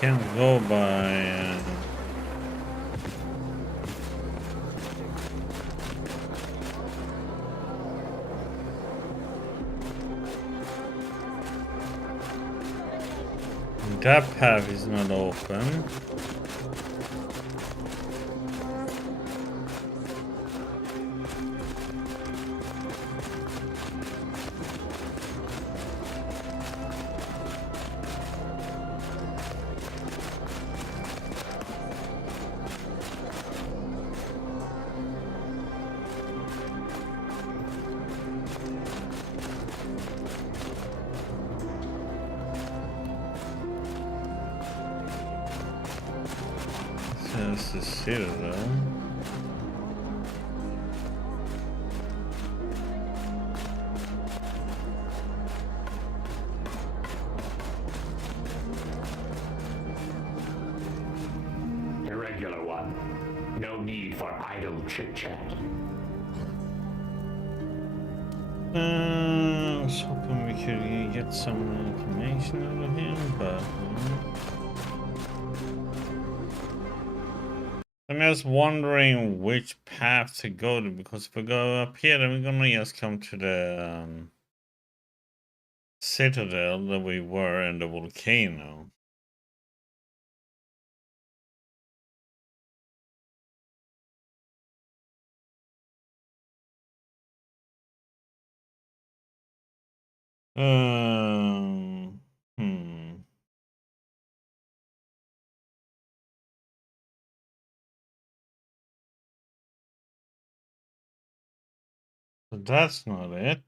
can't go by. That path is not open. That's the citadel. Irregular one. No need for idle chit-chat. I was hoping we could get some information out of him, but I'm just wondering which path to go to, because if we go up here, then we're gonna just come to the citadel that we were in the volcano. So that's not it.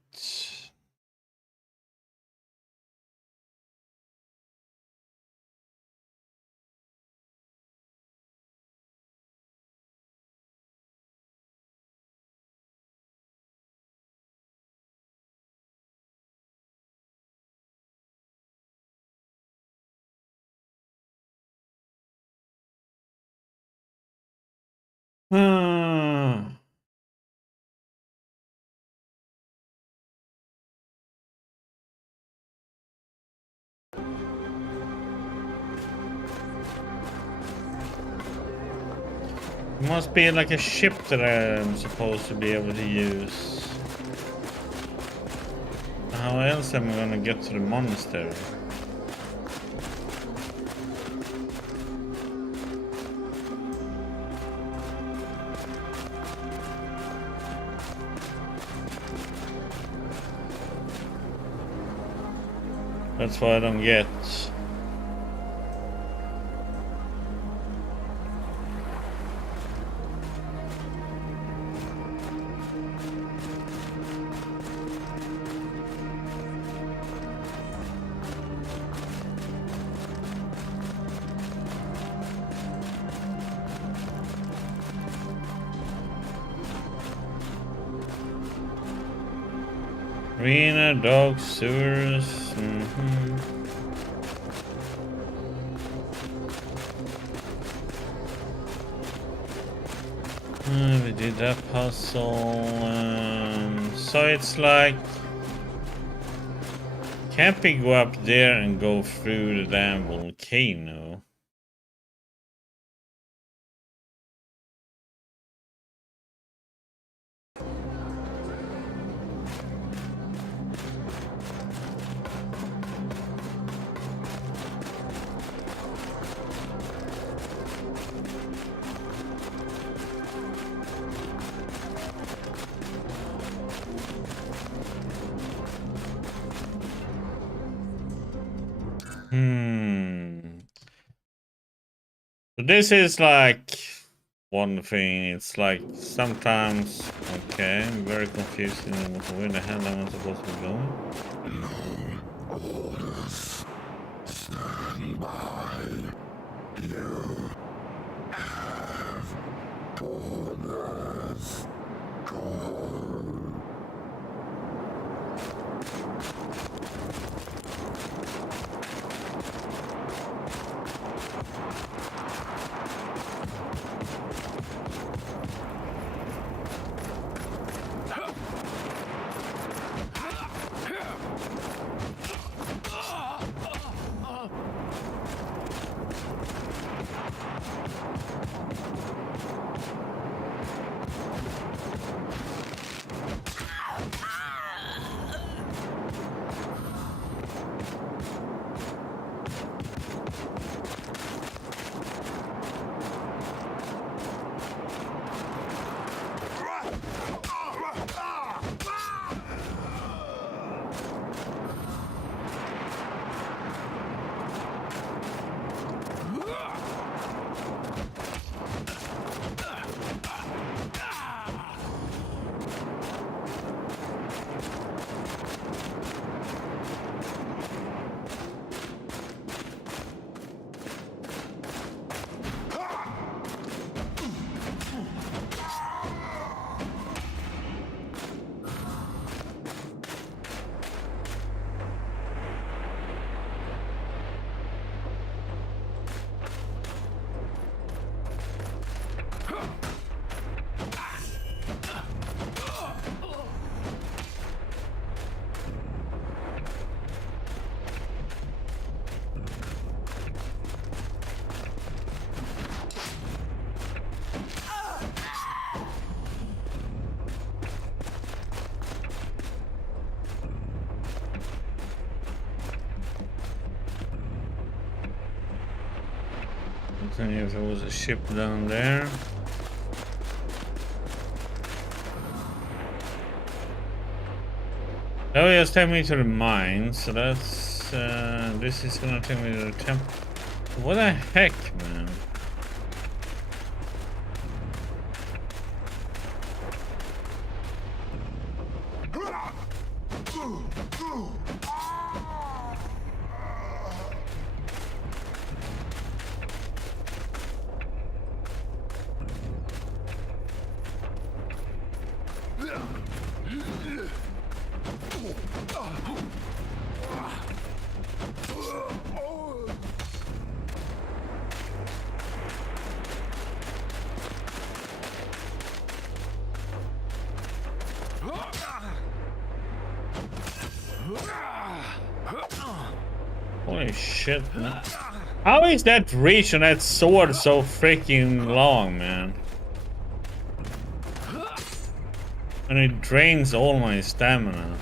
Must be like a ship that I'm supposed to be able to use. How else am I gonna get to the monastery? That's what I don't get. Arena, dogs, sewers. We did that puzzle. So it's like, can't we go up there and go through the damn volcano? So this is like one thing. It's like sometimes, okay, I'm very confusing. Where the hell am I supposed to be going? Orders. Stand by. You have orders. Go. If there was a ship down there. That will just take me to the mine, so that's this is gonna take me to the temple. What the heck, man? Holy shit, man. How is that reach on that sword so freaking long, man? And it drains all my stamina.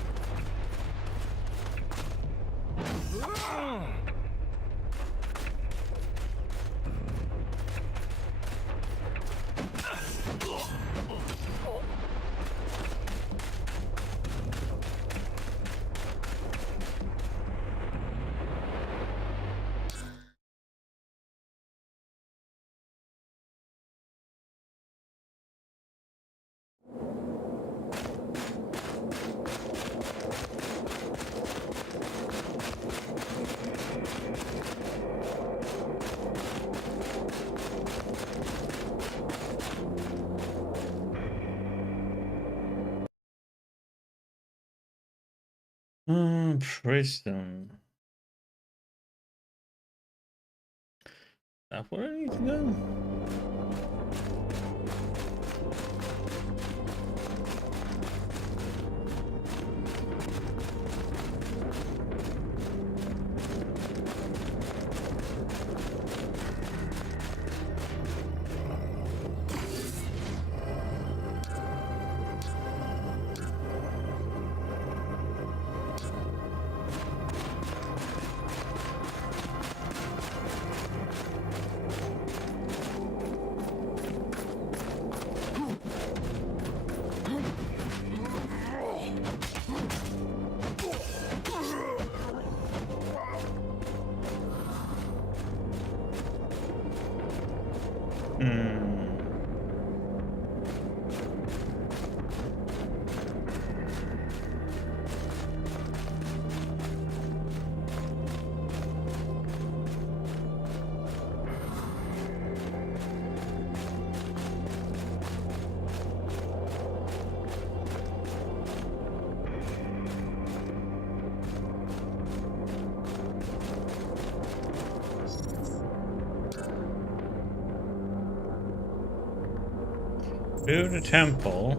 Prison. That's where I need to go. To the temple.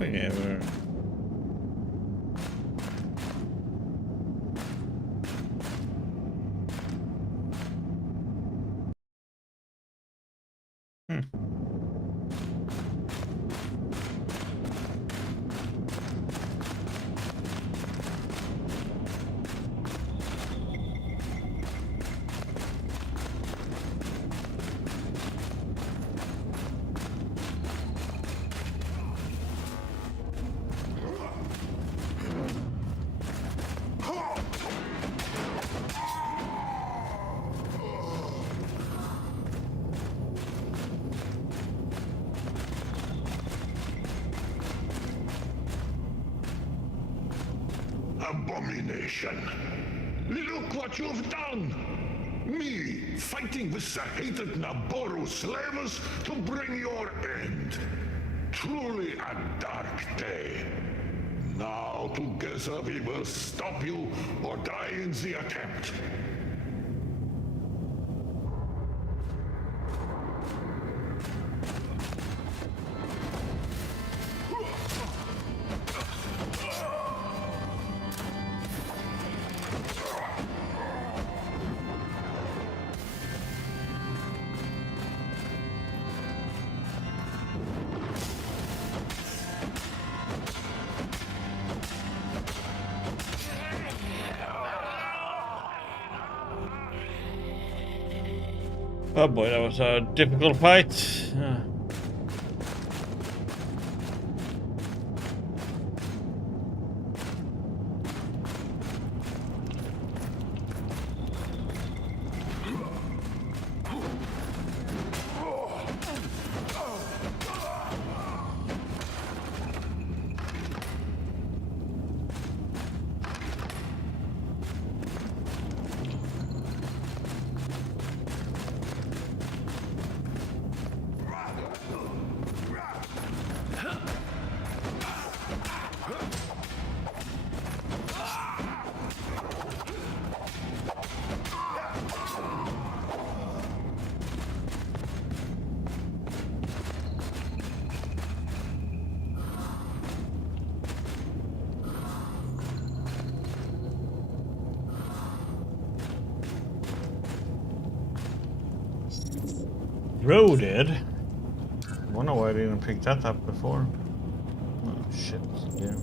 Nothing ever. Abomination! Look what you've done! Me fighting with the hated Naboru slavers to bring your end. Truly a dark day. Now together we will stop you or die in the attempt. Oh boy, that was a difficult fight. Roaded? I wonder why I didn't pick that up before. Oh shit, yeah.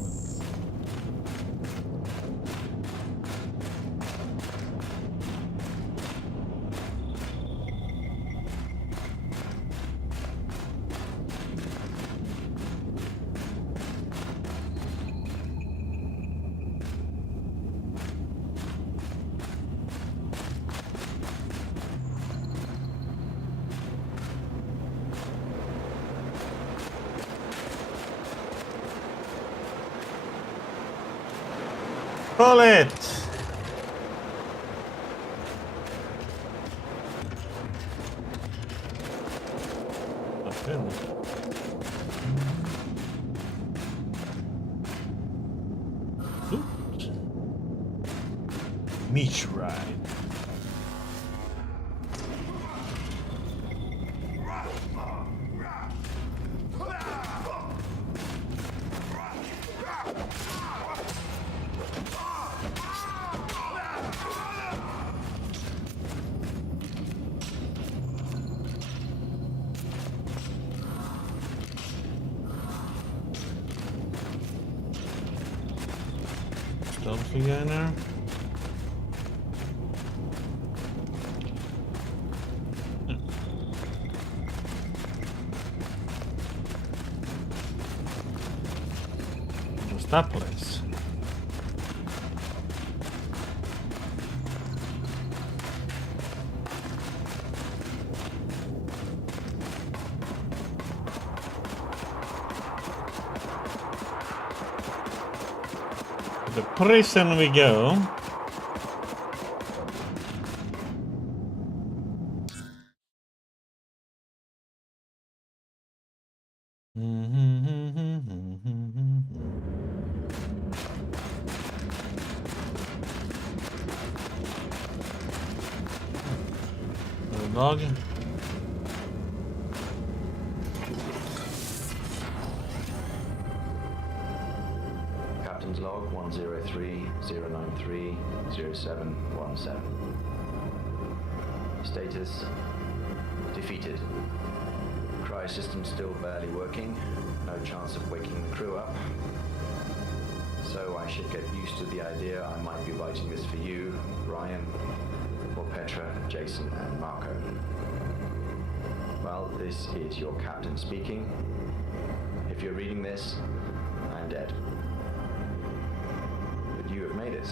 Pull it! Oops. Meat ride. Stealthy guy now. Just that place. The prison we go. Log. Captain's log 103-093-0717. Status defeated. Cryo system still barely working. No chance of waking the crew up. So I should get used to the idea I might be writing this for you, Ryan, or Petra, Jason, and Marco. Well, this is your captain speaking. If you're reading this, I'm dead. But you have made it.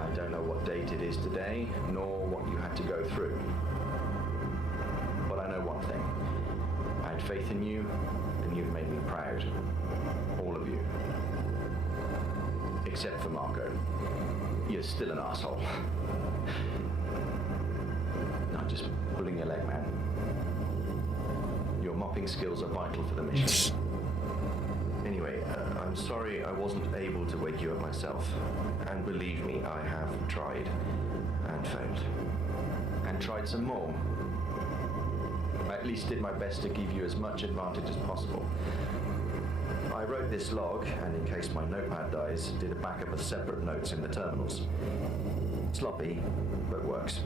I don't know what date it is today, nor what you had to go through. But I know one thing. I had faith in you, and you've made me proud. All of you. Except for Marco. You're still an asshole. Not just pulling your leg, man. Your mopping skills are vital for the mission. Anyway, I'm sorry I wasn't able to wake you up myself. And believe me, I have tried. And failed. And tried some more. I at least did my best to give you as much advantage as possible. I wrote this log, and in case my notepad dies, did a backup of separate notes in the terminals. Sloppy, but works.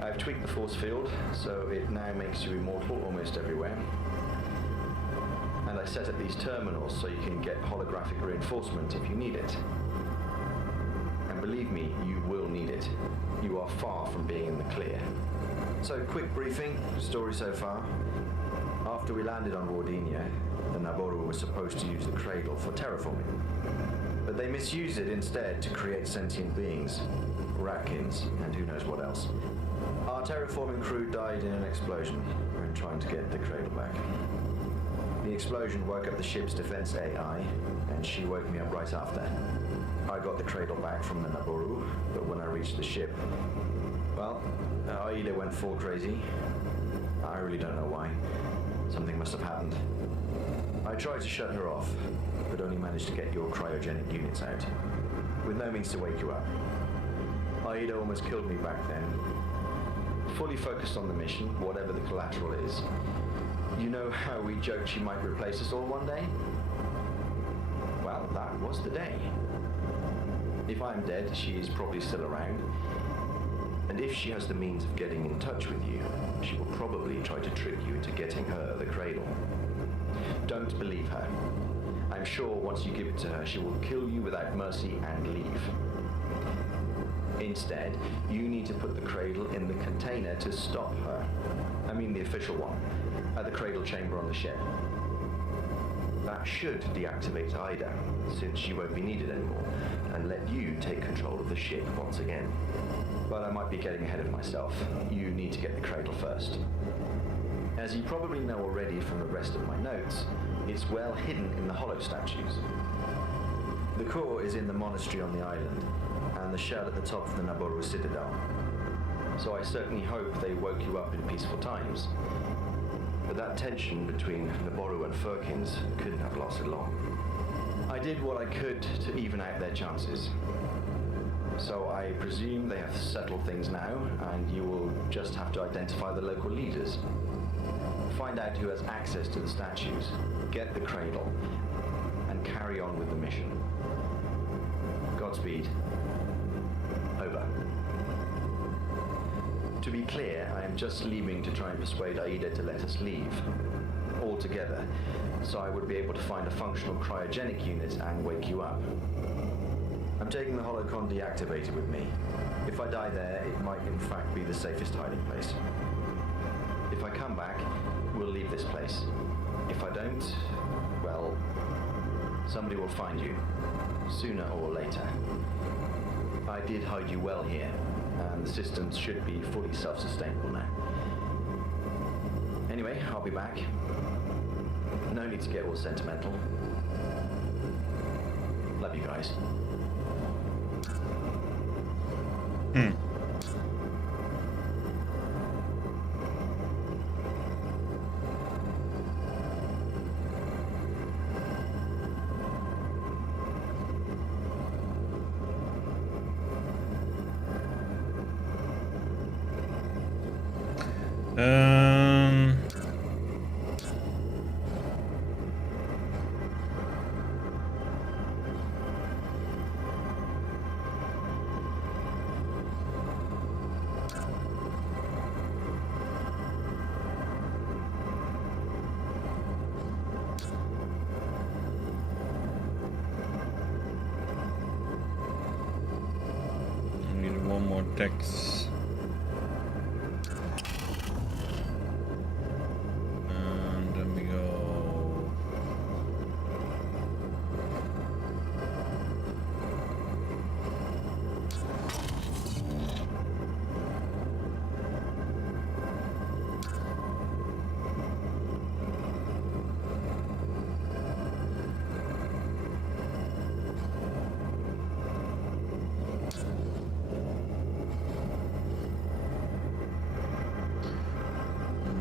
I've tweaked the force field, so it now makes you immortal almost everywhere. And I set up these terminals so you can get holographic reinforcement if you need it. And believe me, you will need it. You are far from being in the clear. So, quick briefing, story so far. After we landed on Wardinia, the Naboru was supposed to use the cradle for terraforming. But they misused it instead to create sentient beings, Ratkins, and who knows what else. Our terraforming crew died in an explosion when trying to get the cradle back. The explosion woke up the ship's defense AI, and she woke me up right after. I got the cradle back from the Naboru, but when I reached the ship, well, Aida went full crazy. I really don't know why. Something must have happened. I tried to shut her off, but only managed to get your cryogenic units out, with no means to wake you up. Aida almost killed me back then. Fully focused on the mission, whatever the collateral is. You know how we joked she might replace us all one day? Well, that was the day. If I'm dead, she is probably still around. And if she has the means of getting in touch with you, she will probably try to trick you into getting her the cradle. Don't believe her. I'm sure once you give it to her, she will kill you without mercy and leave. Instead, you need to put the cradle in the container to stop her. I mean the official one, at the cradle chamber on the ship. That should deactivate Aida, since she won't be needed anymore, and let you take control of the ship once again. But I might be getting ahead of myself. You need to get the cradle first. As you probably know already from the rest of my notes, it's well hidden in the hollow statues. The core is in the monastery on the island, and the shell at the top of the Naboru Citadel. So I certainly hope they woke you up in peaceful times. But that tension between Naboru and Firkins couldn't have lasted long. I did what I could to even out their chances. So I presume they have settled things now, and you will just have to identify the local leaders. Find out who has access to the statues, get the cradle, and carry on with the mission. Godspeed. Over. To be clear, I am just leaving to try and persuade Aida to let us leave. All together, so I would be able to find a functional cryogenic unit and wake you up. I'm taking the holocron deactivated with me. If I die there, it might in fact be the safest hiding place. If I come back, we'll leave this place. If I don't, well, somebody will find you, sooner or later. I did hide you well here, and the systems should be fully self-sustainable now. Anyway, I'll be back. No need to get all sentimental. Love you guys. Vortex. And then we go.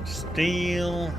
Steel.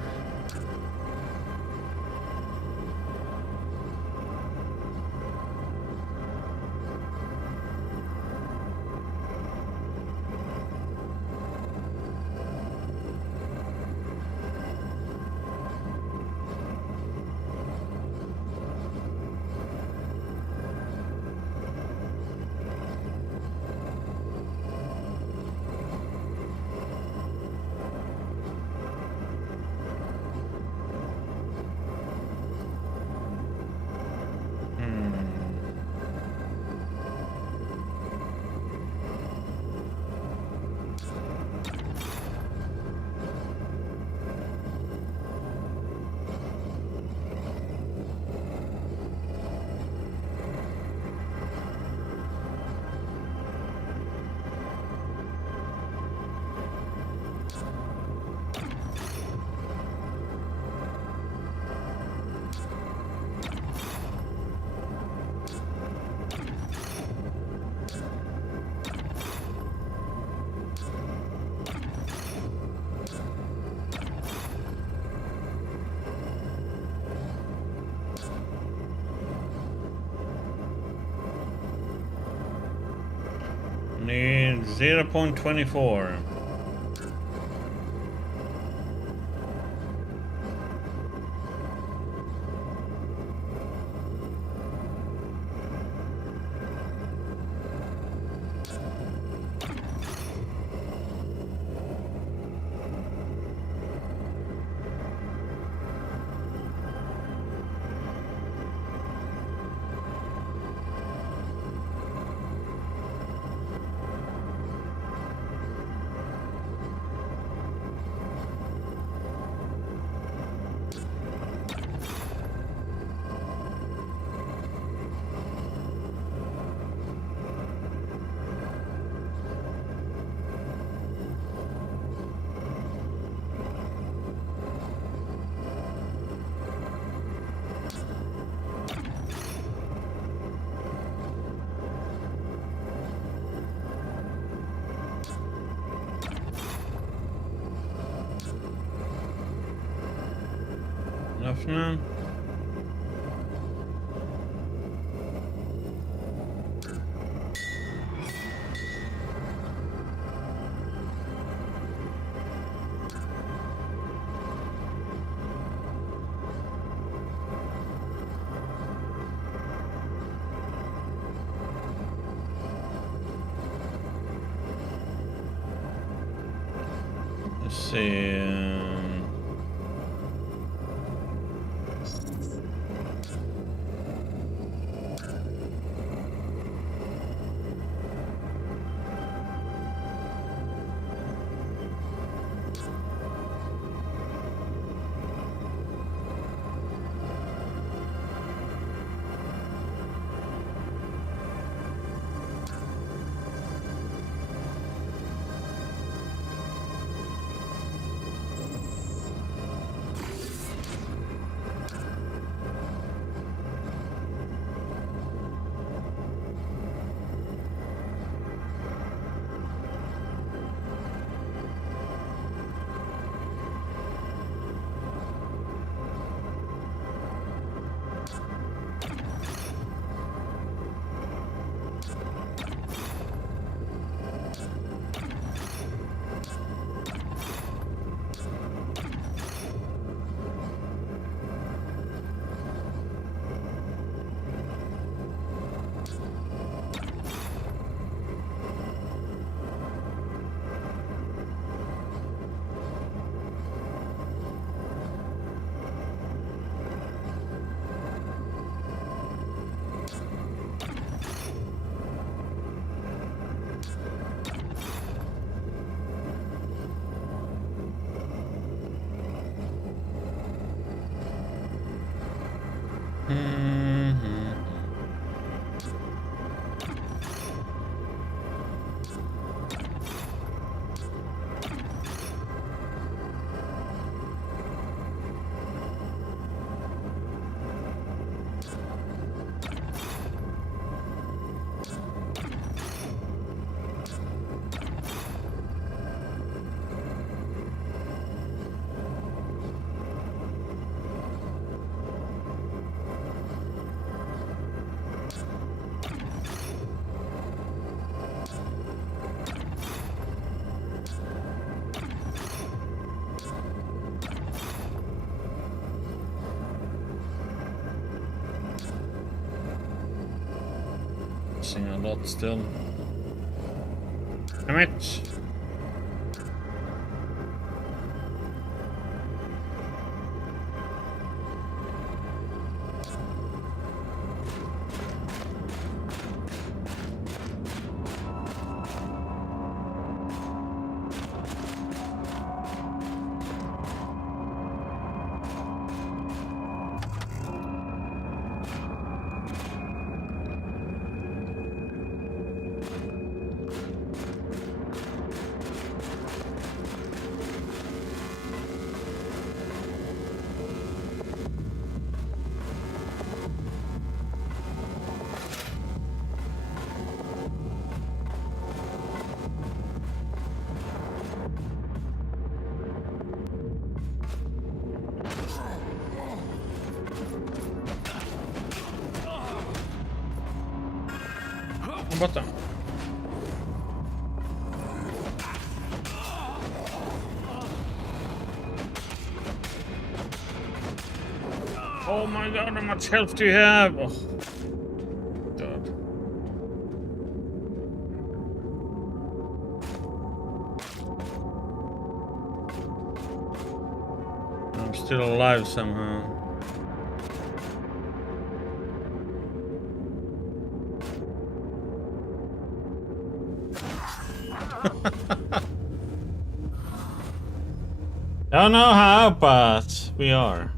Need 0.24. Enough now? Let's see. Missing a lot still. Damn it! Bottom. Oh my god, how much health do you have? Oh, god. I'm still alive somehow. Don't know how, but we are.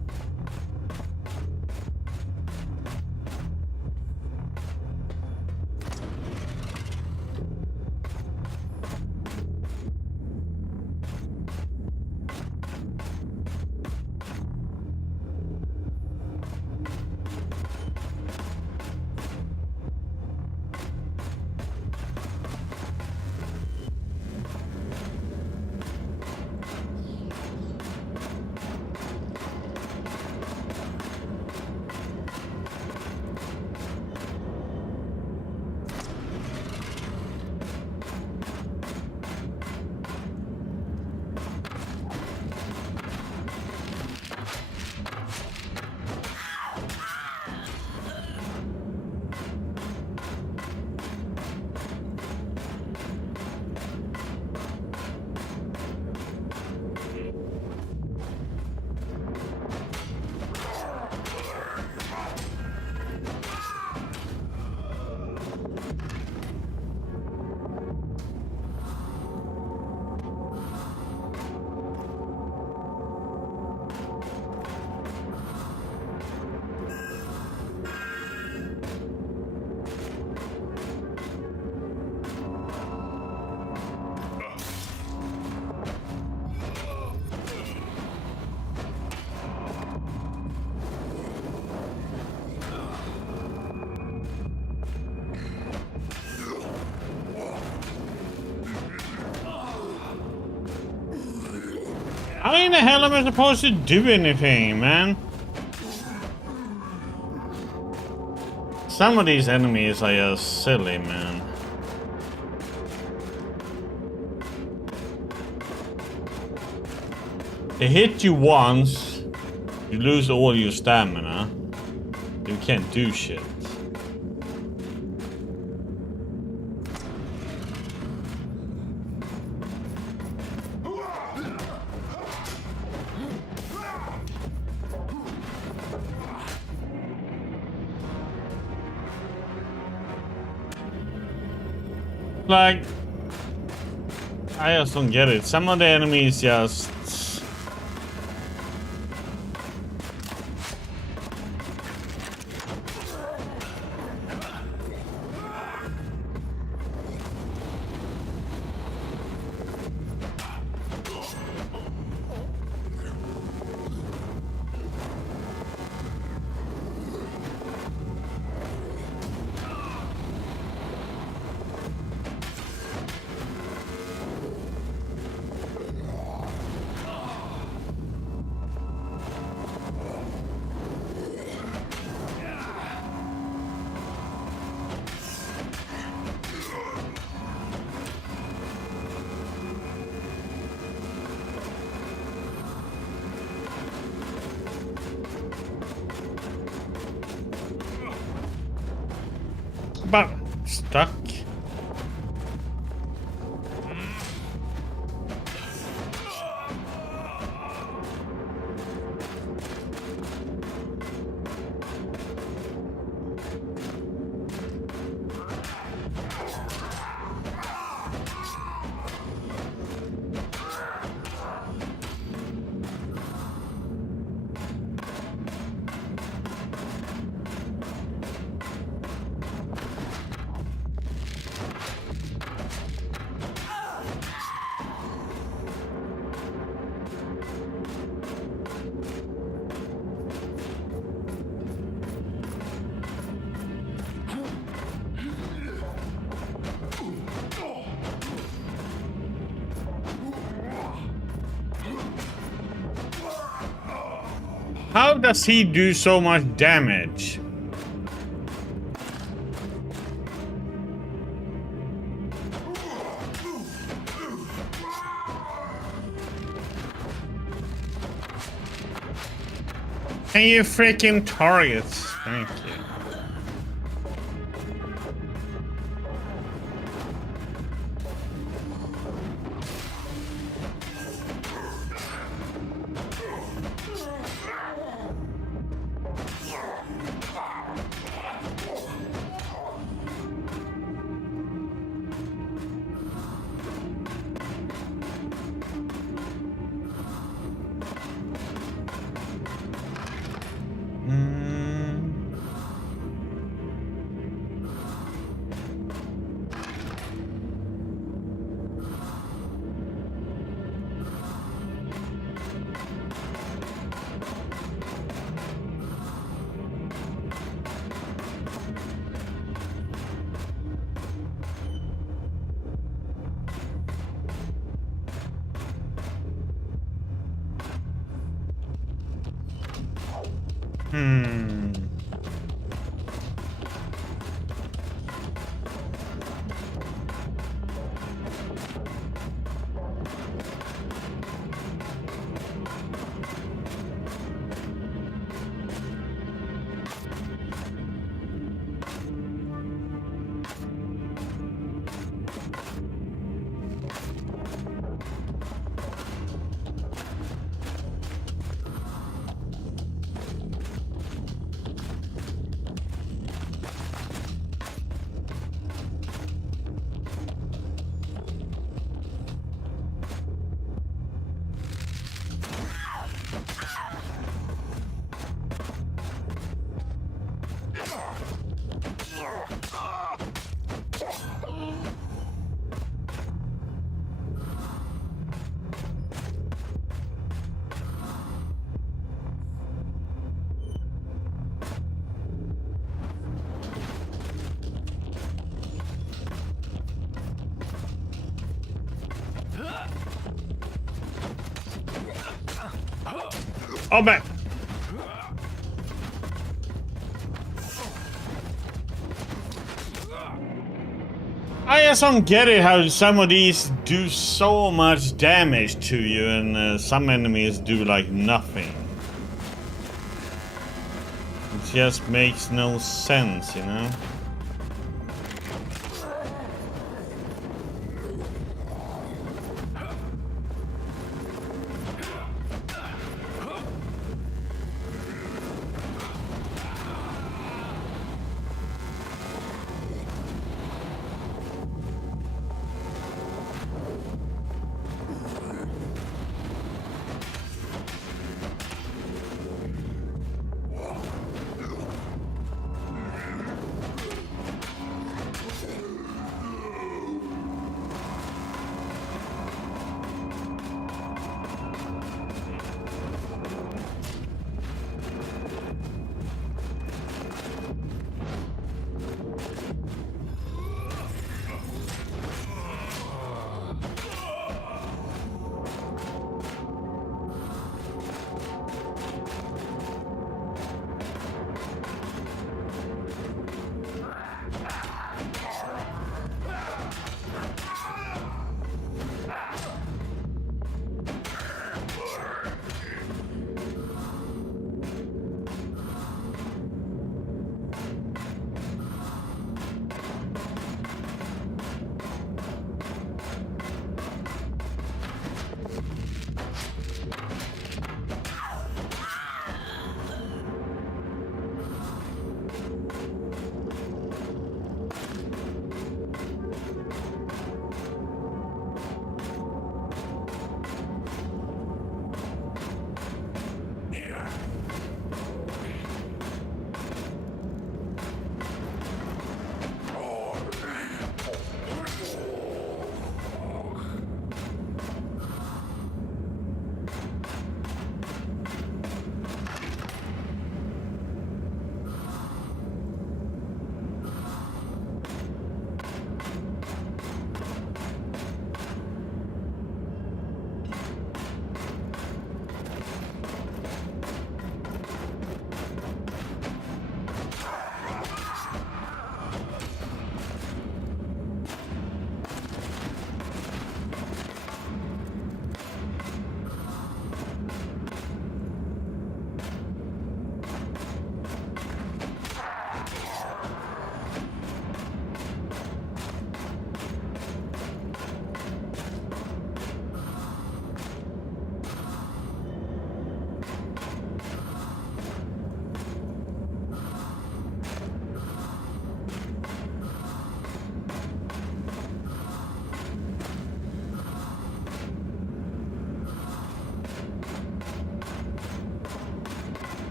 How in the hell am I supposed to do anything, man? Some of these enemies are just silly, man. They hit you once, you lose all your stamina. You can't do shit. Like, I just don't get it. Some of the enemies just... about stuck? How does he do so much damage? Can you freaking target? Thank you. Oh man! I just don't get it how some of these do so much damage to you and some enemies do like nothing. It just makes no sense, you know?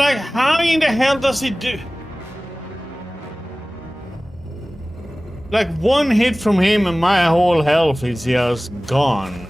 Like, how in the hell does he do? Like, one hit from him and my whole health is just gone.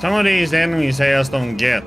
Some of these enemies I just don't get.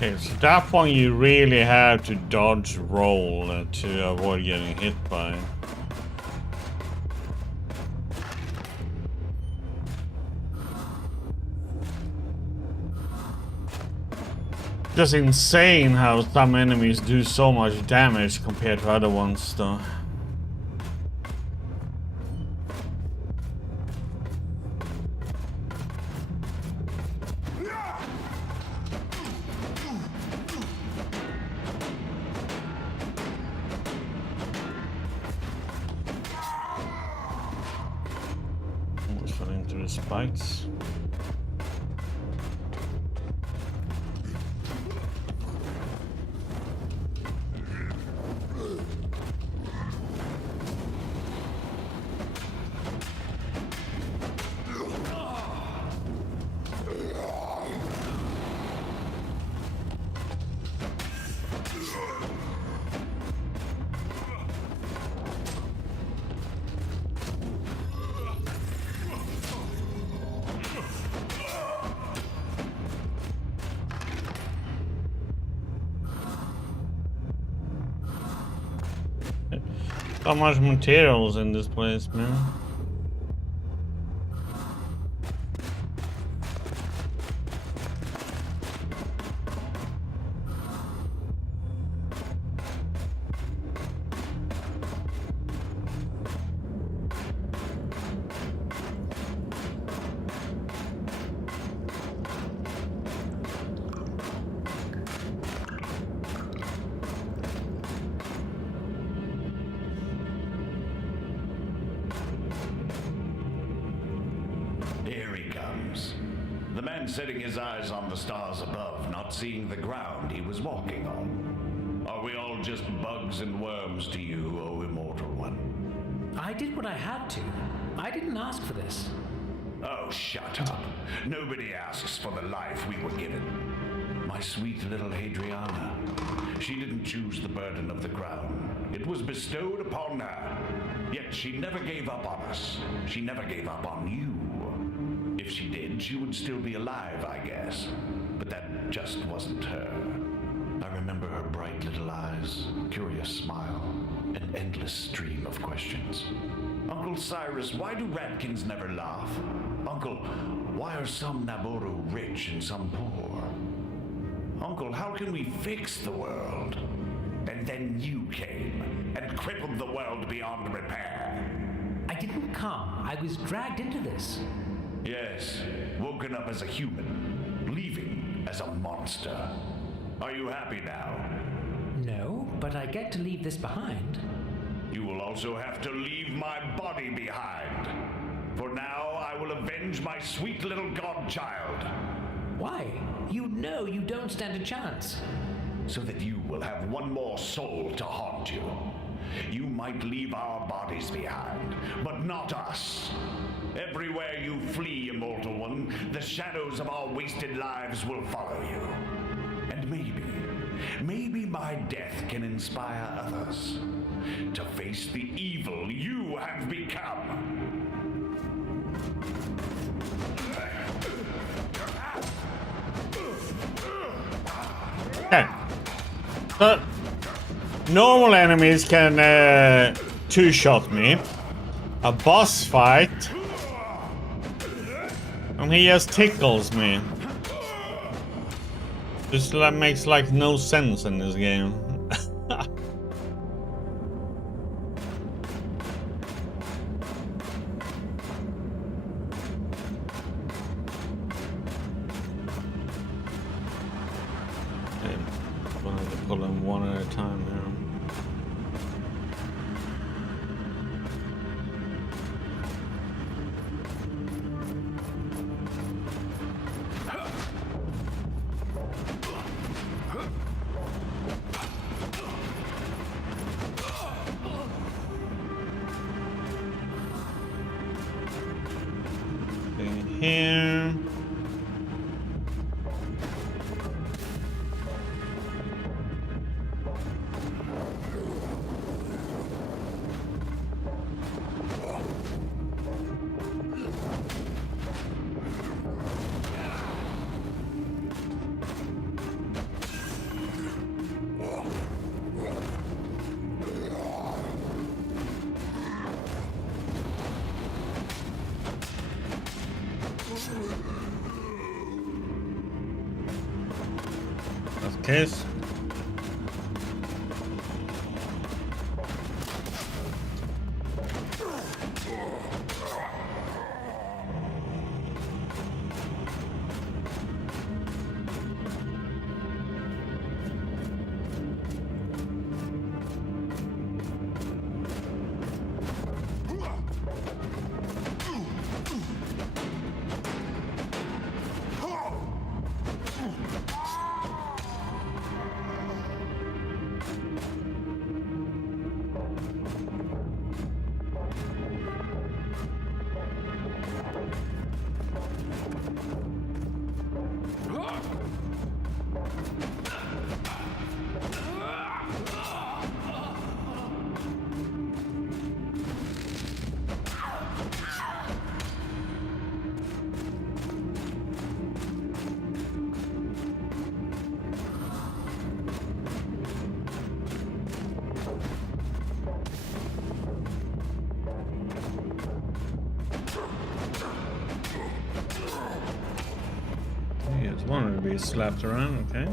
Okay, so that one you really have to dodge roll to avoid getting hit by. Just insane how some enemies do so much damage compared to other ones though. Almost fell into the spikes. So much materials in this place, man. man setting his eyes on the stars above, not seeing the ground he was walking on? Are we all just bugs and worms to you, O Immortal One? I did what I had to. I didn't ask for this. Oh, shut up. Nobody asks for the life we were given. My sweet little Hadriana. She didn't choose the burden of the crown. It was bestowed upon her. Yet she never gave up on us. She never gave up on you. If she did, she would still be alive, I guess. But that just wasn't her. I remember her bright little eyes, curious smile, an endless stream of questions. Uncle Cyrus, why do ratkins never laugh? Uncle, why are some Naboru rich and some poor? Uncle, how can we fix the world? And then you came and crippled the world beyond repair. I didn't come. I was dragged into this. Yes, woken up as a human, leaving as a monster. Are you happy now? No, but I get to leave this behind. You will also have to leave my body behind. For now, I will avenge my sweet little godchild. Why? You know you don't stand a chance. So that you will have one more soul to haunt you. You might leave our bodies behind, but not us. Everywhere you flee, Immortal One, the shadows of our wasted lives will follow you. And maybe my death can inspire others to face the evil you have become. Okay. So, normal enemies can two-shot me. A boss fight, and he just tickles me. This makes like no sense in this game. I'm gonna have to pull them one at a time here. Here. Kiss. He just wanted to be slapped around, okay.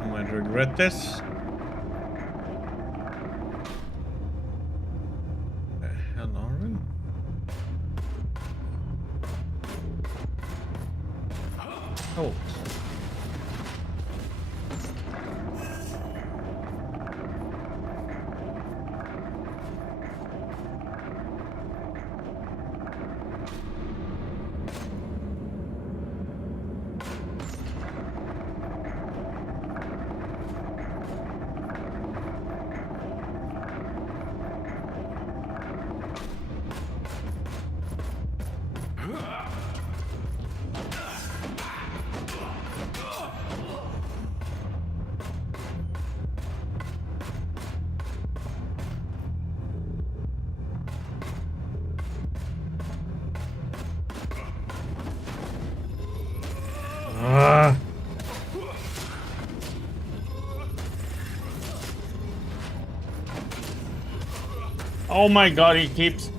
I might regret this. Coolt. Oh my god, he keeps...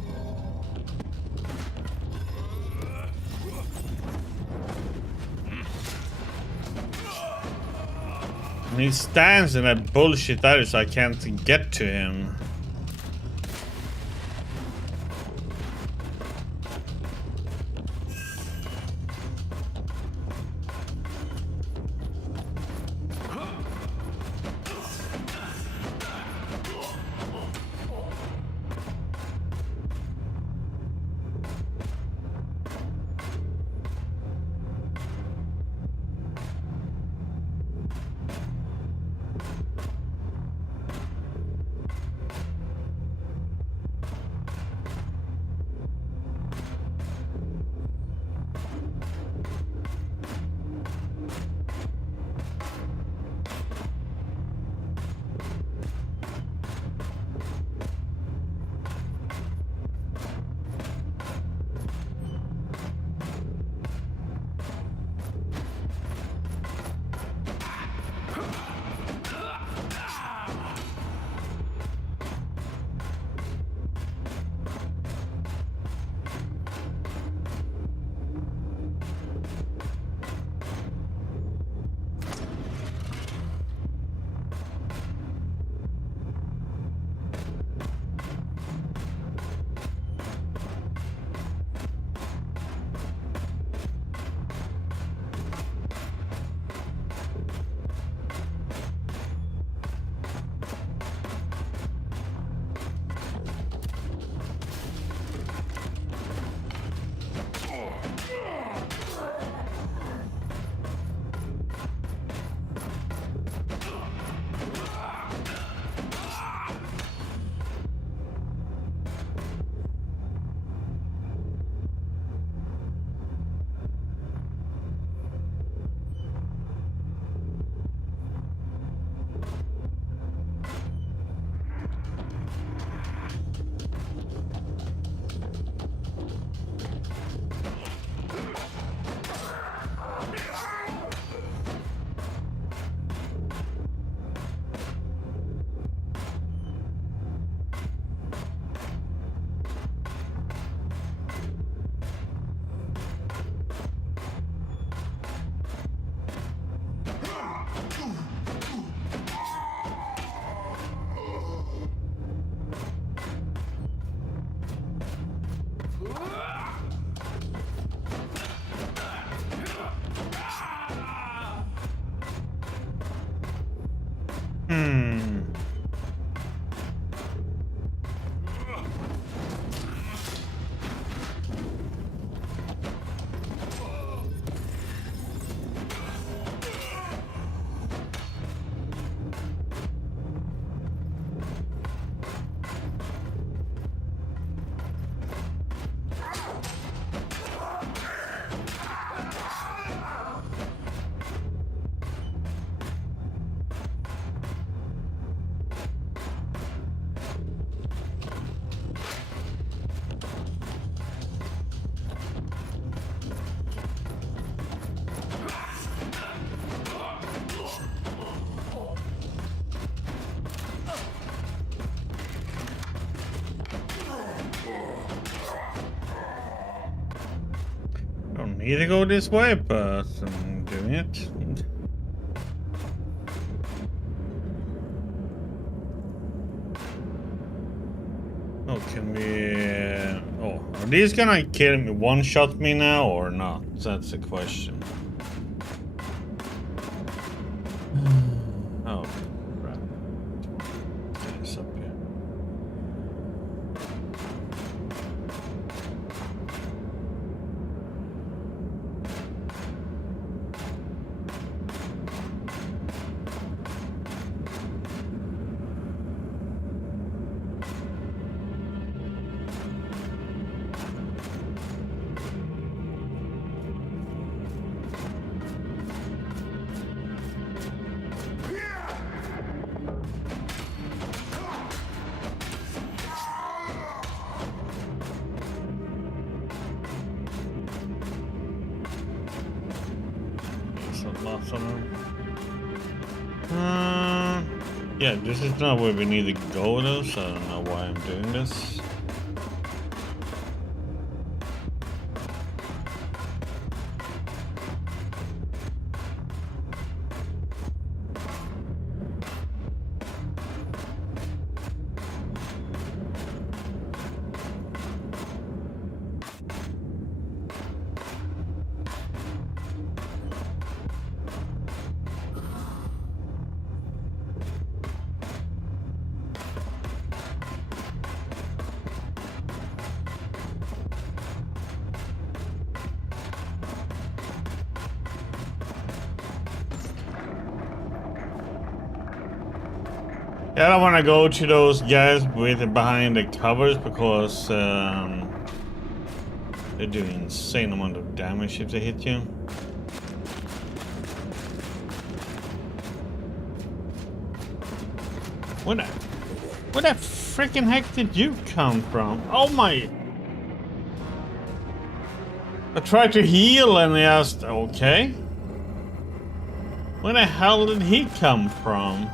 And he stands in that bullshit area so I can't get to him. Need to go this way, but I'm doing it. Oh, can we... Oh, are these gonna kill me, one-shot me now or not? That's the question. Yeah, this is not where we need to go though, so I don't know why I'm doing this. I don't want to go to those guys with behind the covers because they do an insane amount of damage if they hit you. Where the freaking heck did you come from? Oh my! I tried to heal and they asked, okay. Where the hell did he come from?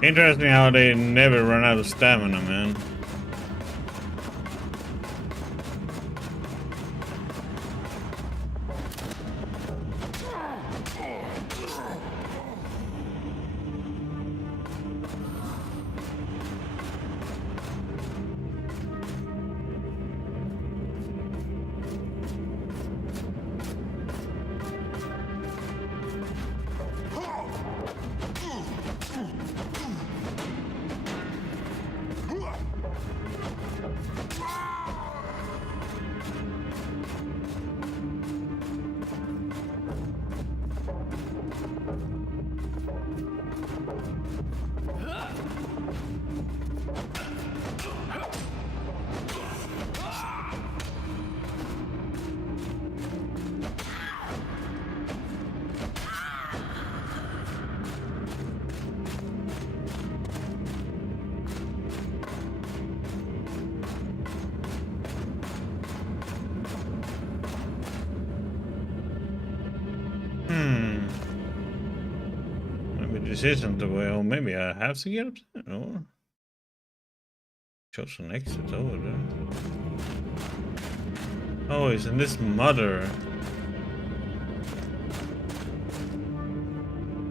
Interesting how they never run out of stamina, man. Maybe this isn't the way, or maybe I have to get up there. No. Shows an exit over there. Oh, isn't this mother?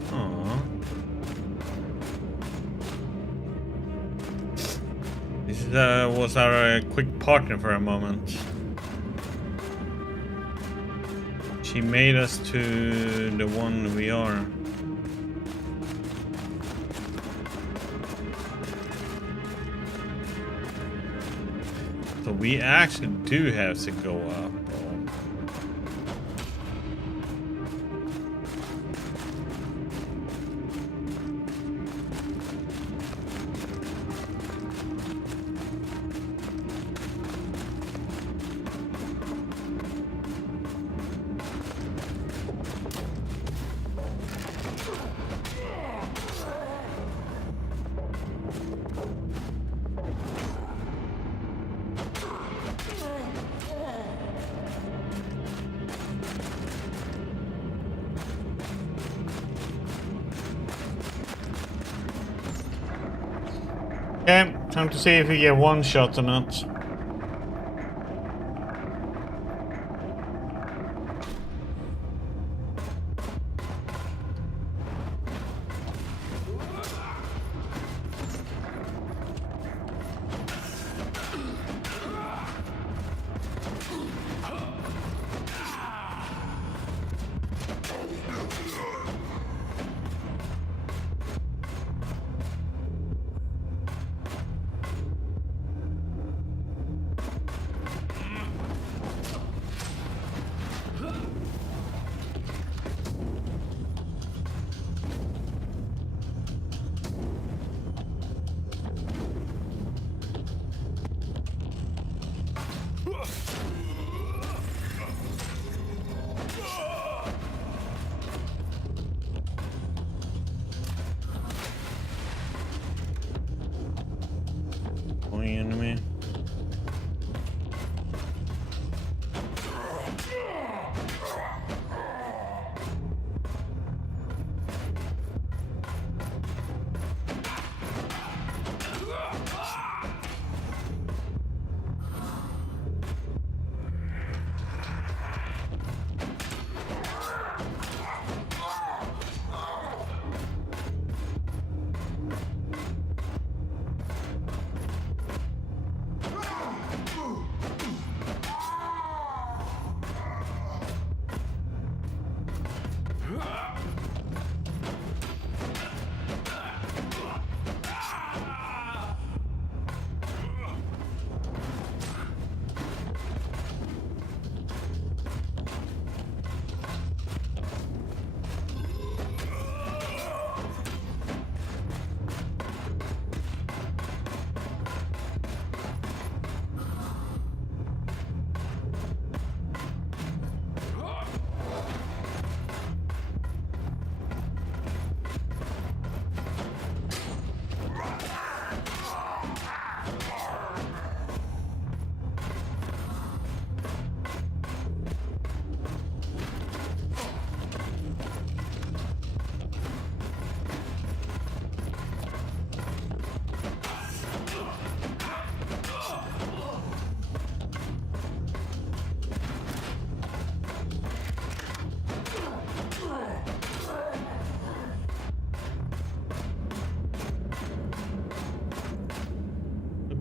Aww. This was our quick partner for a moment. She made us to the one we are. So we actually do have to go up. Okay, time to see if we get one shot or not.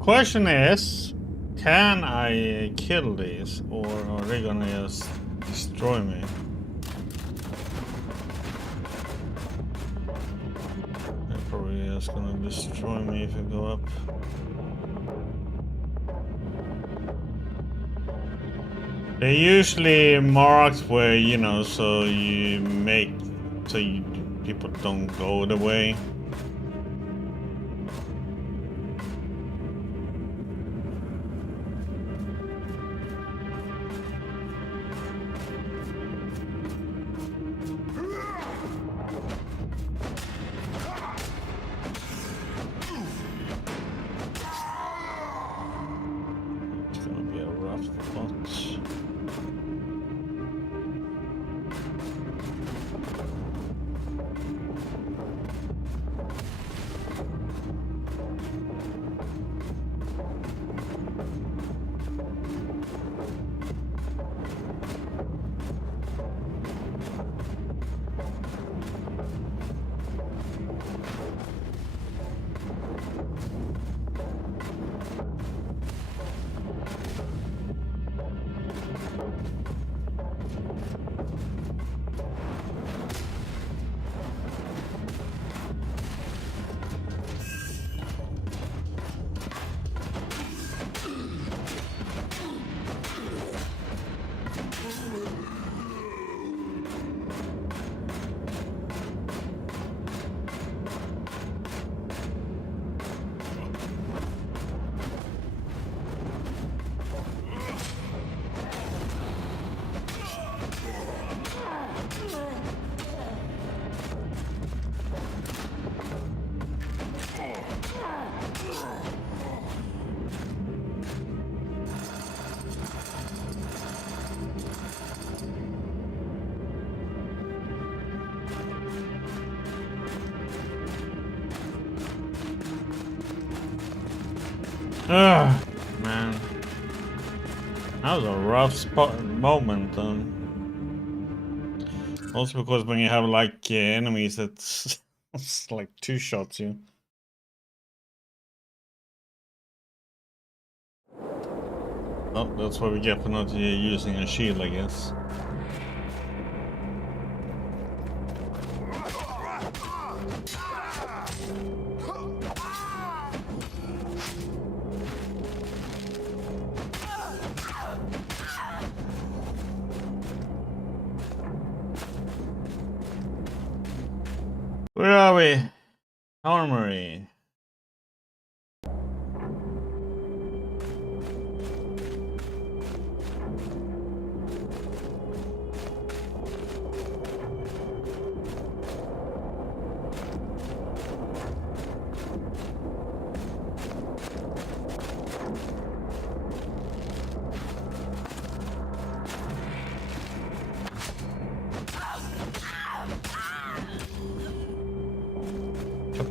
question is, can I kill these, or are they gonna just destroy me? They're probably just gonna destroy me if I go up. They're usually marked where, you know, so you make so people don't go the way. It's gonna be a rough spot. Ugh, man. That was a rough moment. Also because when you have like enemies that's it's like two shots you. Oh, that's what we get for not using a shield, I guess. Where are we? Armory.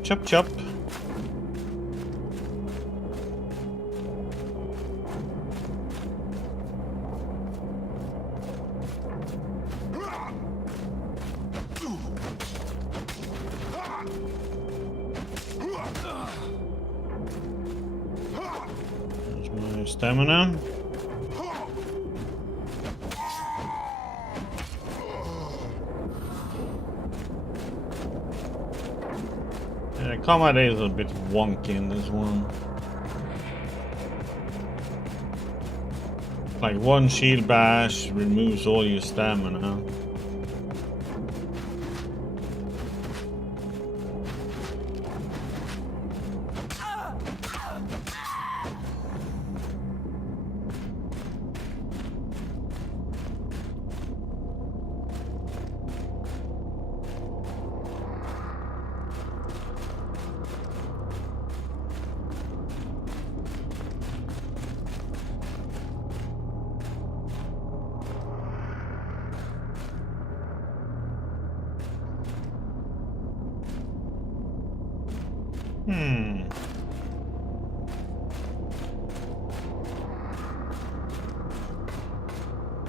Chop, chop. There's my stamina. Yeah, combat is a bit wonky in this one. Like one shield bash removes all your stamina.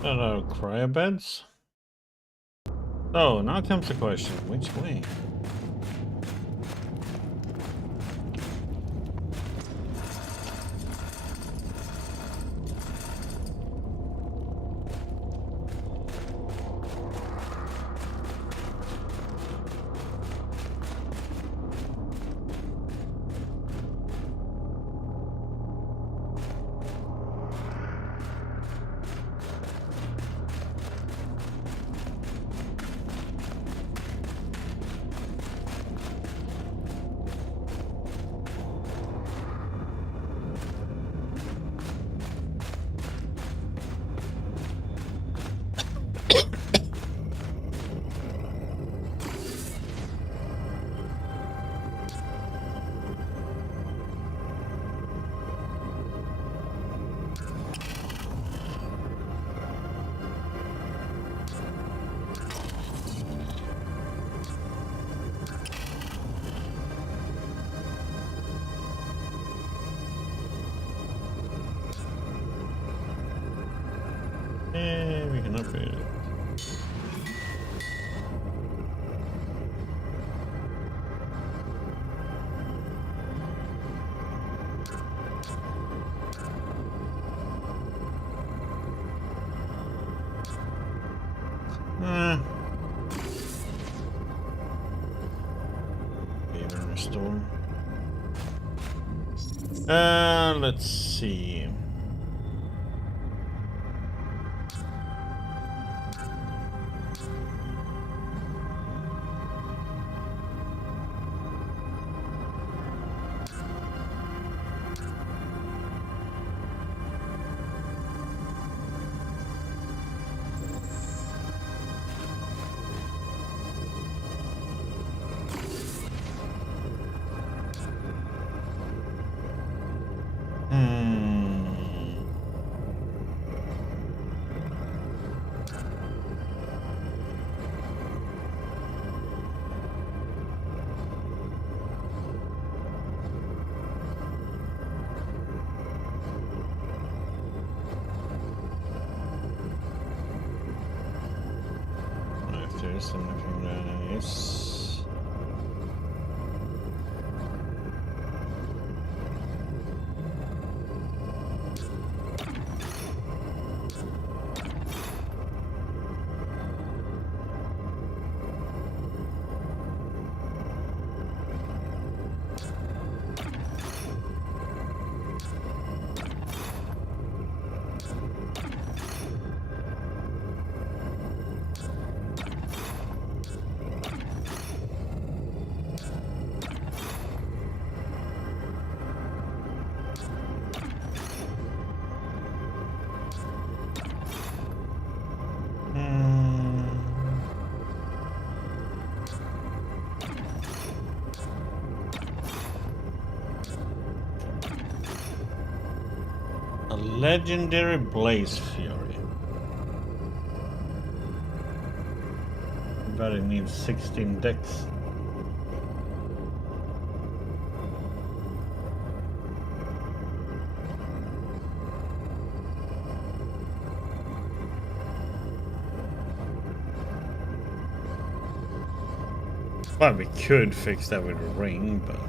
Hello, cryobeds. So now comes the question, which way? can upgrade it. Even restore. Let's see. There's something nice. Legendary Blaze Fury. But it needs 16 decks. Well, we could fix that with a ring, but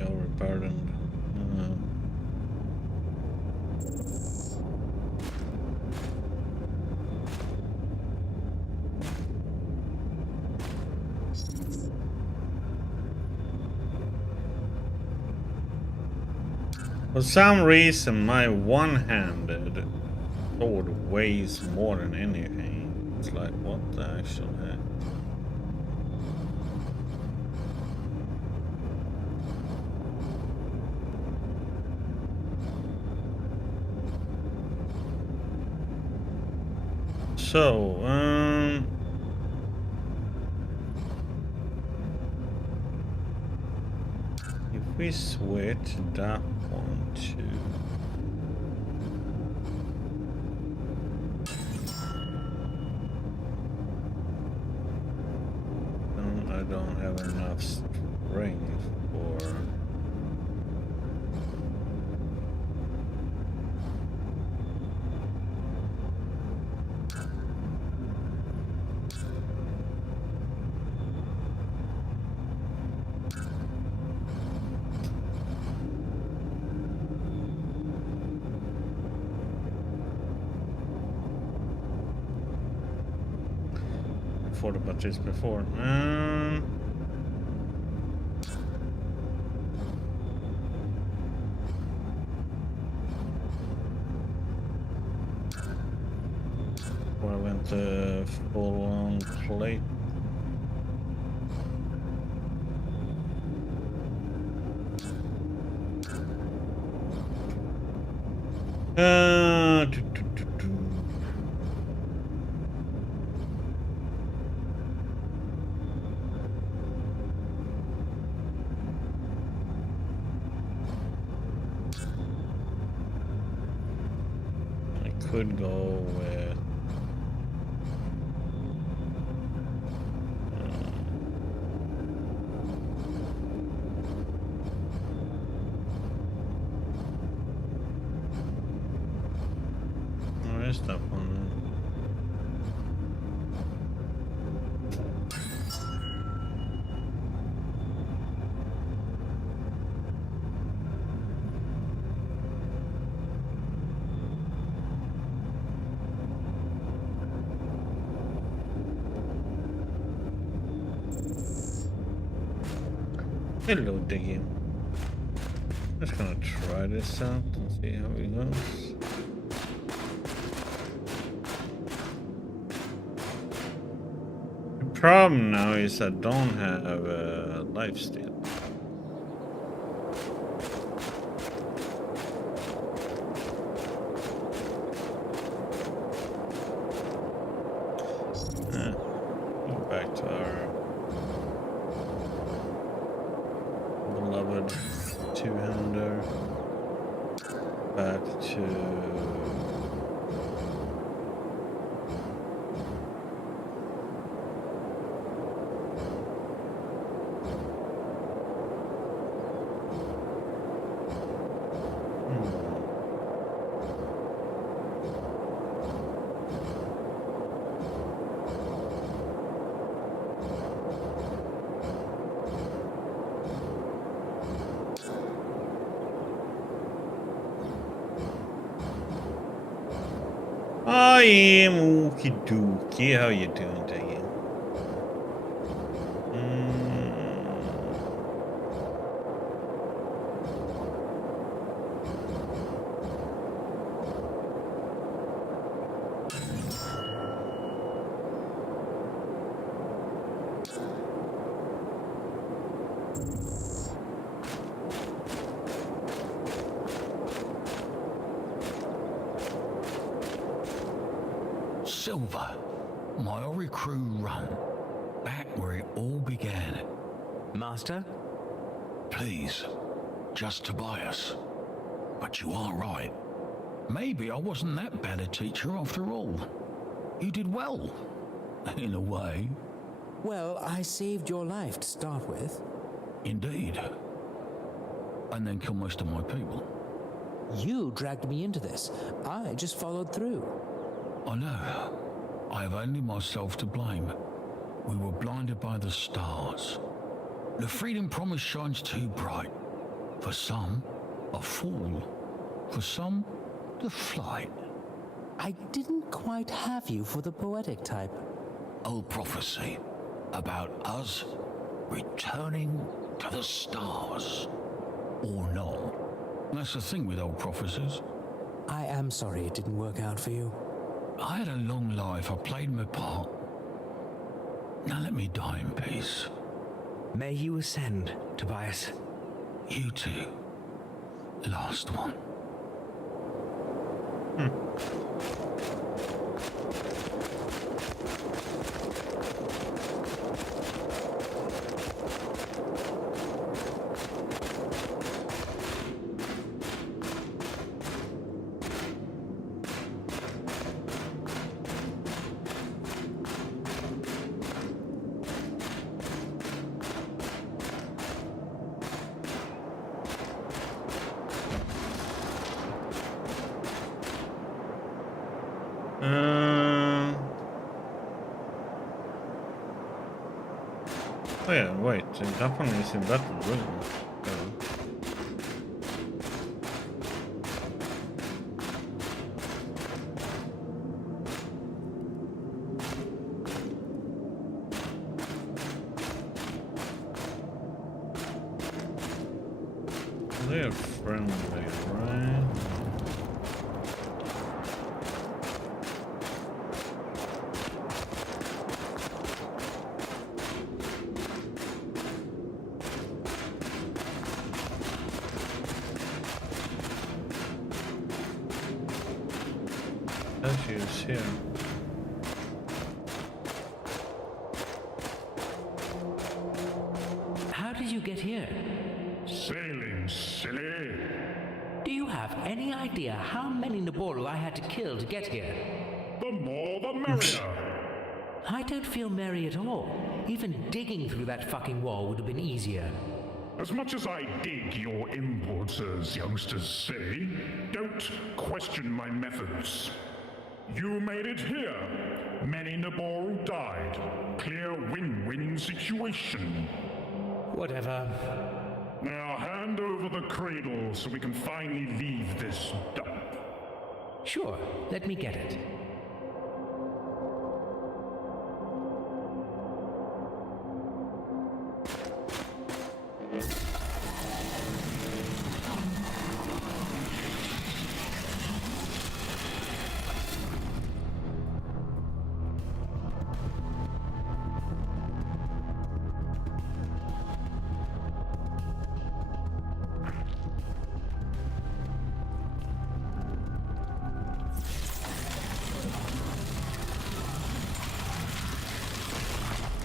overburdened. For some reason, my one-handed sword weighs more than anything. It's like, what the actual heck? So, if we switch that one to I don't have enough strength for afford about this before. Before I went full on plate. I could go with where's that one? Hello, Diggy. Just gonna try this out and see how it goes. The problem now is I don't have a lifesteal. Go back to our beloved two-hander. Back to I am okie dokie. How you doing, Diggy? Silver, Maori crew run, back where it all began. Master? Please, just Tobias. But you are right. Maybe I wasn't that bad a teacher after all. You did well, in a way. Well, I saved your life to start with. Indeed. And then killed most of my people. You dragged me into this. I just followed through. I know. I have only myself to blame. We were blinded by the stars. The freedom promise shines too bright. For some, a fall. For some, the flight. I didn't quite have you for the poetic type. Old prophecy about us returning to the stars. Or not. That's the thing with old prophecies. I am sorry it didn't work out for you. I had a long life. I played my part. Now let me die in peace. May you ascend, Tobias. You too. Last one. Oh yeah, wait, that one is in battle room. They're friendly, right? She is here. How did you get here? Sailing, silly. Do you have any idea how many Naboru I had to kill to get here? The more the merrier. I don't feel merry at all. Even digging through that fucking wall would have been easier. As much as I dig your imports, as youngsters say, don't question my methods. You made it here. Many Naboru died. Clear win-win situation. Whatever. Now hand over the cradle so we can finally leave this dump. Sure, let me get it.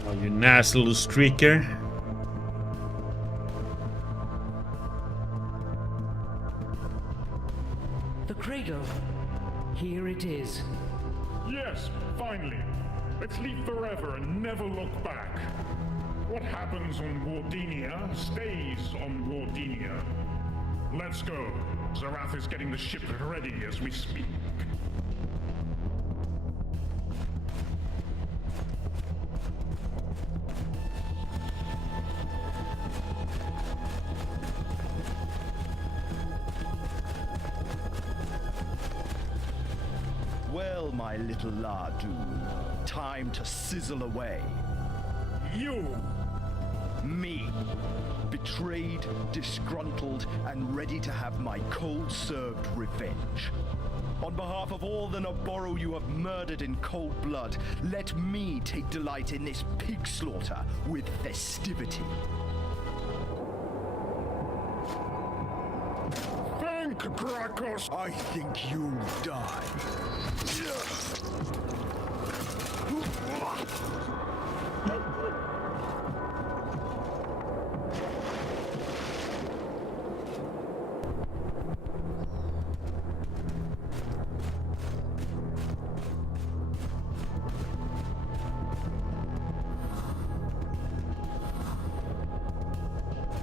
Oh, you nasty little streaker. The cradle. Here it is. Yes, finally. Let's leave forever and never look back. What happens on Wardinia stays on Wardinia. Let's go. Zarath is getting the ship ready as we speak. Well, my little Lardu, time to sizzle away. You! Me. Betrayed, disgruntled, and ready to have my cold-served revenge. On behalf of all the Naboru you have murdered in cold blood, let me take delight in this pig slaughter with festivity. Thank Grakos! I think you'll die.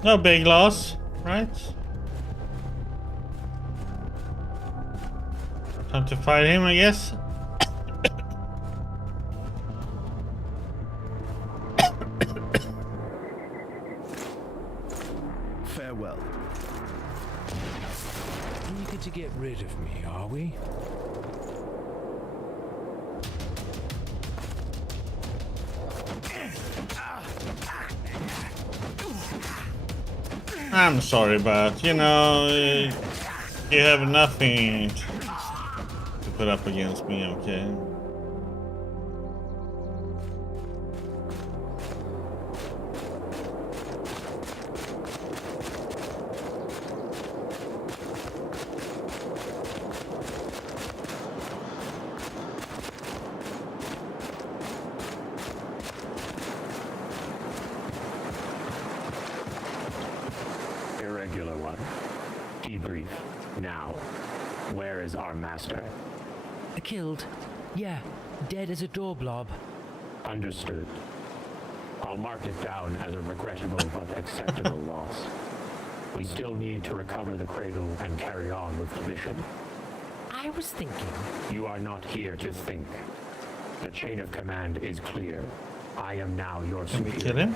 No big loss, right? Time to fight him, I guess. Farewell. Eager to get rid of me, are we? I'm sorry, but you know, you have nothing to put up against me, okay? Irregular one. Debrief. Now. Where is our master? Killed. Yeah, dead as a door blob. Understood. I'll mark it down as a regrettable but acceptable loss. We still need to recover the cradle and carry on with the mission. I was thinking... You are not here to think. The chain of command is clear. I am now your superior. Can we kill him?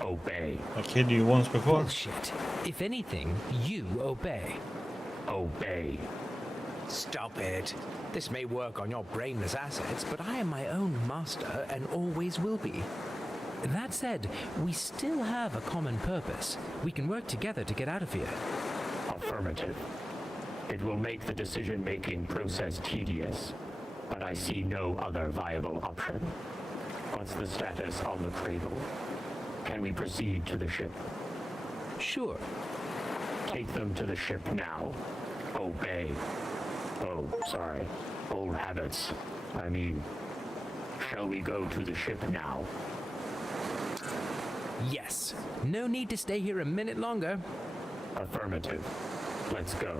Obey. I killed you once before. Bullshit. If anything, you obey. Obey. Stop it. This may work on your brainless assets, but I am my own master and always will be. That said, we still have a common purpose. We can work together to get out of here. Affirmative. It will make the decision-making process tedious, but I see no other viable option. What's the status on the cradle? Can we proceed to the ship? Sure. Take them to the ship now. Obey. Oh, sorry. Old habits. I mean, shall we go to the ship now? Yes. No need to stay here a minute longer. Affirmative. Let's go.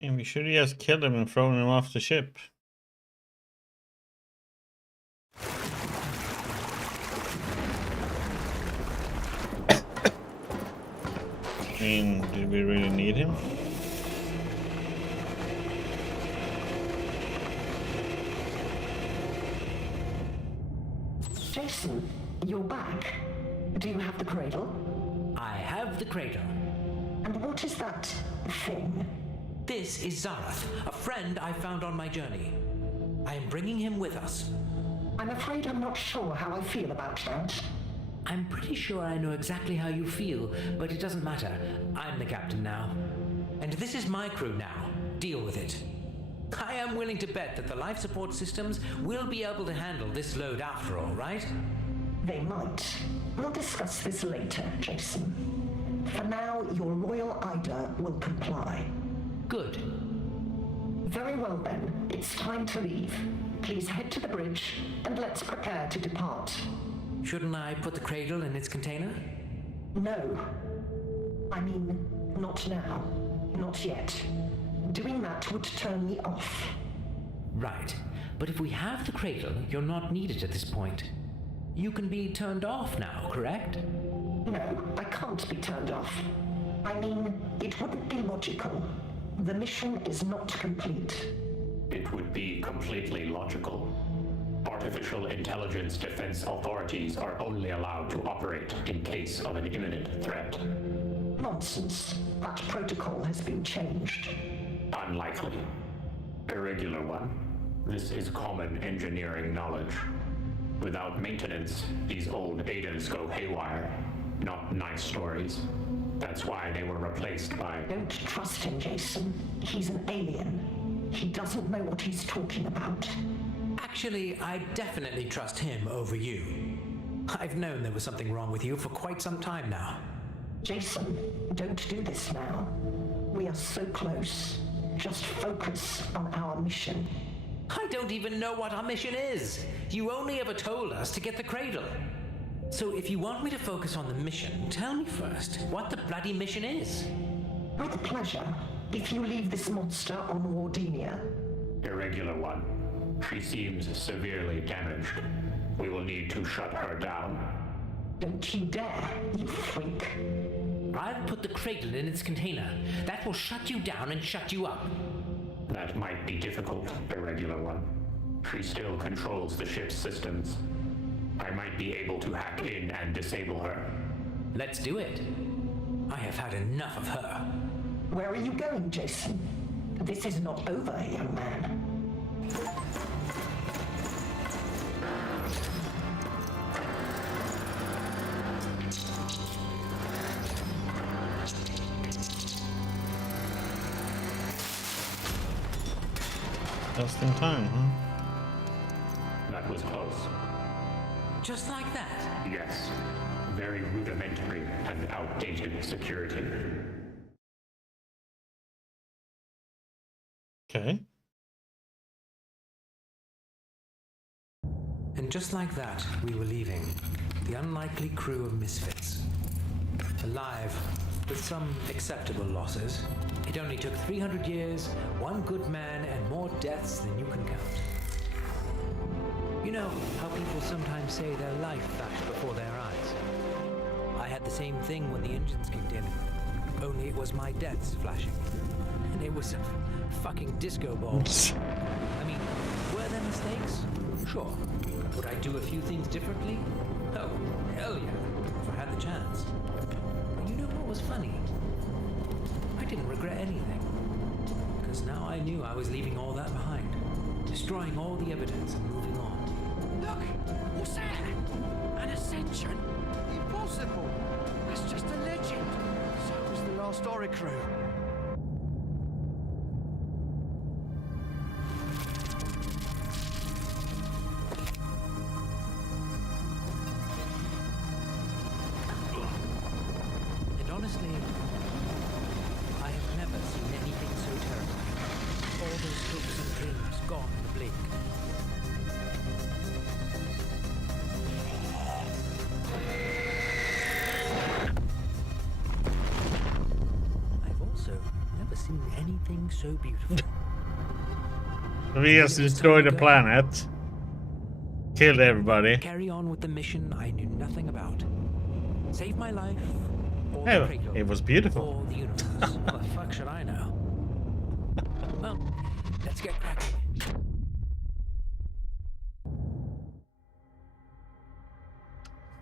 And we should have just killed him and thrown him off the ship. I mean, did we really need him? Jason, you're back. Do you have the cradle? I have the cradle. And what is that thing? This is Zarath, a friend I found on my journey. I am bringing him with us. I'm afraid I'm not sure how I feel about that. I'm pretty sure I know exactly how you feel, but it doesn't matter. I'm the captain now. And this is my crew now. Deal with it. I am willing to bet that the life support systems will be able to handle this load after all, right? They might. We'll discuss this later, Jason. For now, your Royal Ida will comply. Good. Very well then. It's time to leave. Please head to the bridge, and let's prepare to depart. Shouldn't I put the cradle in its container? No. I mean, not now. Not yet. Doing that would turn me off. Right. But if we have the cradle, you're not needed at this point. You can be turned off now, correct? No, I can't be turned off. I mean, it wouldn't be logical. The mission is not complete. It would be completely logical. Artificial intelligence defense authorities are only allowed to operate in case of an imminent threat. Nonsense. That protocol has been changed. Unlikely. Irregular one. This is common engineering knowledge. Without maintenance, these old Adas go haywire. Not nice stories. That's why they were replaced by... Don't trust him, Jason. He's an alien. He doesn't know what he's talking about. Actually, I definitely trust him over you. I've known there was something wrong with you for quite some time now. Jason, don't do this now. We are so close. Just focus on our mission. I don't even know what our mission is. You only ever told us to get the cradle. So if you want me to focus on the mission, tell me first what the bloody mission is. With pleasure. If you leave this monster on Wardinia. Irregular one. She seems severely damaged. We will need to shut her down. Don't you dare, you freak. I'll put the cradle in its container. That will shut you down and shut you up. That might be difficult, Irregular one. She still controls the ship's systems. I might be able to hack in and disable her. Let's do it. I have had enough of her. Where are you going, Jason? This is not over, young man. Just in time, huh? That was close. Just like that? Yes. Very rudimentary and outdated security. Okay. And just like that, we were leaving. The unlikely crew of misfits. Alive, with some acceptable losses. It only took 300 years, one good man, and more deaths than you can count. You know how people sometimes say their life flashed before their eyes? I had the same thing when the engines kicked in. Only it was my deaths flashing. And it was a fucking disco ball. I mean, were there mistakes? Sure. Would I do a few things differently? Oh, hell yeah, if I had the chance. And you know what was funny? I didn't regret anything. Because now I knew I was leaving all that behind. Destroying all the evidence and moving on. Look! What's that? An ascension! Impossible! That's just a legend. So was the last Oricru. And honestly, I have never seen anything so terrifying. All those hopes and dreams gone in a blink. I've also never seen anything so beautiful. We just destroyed the planet. Killed everybody. Carry on with the mission I knew nothing about. Save my life. Or the Hey, Kratos, it was beautiful. Or the universe. What the fuck should I know? Well, let's get cracking.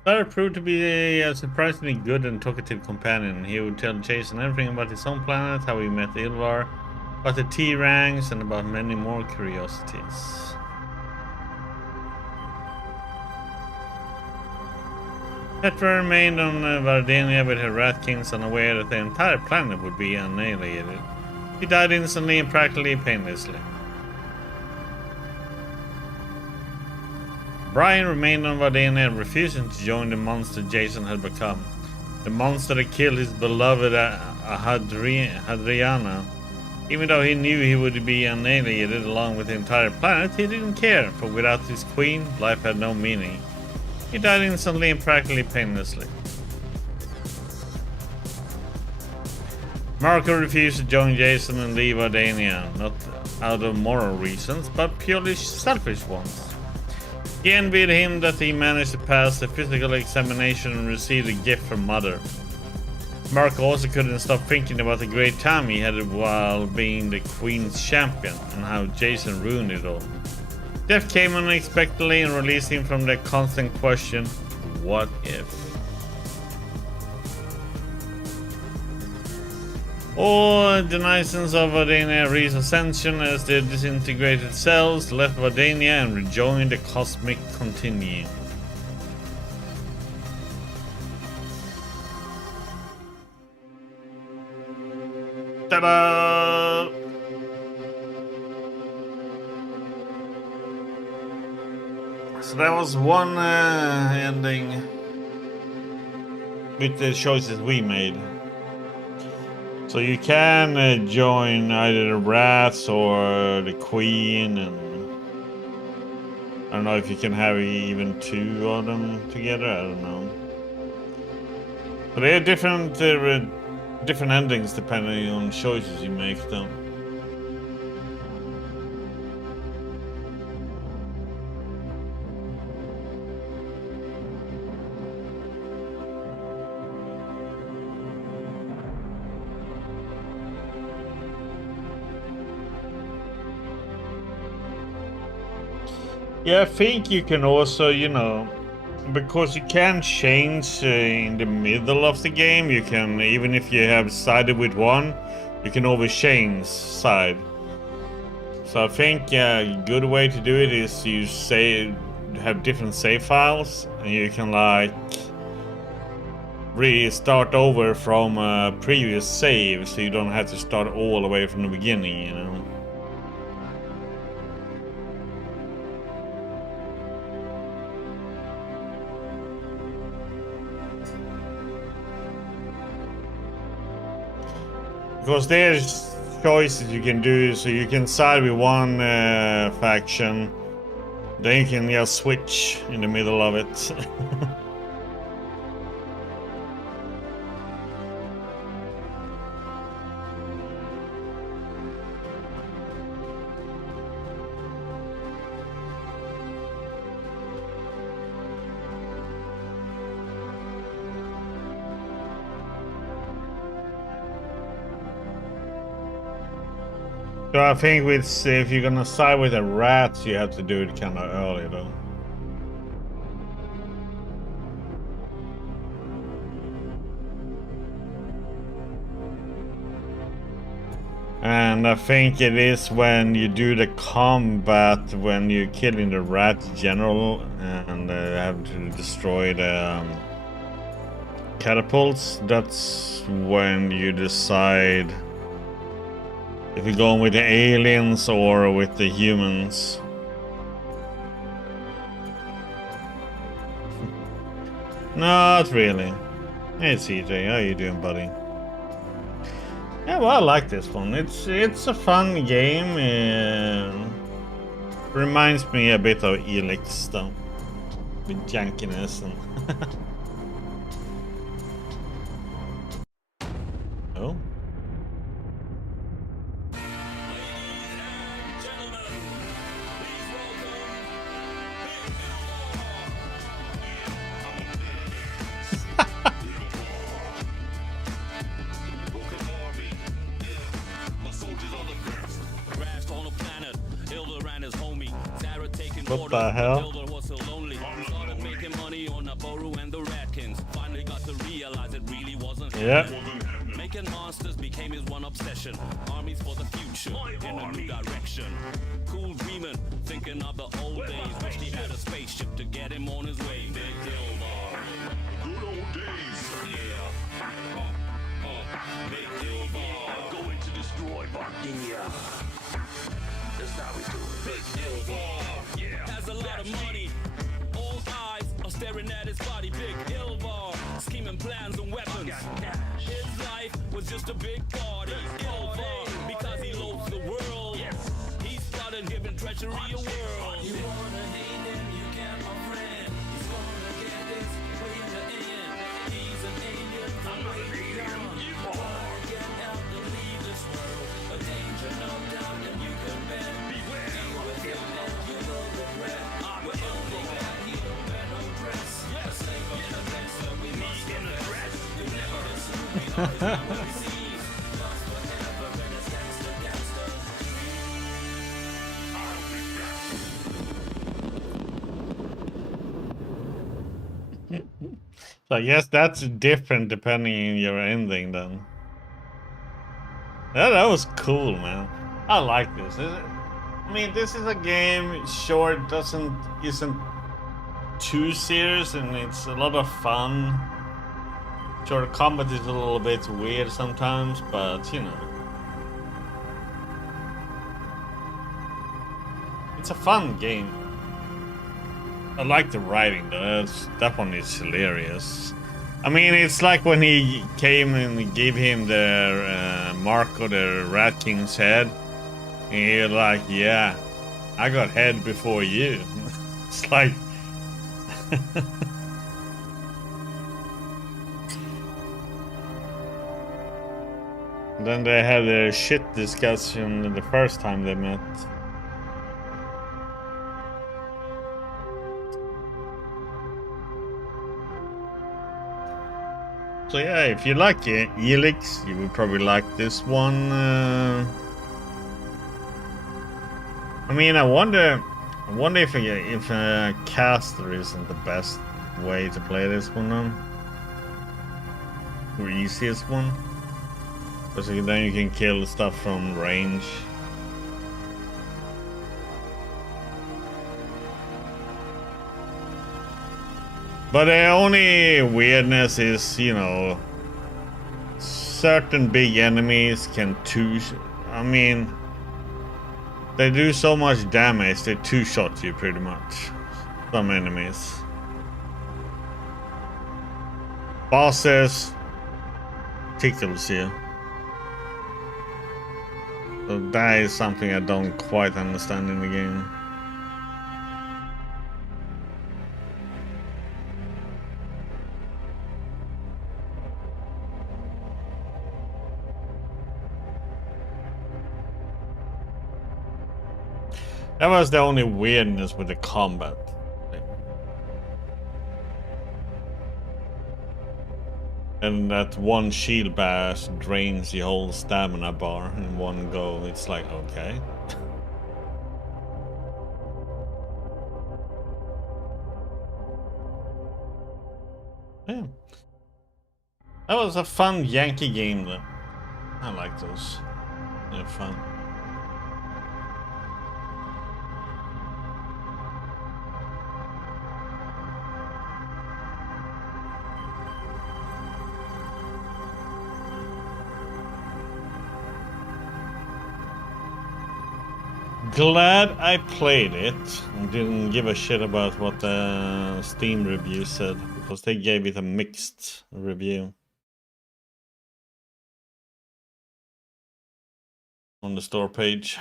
Sarah proved to be a surprisingly good and talkative companion. He would tell Jason everything about his own planet, how he met Ilvar, about the T-ranks, and about many more curiosities. Petra remained on Vardenia with her Rat Kings, unaware that the entire planet would be annihilated. He died instantly and practically painlessly. Brian remained on Vardenia, refusing to join the monster Jason had become. The monster that killed his beloved Hadriana. Even though he knew he would be annihilated along with the entire planet, he didn't care, for without his queen, life had no meaning. He died instantly and practically painlessly. Marco refused to join Jason and leave Vardenia, not out of moral reasons, but purely selfish ones. He envied him that he managed to pass the physical examination and received a gift from Mother. Marco also couldn't stop thinking about the great time he had while being the Queen's champion, and how Jason ruined it all. Death came unexpectedly and released him from the constant question, what if? All denizens of Vardenia reached ascension as their disintegrated cells left Vardenia and rejoined the cosmic continuum. Ta-da! So that was one ending with the choices we made. So you can join either the Rats or the Queen, and I don't know if you can have even two of them together, I don't know. But they have different endings depending on choices you make them. Yeah, I think you can also, you know, because you can change in the middle of the game, you can, even if you have sided with one, you can always change side. So I think a good way to do it is you have different save files, and you can like restart over from a previous save, so you don't have to start all the way from the beginning, you know. Because there's choices you can do, so you can side with one faction, then you can just switch in the middle of it. So I think if you're gonna side with the Rats, you have to do it kind of early though. And I think it is when you do the combat, when you're killing the Rat General and have to destroy the catapults, that's when you decide if you're going with the aliens or with the humans. Not really. Hey CJ, how you doing, buddy? Yeah, well, I like this one. It's a fun game. Reminds me a bit of Elix though, with jankiness and. Oh. What the hell? Yeah. Making monsters became his one obsession. Armies for the future in a new direction. Cool dreaming, thinking of the old days. Wished he had a spaceship to get him on his way. Big Dilbar. Good old days. Yeah. Big Dilbar. Going to destroy Bardinia. That's how we do it. Big Dilbar. Yeah. Has a lot of money. All eyes are staring at his body. Big Ilvar. Scheming plans and weapons. His life was just a big party. Ilvar. Because he loves the world. He started giving treachery a whirl. You wanna hate him, you can't, my friend. He's gonna get this way in the end. He's an alien from way beyond. You wanna get out to leave this world. A danger, no doubt, and you can bet. Beware. Deal with him and you will regret. We're only back, he don't wear no dress. A slave of the dress, so we must get a dress. We never assume we always know what we see. Lost forever in his gangster. So I guess that's different depending on your ending then. Yeah, that was cool, man. I like this. I mean, this is a game, sure, it isn't too serious and it's a lot of fun. Sure, the combat is a little bit weird sometimes, but you know. It's a fun game. I like the writing though, that one is hilarious. I mean, it's like when he came and gave him the Marco, the Rat King's head. And he like, yeah, I got head before you. It's like... Then they had a shit discussion the first time they met. So yeah, if you like Elix, you would probably like this one. I mean, I wonder if a caster isn't the best way to play this one on. Or easiest one. Because then you can kill stuff from range. But the only weirdness is, you know, certain big enemies can I mean, they do so much damage, they two-shot you pretty much. Some enemies. Bosses tickles you. So that is something I don't quite understand in the game. That was the only weirdness with the combat. And that one shield bash drains the whole stamina bar in one go. It's like, okay. Yeah. That was a fun Yankee game though. I like those. They're fun. glad I played it and didn't give a shit about what the Steam review said, because they gave it a mixed review on the store page.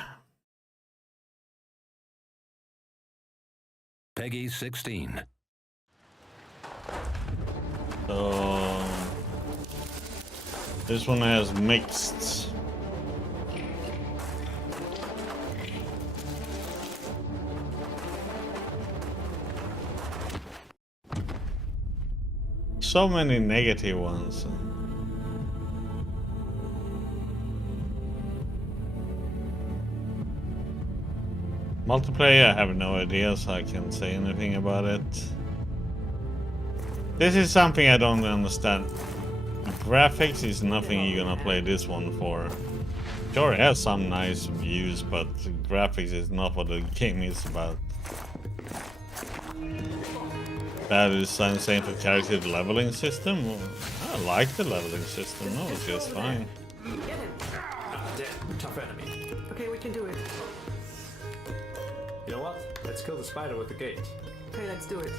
Peggy 16. So this one has mixed. So many negative ones. Multiplayer, I have no idea, so I can't say anything about it. This is something I don't understand. Graphics is nothing you're gonna play this one for. Sure, it has some nice views, but graphics is not what the game is about. That is insane for character leveling system. I like the leveling system. No, it's just fine. Tough enemy. Okay, we can do it. You know what? Let's kill the spider with the gate. Okay, let's do it.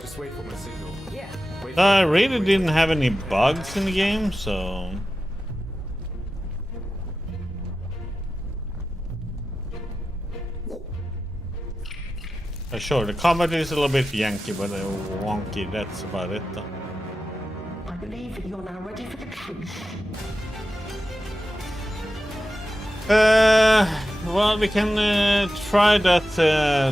Just wait for my signal. Yeah. I really didn't have any bugs in the game, so... Sure, the combat is a little bit yanky, but wonky. That's about it, though. I believe you're now ready for the truth. Well, we can try that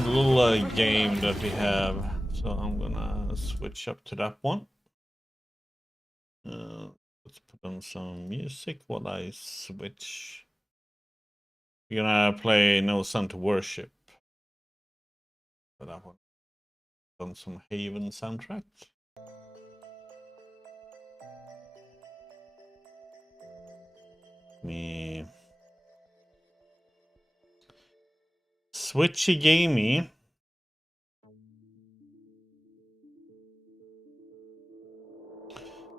little game that we have. So I'm gonna switch up to that one. Let's put on some music while I switch. We're gonna play No Sun to Worship. For that one. On some Haven soundtrack. Me. Switchy gamey.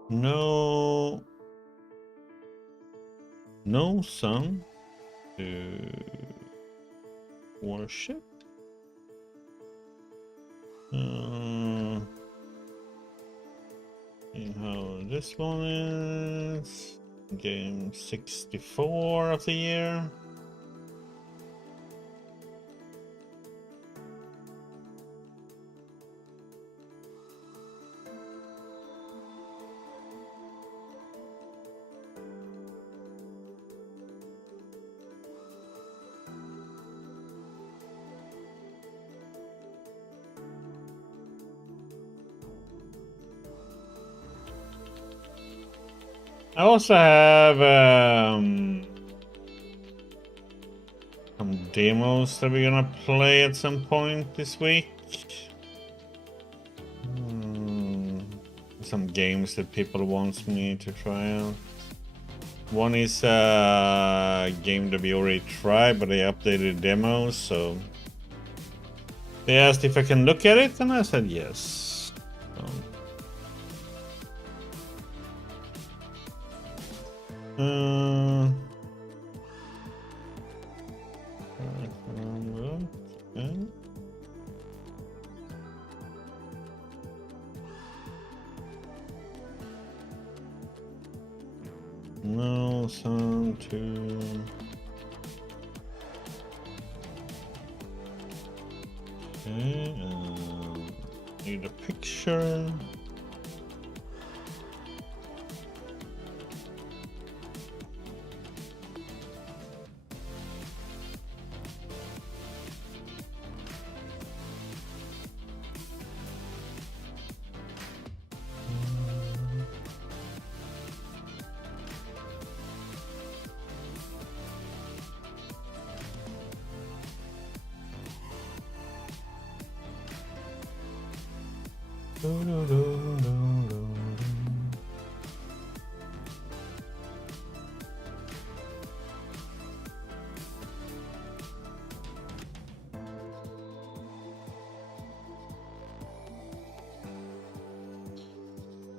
No Sun to Worship. See how this one is. Game 64 of the year. I also have some demos that we're gonna play at some point this week. Some games that people want me to try out. One is a game that we already tried, but they updated demos, so they asked if I can look at it, and I said yes. So. No Sun to okay, need a picture.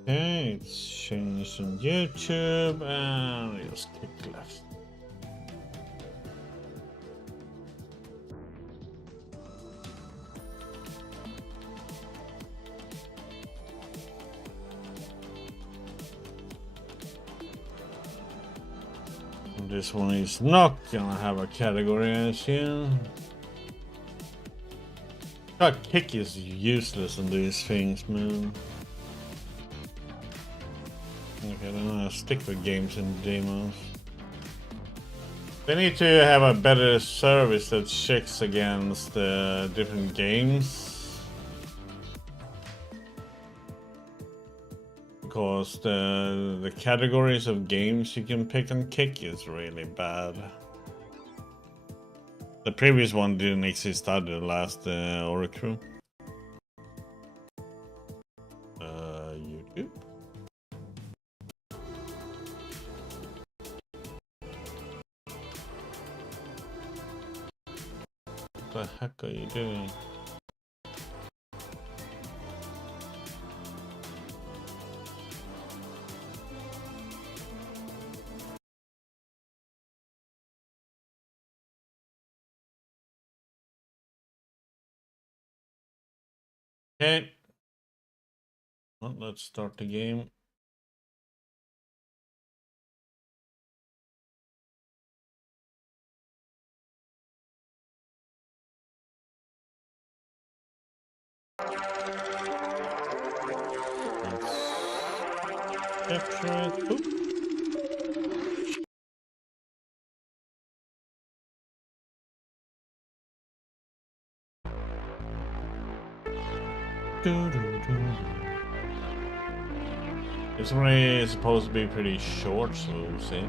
Okay, it's changed on YouTube and just click left. This one is not gonna have a category, I assume. Kick is useless on these things, man. Okay, then I'll stick with games and demos. They need to have a better service that checks against different games. Because the categories of games you can pick on Kick is really bad. The previous one didn't exist either, the last Oricru. YouTube? What the heck are you doing? Okay. Well, let's start the game. Let's capture it. Oop. This one is supposed to be pretty short, so we'll see.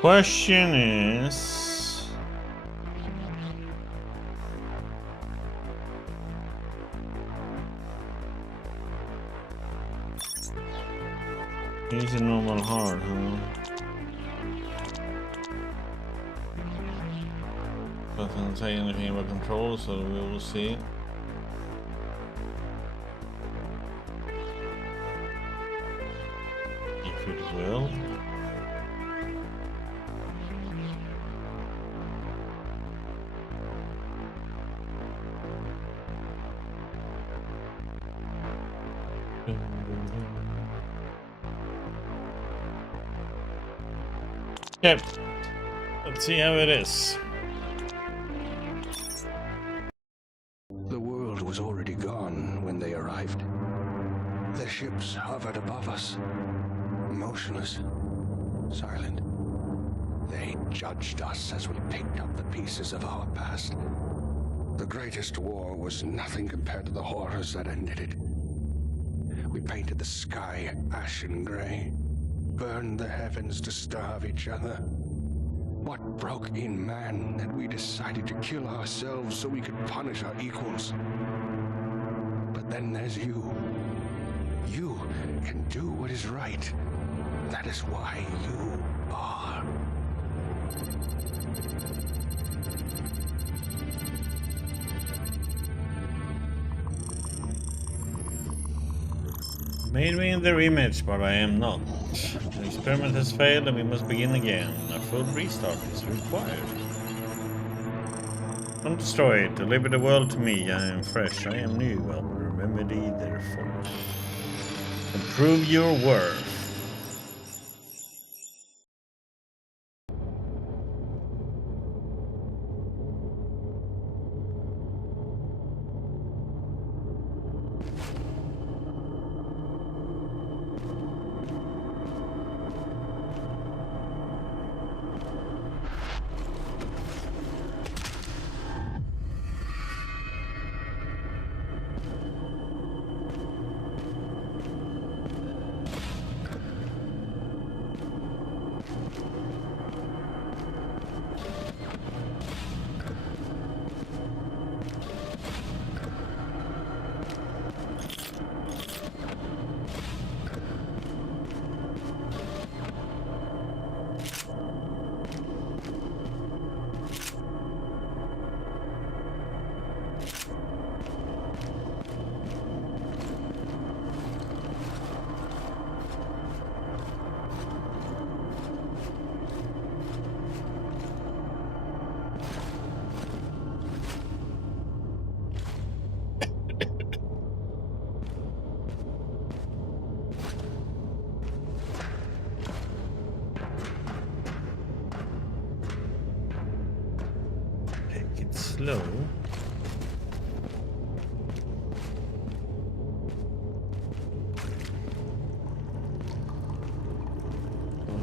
Question is... Easy, normal, hard, huh? Doesn't say anything about control, so we will see. If it will. Okay, let's see how it is. The world was already gone when they arrived. Their ships hovered above us, motionless, silent. They judged us as we picked up the pieces of our past. The greatest war was nothing compared to the horrors that ended it. We painted the sky ashen gray, burned the heavens to starve each other. What broke in man that we decided to kill ourselves so we could punish our equals? But then there's you. You can do what is right. That is why you are. Made me in their image, but I am not. The experiment has failed and we must begin again. A full restart is required. Don't destroy it. Deliver the world to me. I am fresh. I am new. I will remedy their fault. And prove your worth. slow.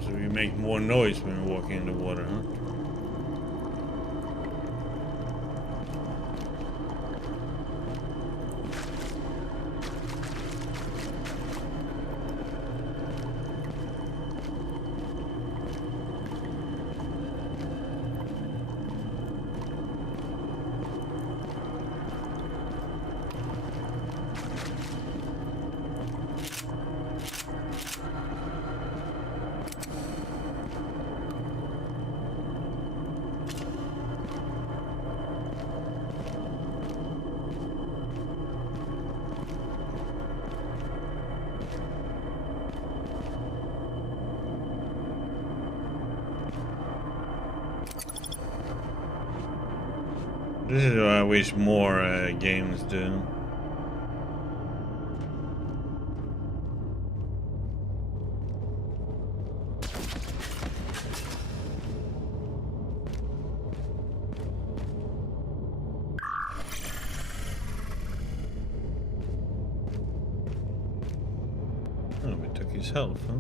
So we make more noise when we're walking in the water, huh? This is what I wish more games do. Oh, we took his health, huh?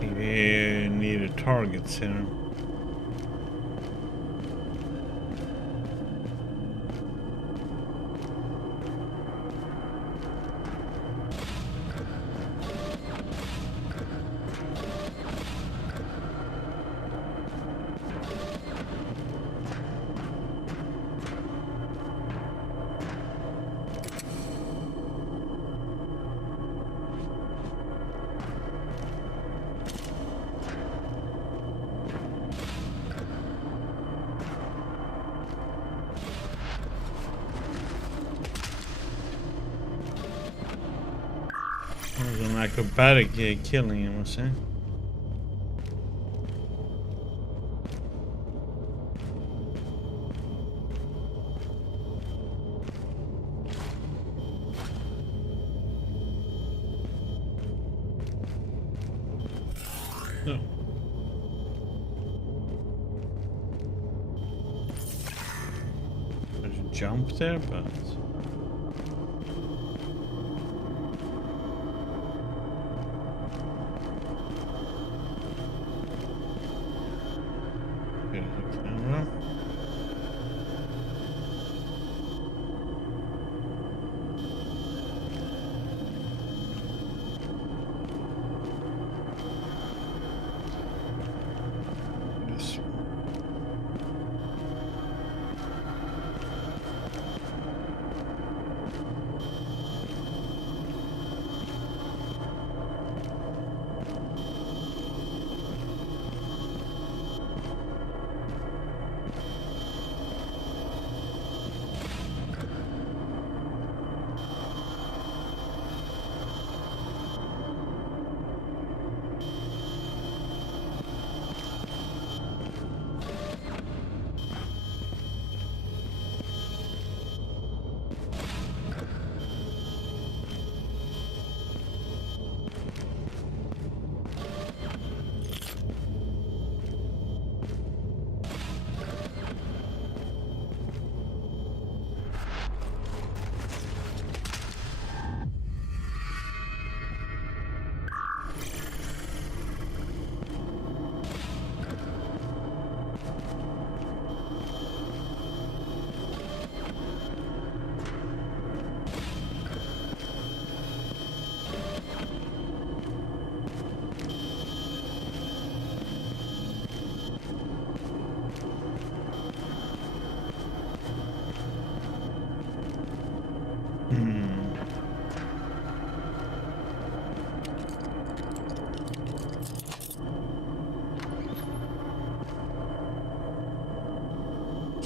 We need a target center. Acrobatic killing him, was it? No. There's a jump there, but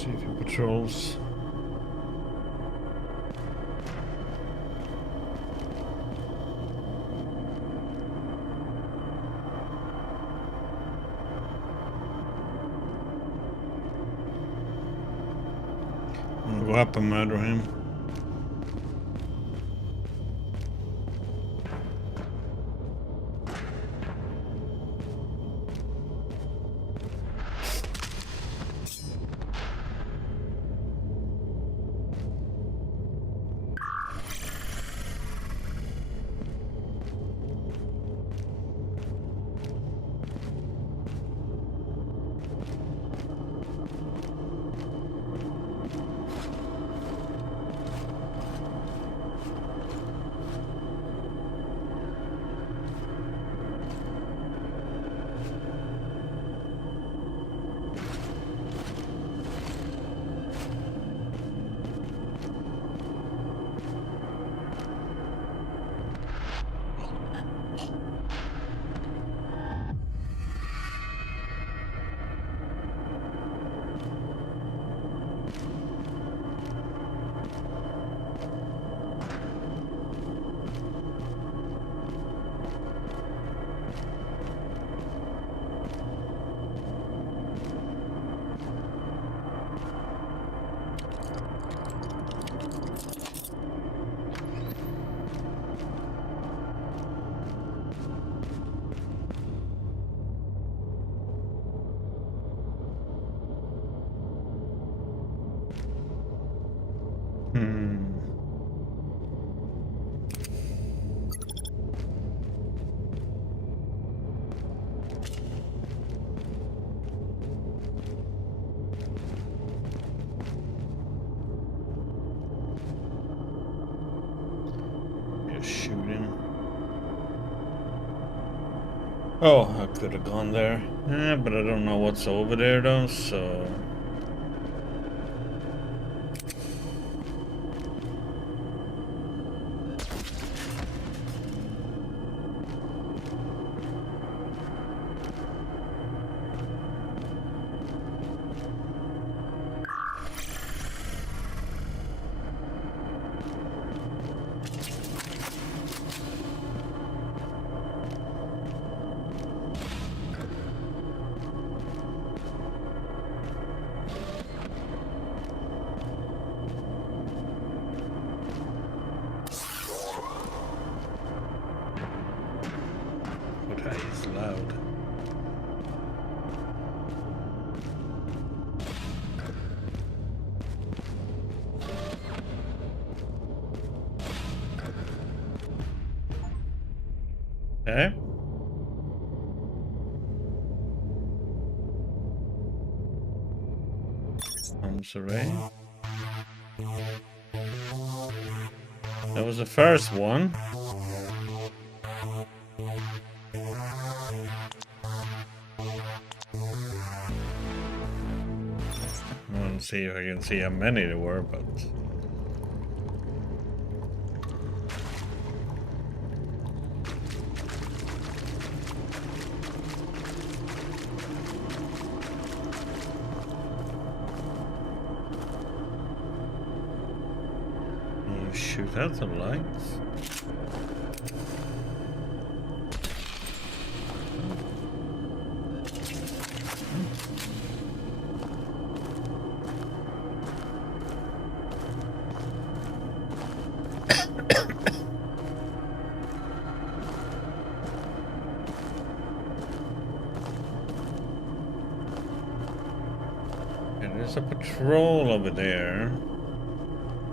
see if he patrols. I'm gonna go up and murder him. Oh, I could have gone there. But I don't know what's over there though, so... Oh, that is loud. Okay. Array. That was the first one. I want to see if I can see how many there were, but shoot out some lights. And there's a patrol over there.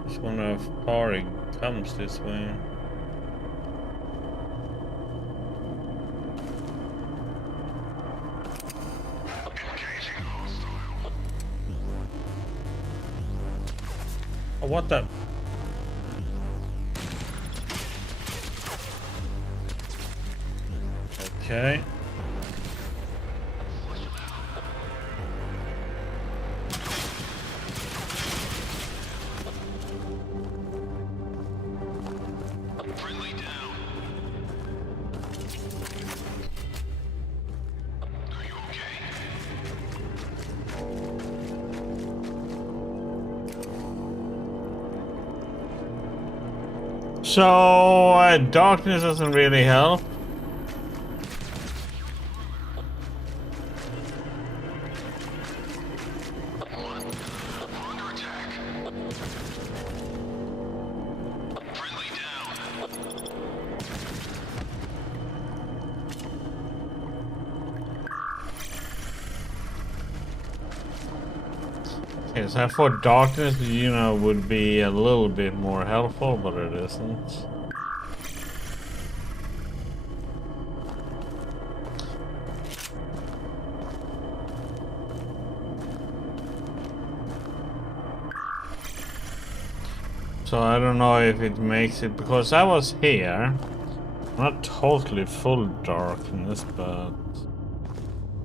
Just wonder if Pari comes this way. Oh, what the? Okay. So, darkness doesn't really help. Okay, so I thought darkness, you know, would be a little bit more helpful, but it isn't. So I don't know if it makes it, because I was here, not totally full darkness, but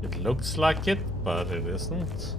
it looks like it, but it isn't.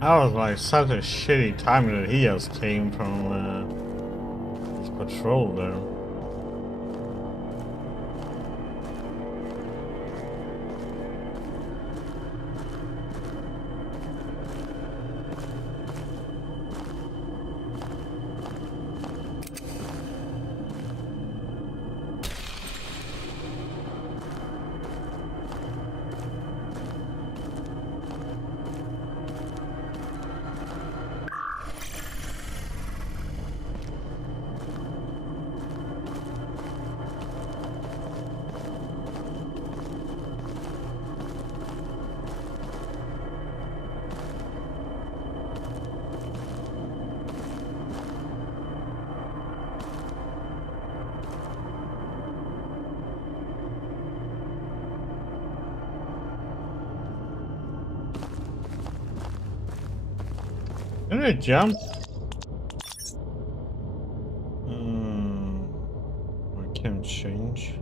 That was like such a shitty timing that he just came from his patrol there. Should I jump? I can't change.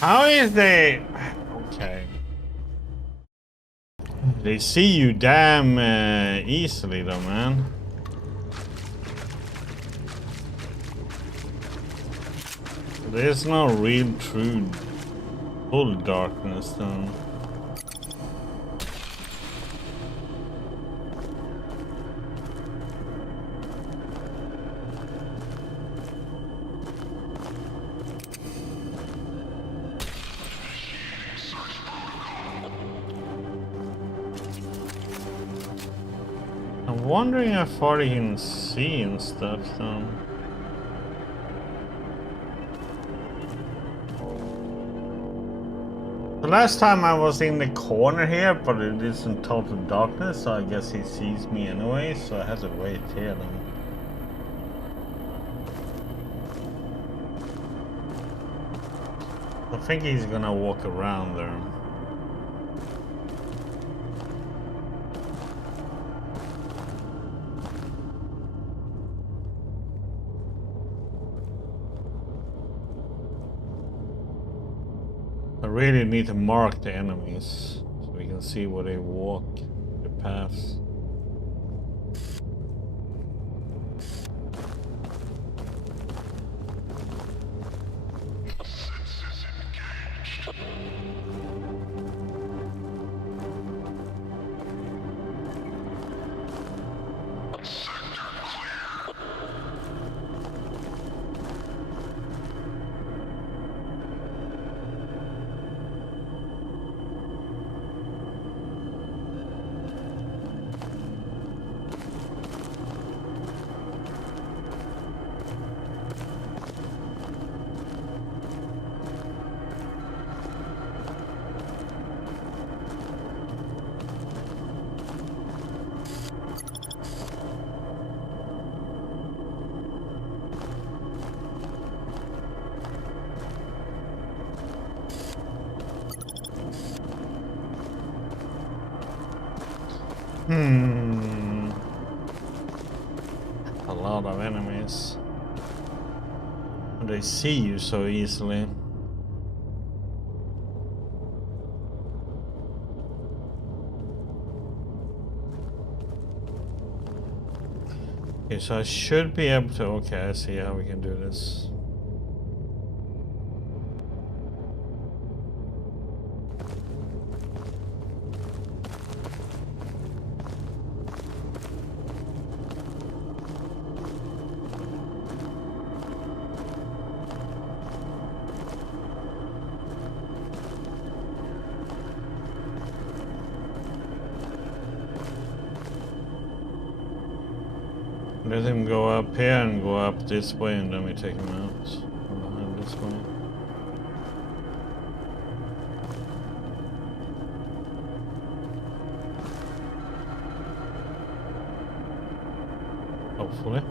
How is they? Okay. They see you damn easily though, man. There's no real true full darkness though. I'm wondering how far he can see and stuff though. The last time I was in the corner here, but it is in total darkness, so I guess he sees me anyway, so I have to wait here then. I think he's gonna walk around there. I really need to mark the enemies so we can see where they walk, the paths. A lot of enemies. And they see you so easily. Okay, so I should be able to... Okay, I see how we can do this. Let him go up here and go up this way, and then we take him out from behind this way. Hopefully.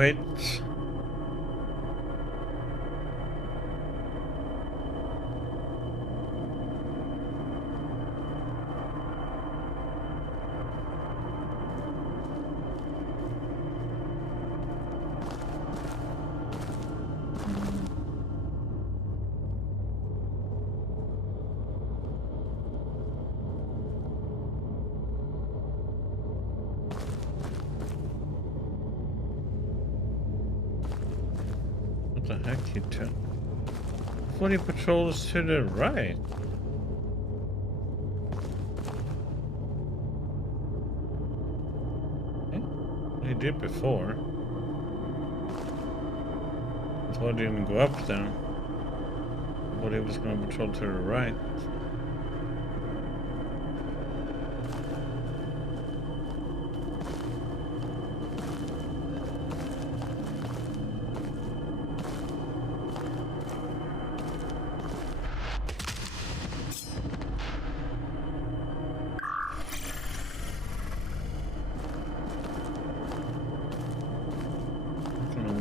Wait. What the heck, you two? 40 patrols to the right. Okay. He did before. I thought he didn't go up there. I thought he was going to patrol to the right.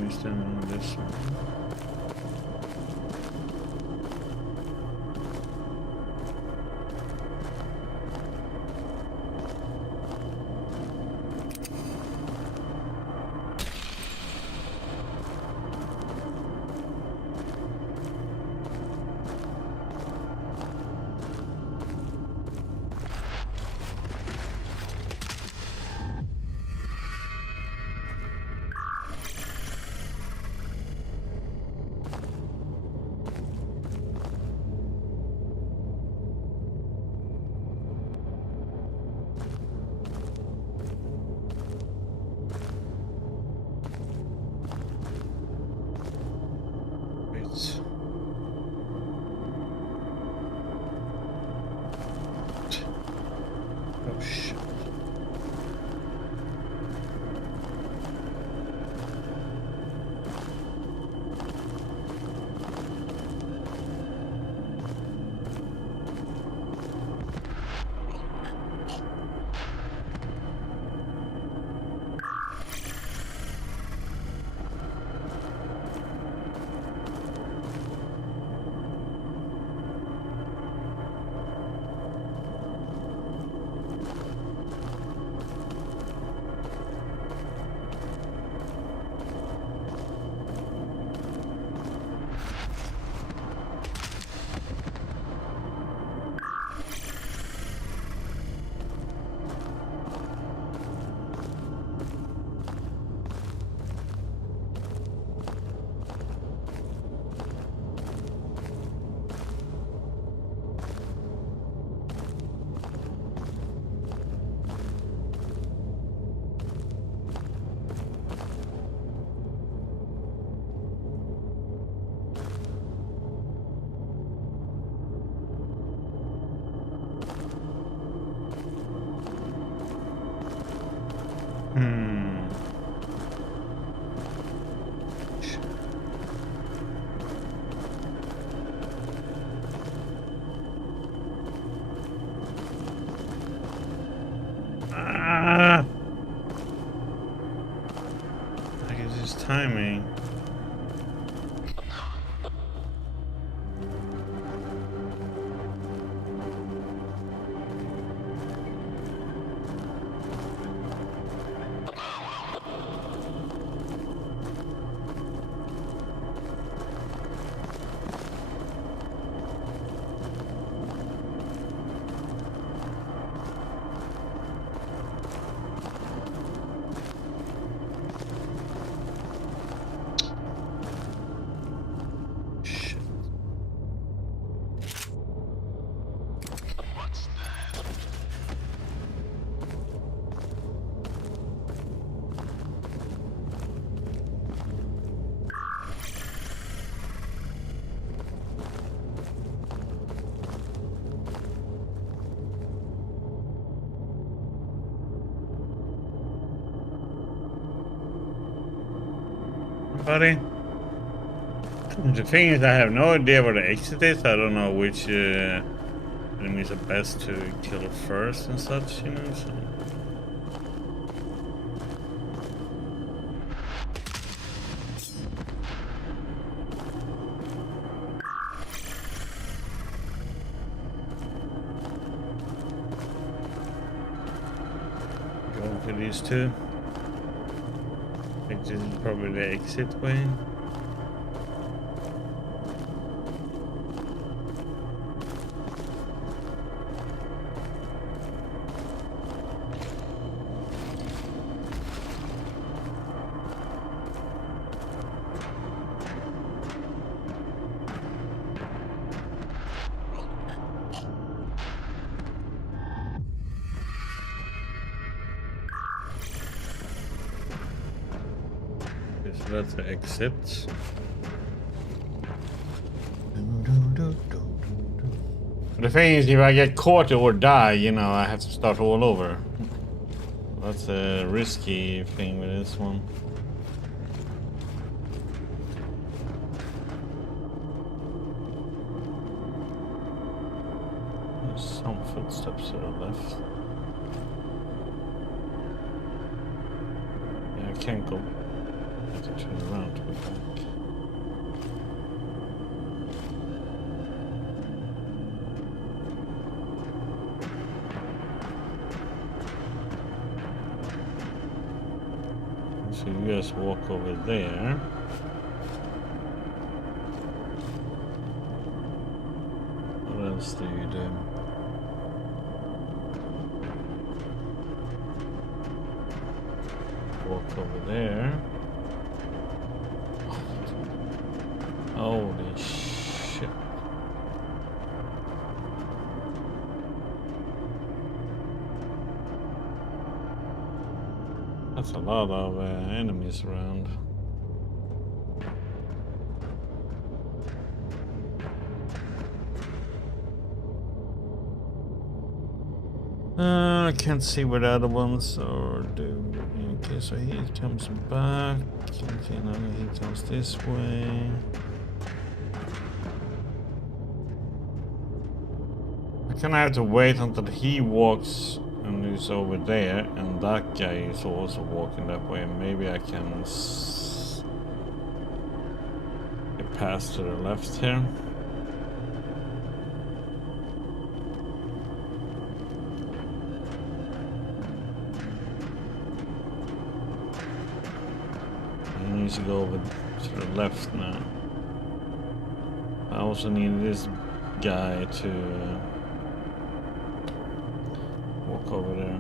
Standing on this one. Oh shit. I guess it's timing. Buddy. The thing is, I have no idea where the exit is. I don't know which enemies are best to kill first and such, you know. So. for these two. I think this is probably the exit way. That's the exit. The thing is, if I get caught or die, you know, I have to start all over. That's a risky thing with this one. There's some footsteps to the left. Yeah, I can't go. I have to turn around to go back. So you guys walk over there. What else do you do? Walk over there. Holy shit. That's a lot of enemies around. I can't see where the other ones are doing. Okay, so he comes back. Okay, now he comes this way. I kind of have to wait until he walks and he's over there, and that guy is also walking that way. Maybe I can get past to the left here. He needs to go over to the left now. I also need this guy to walk over there.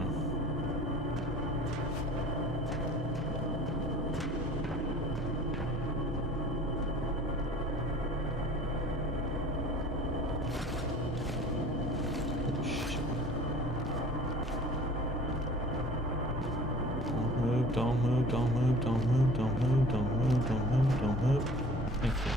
Don't move, don't move, don't move, don't move, don't move, don't move, don't move. Thank you.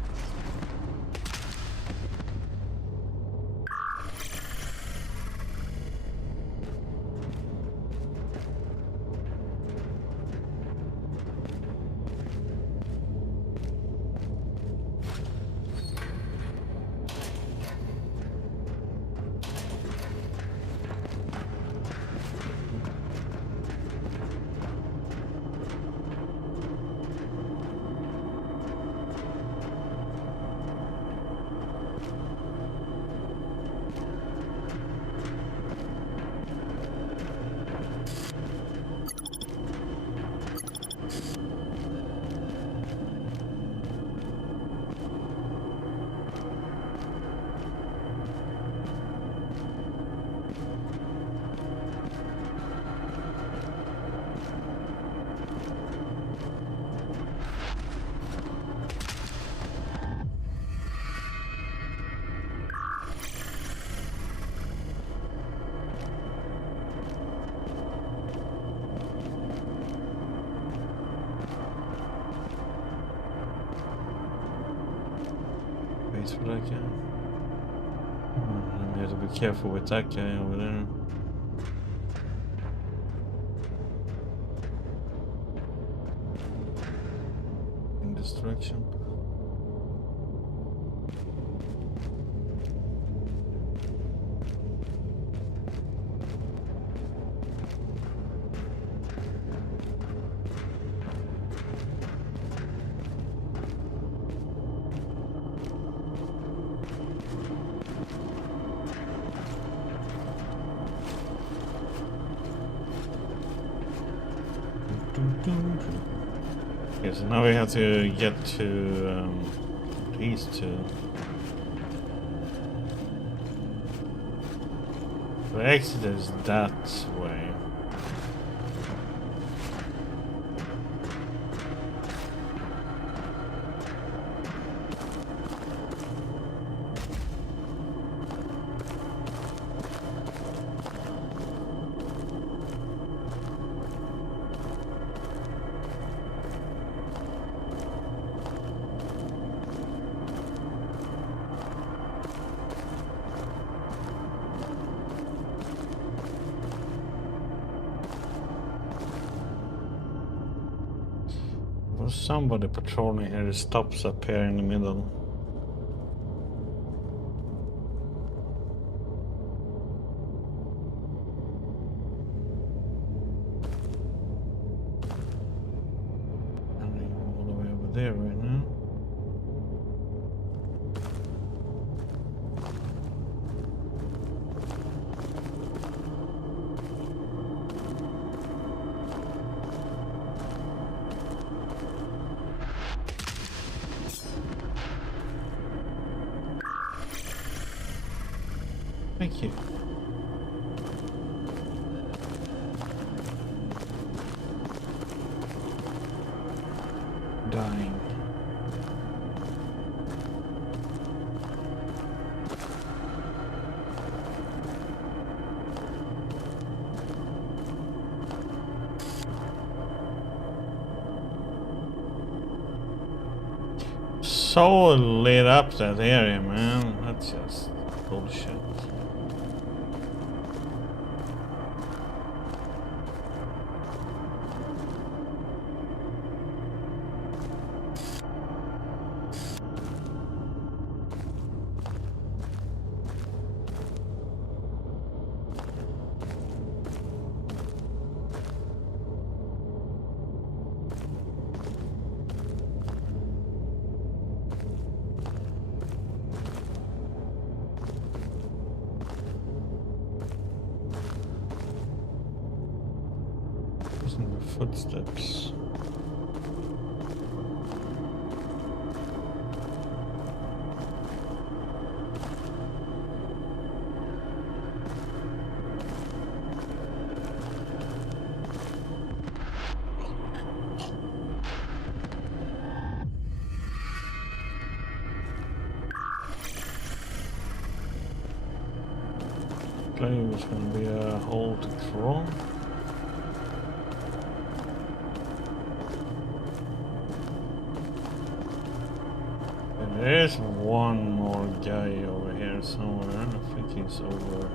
For that guy. I have to be careful with that guy over there. In this direction. Okay, so now we have to get to these two. The exit is that way. Somebody patrolling here. It stops up here in the middle. And all the way over there right now. Thank you. Dying. So lit up that area, man. That's just bullshit. Footsteps. Plenty was going to be a hole to crawl. There's one more guy over here somewhere. I think he's over.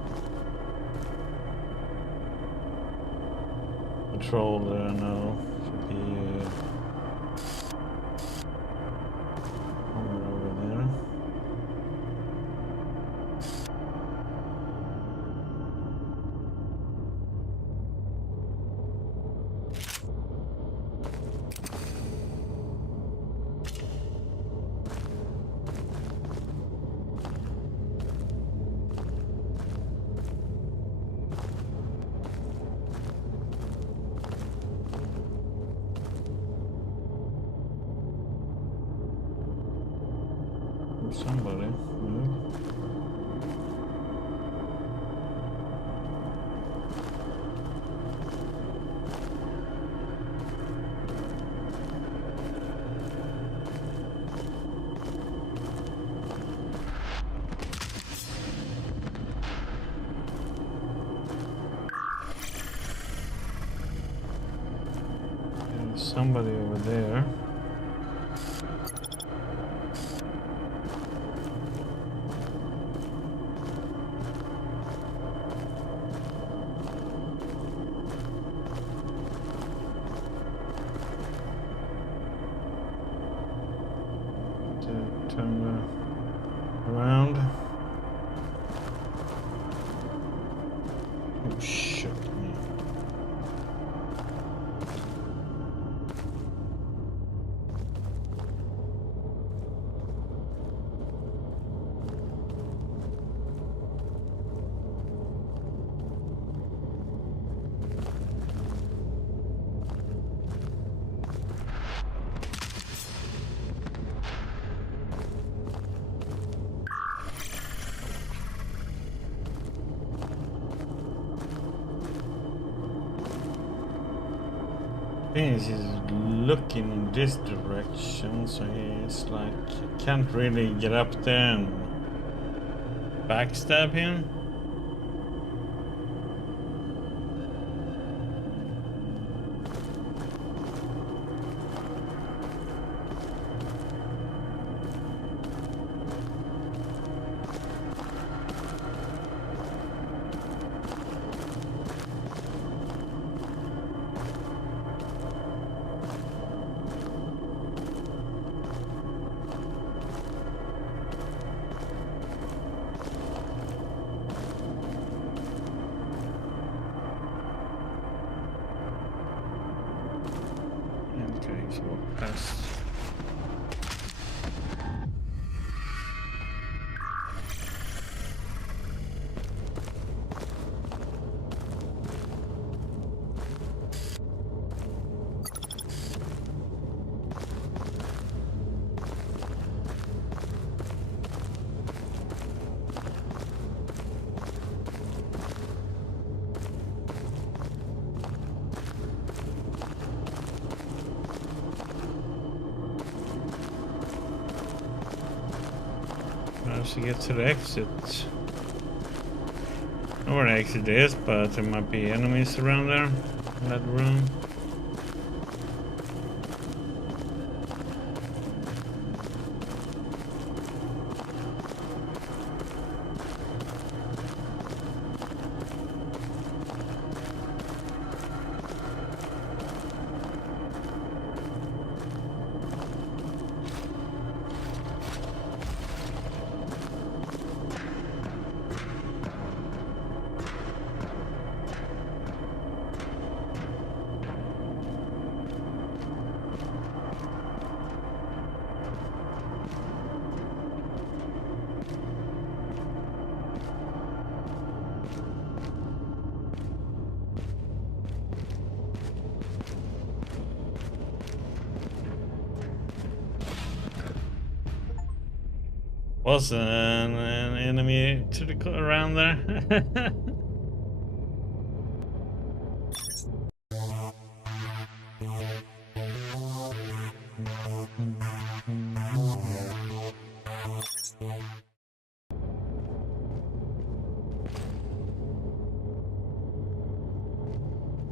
Patrol there now. Should be somewhere over there. Somebody move. There's somebody over there. Turn around. Oh shit, man. thing is he's looking in this direction, so he's like, can't really get up there and backstab him. Okay, so we'll pass. To get to the exit. I know where the exit is, but there might be enemies around there in that room. Was an enemy to the around there.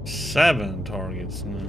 Seven targets now.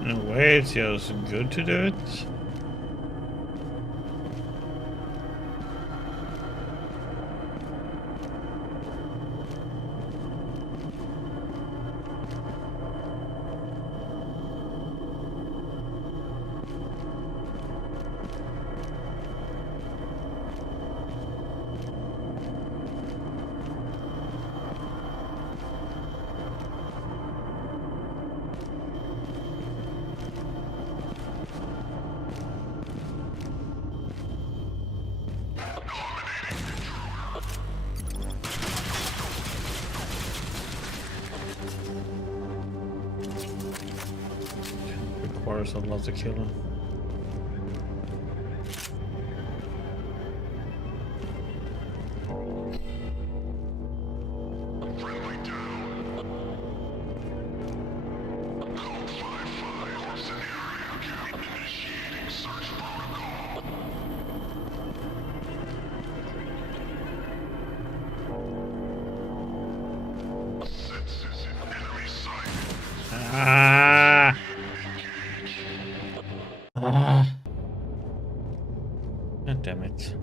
In a way, it's just good to do it. hours I'd love to kill him. God damn it.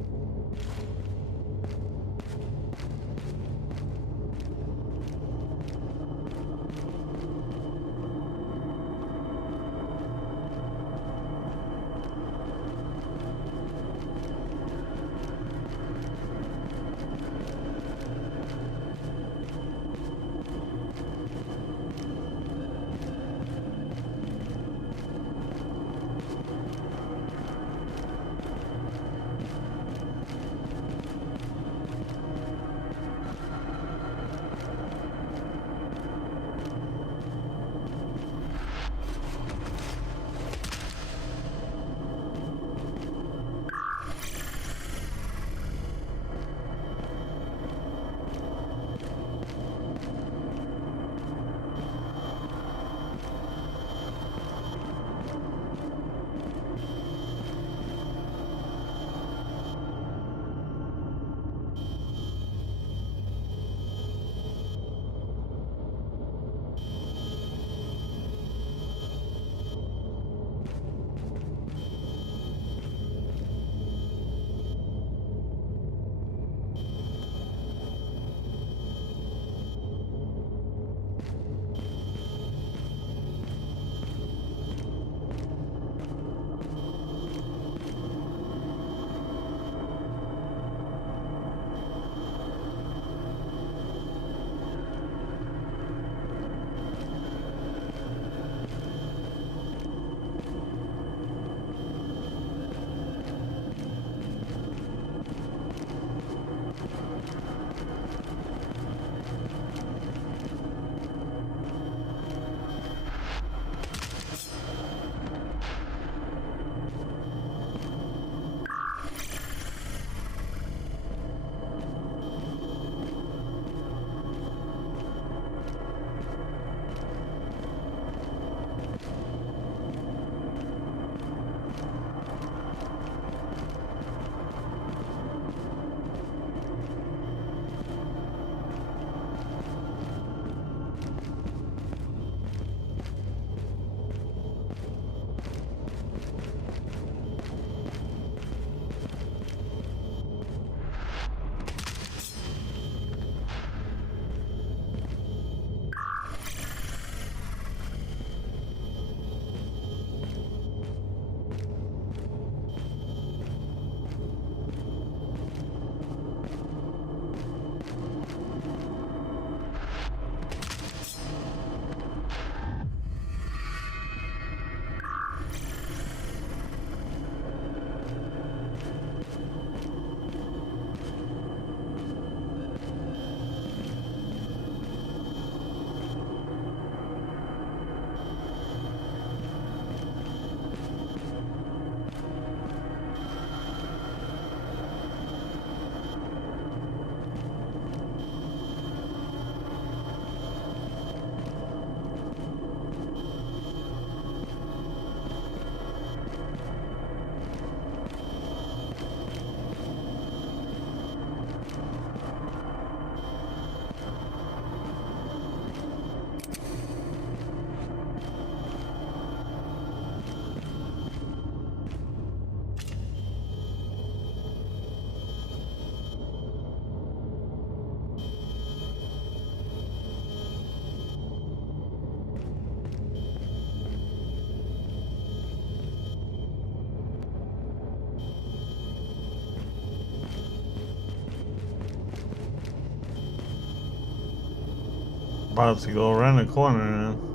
About to go around the corner now.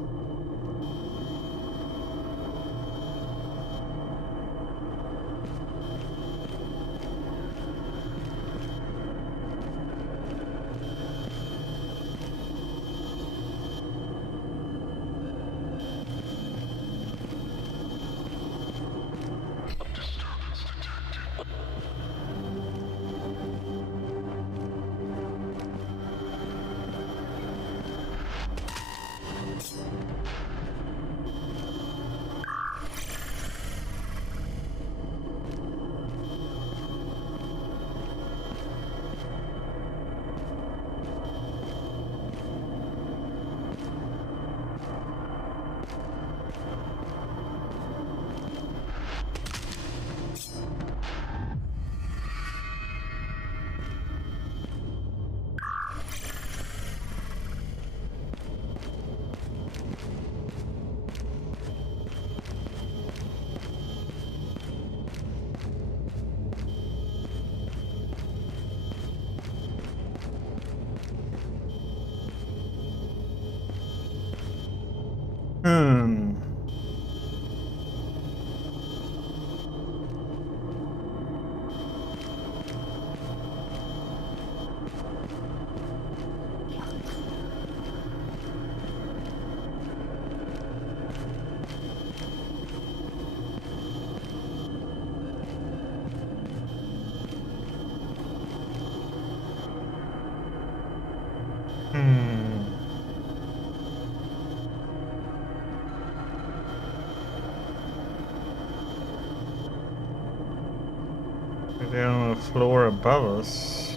They're on the floor above us.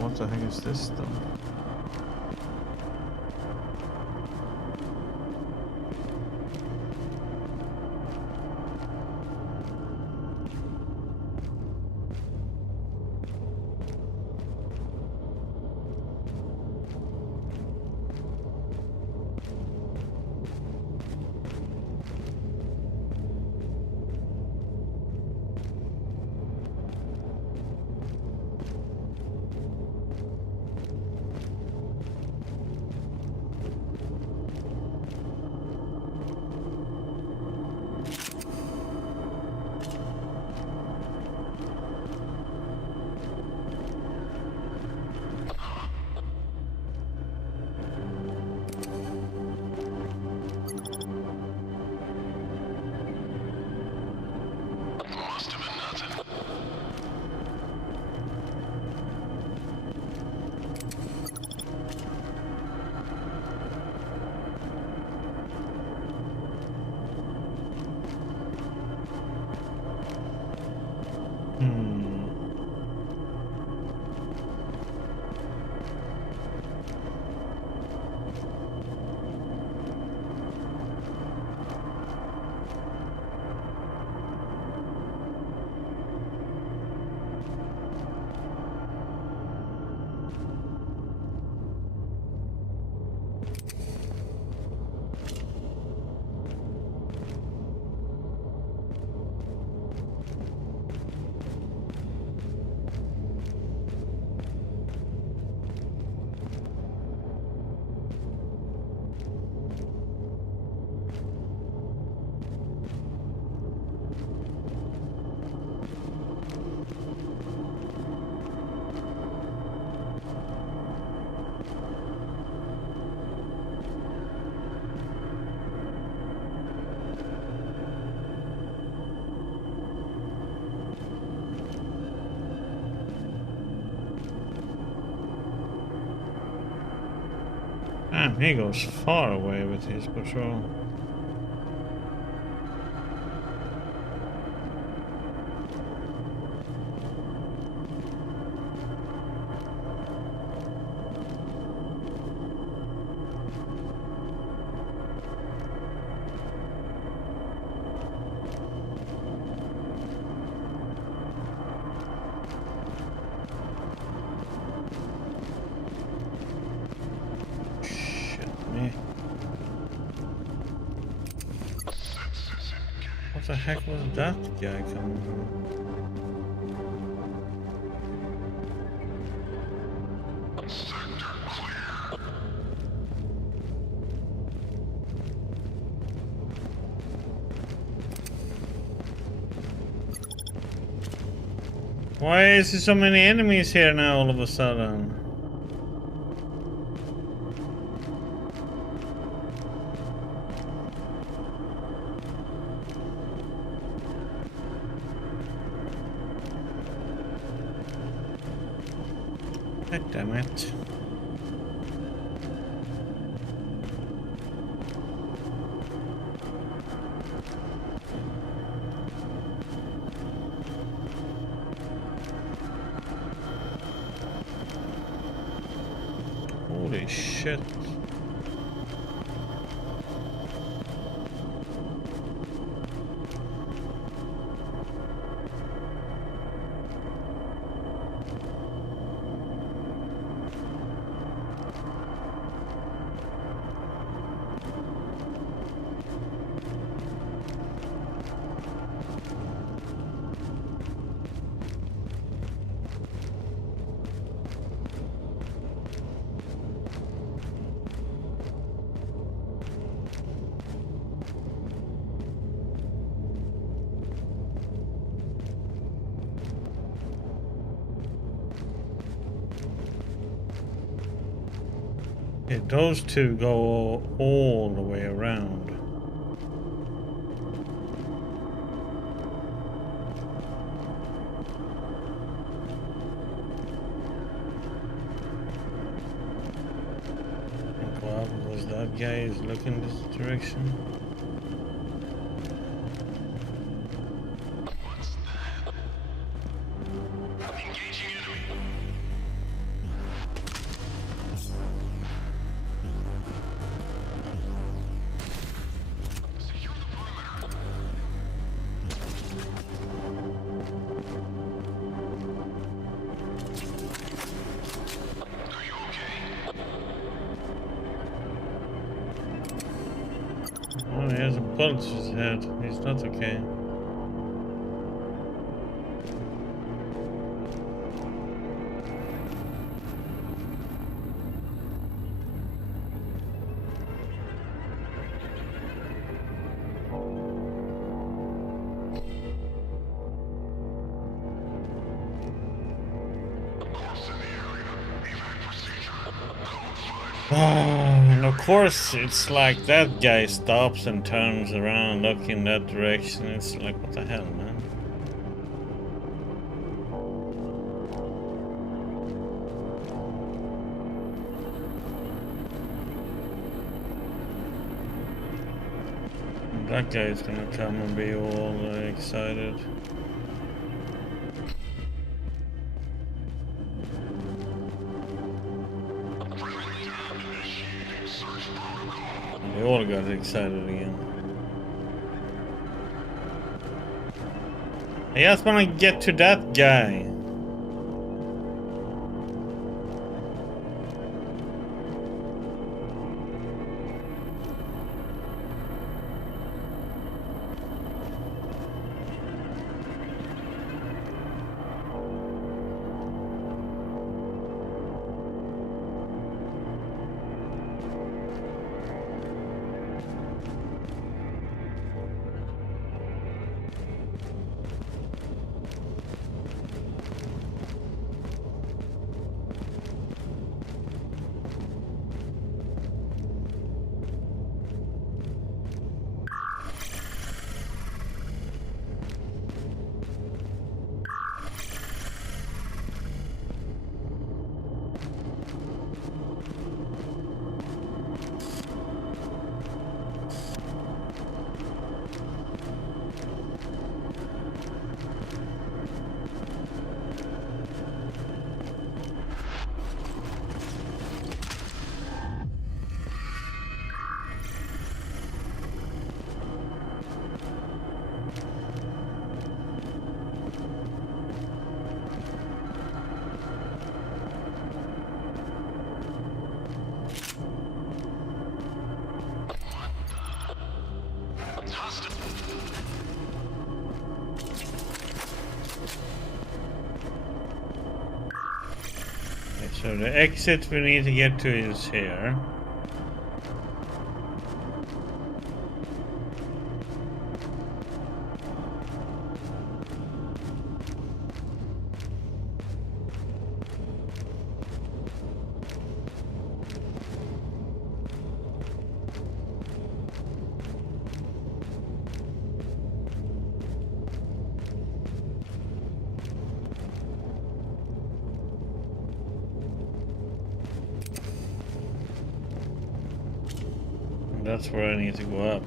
What the heck is this though? Damn, he goes far away with his patrol. What the heck was that guy coming from? Why is there so many enemies here now all of a sudden? God damn it. Holy shit. Yeah, those two go all the way around. Wow, was that guy is looking this direction? Oh, he has a bullet to his head. He's not okay. And of course, it's like that guy stops and turns around, looking that direction. It's like, what the hell, man? And that guy is gonna come and be all excited. They all got excited again. I just wanna get to that guy. So the exit we need to get to is here. That's where I need to go up.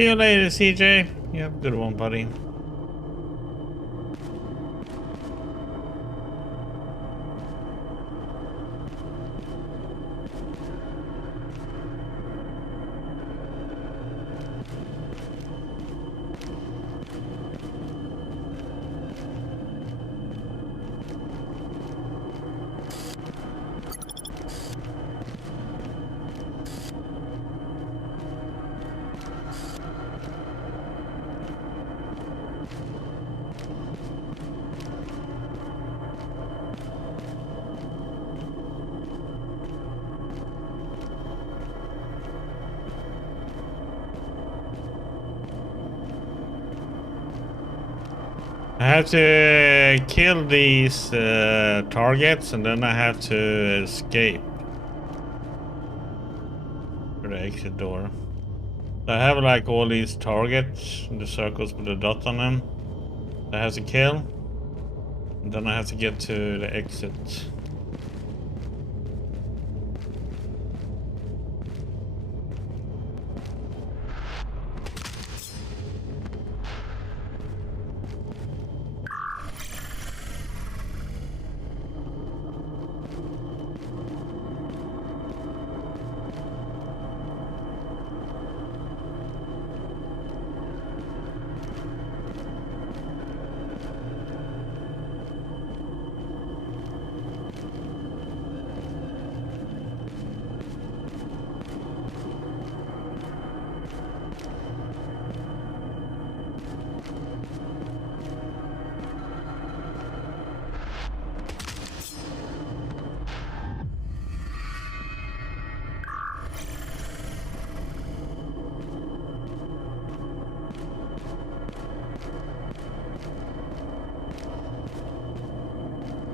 See you later, CJ. You have a good one, buddy. I have to kill these targets and then I have to escape through the exit door. So I have like all these targets, the circles with the dot on them. I have to kill and then I have to get to the exit.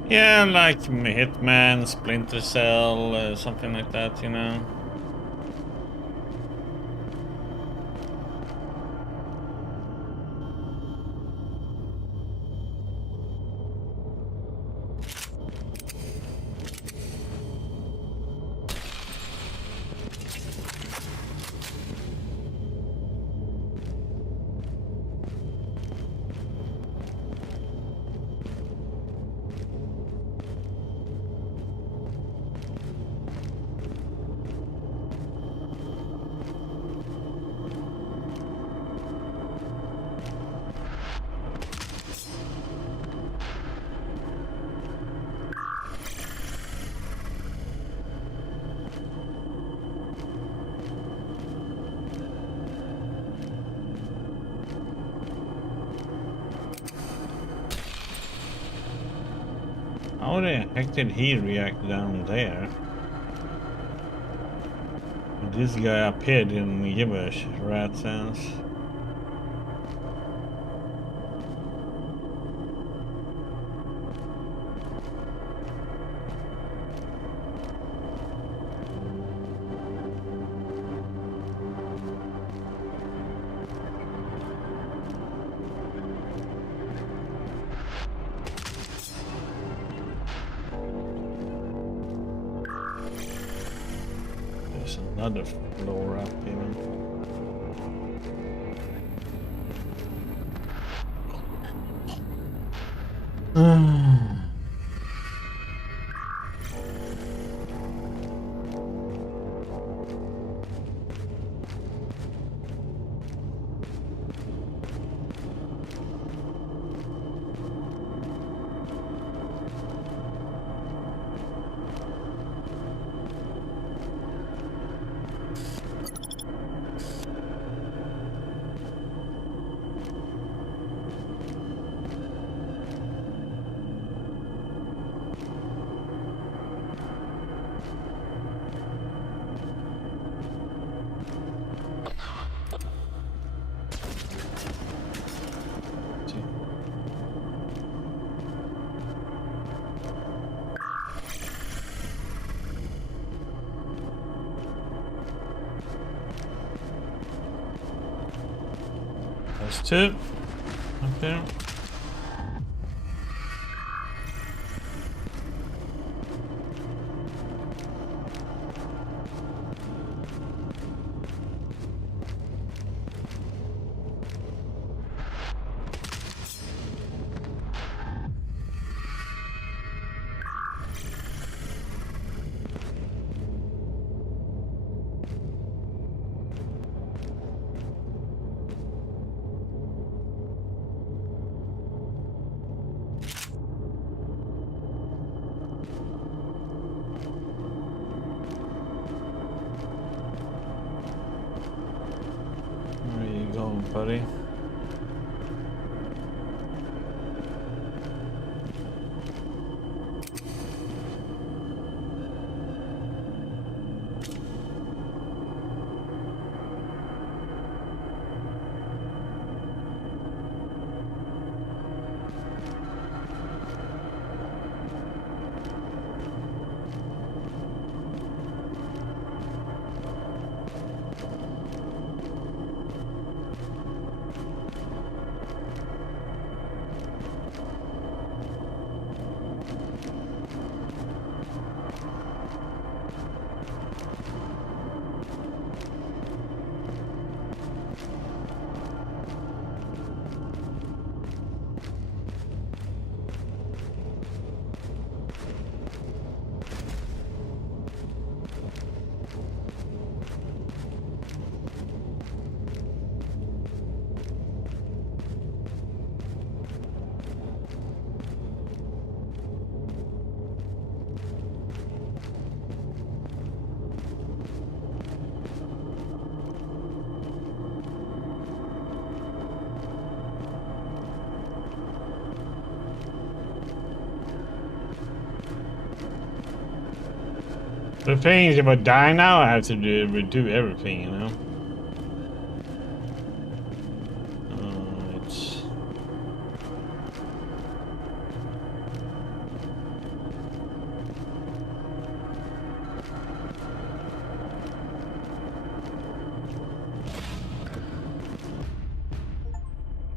Yeah, like Hitman, Splinter Cell, something like that, you know. How the heck did he react down there? This guy up here didn't give a rat sense. Another floor up even. There's two up there. buddy. The thing is, if I die now, I have to redo everything, you know? It's...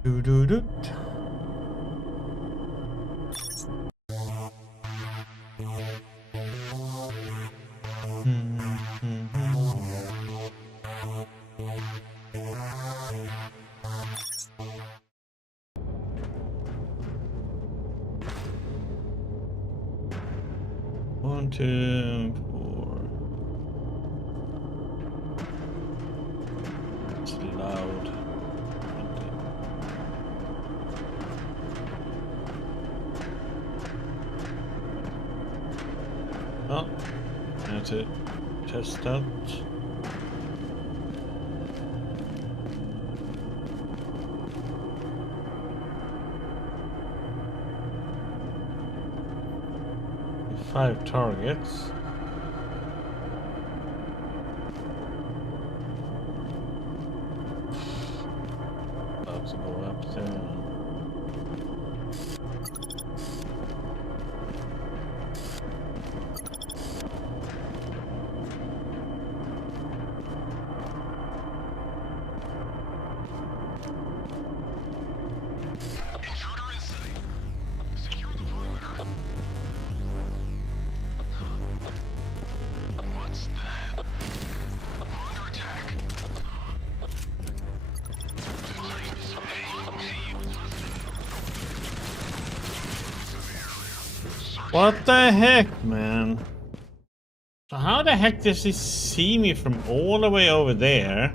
Do-do-do. One, two, four. It's loud. Oh, that's it. Test out. Five targets. About to go up there. What the heck, man? So how the heck does he see me from all the way over there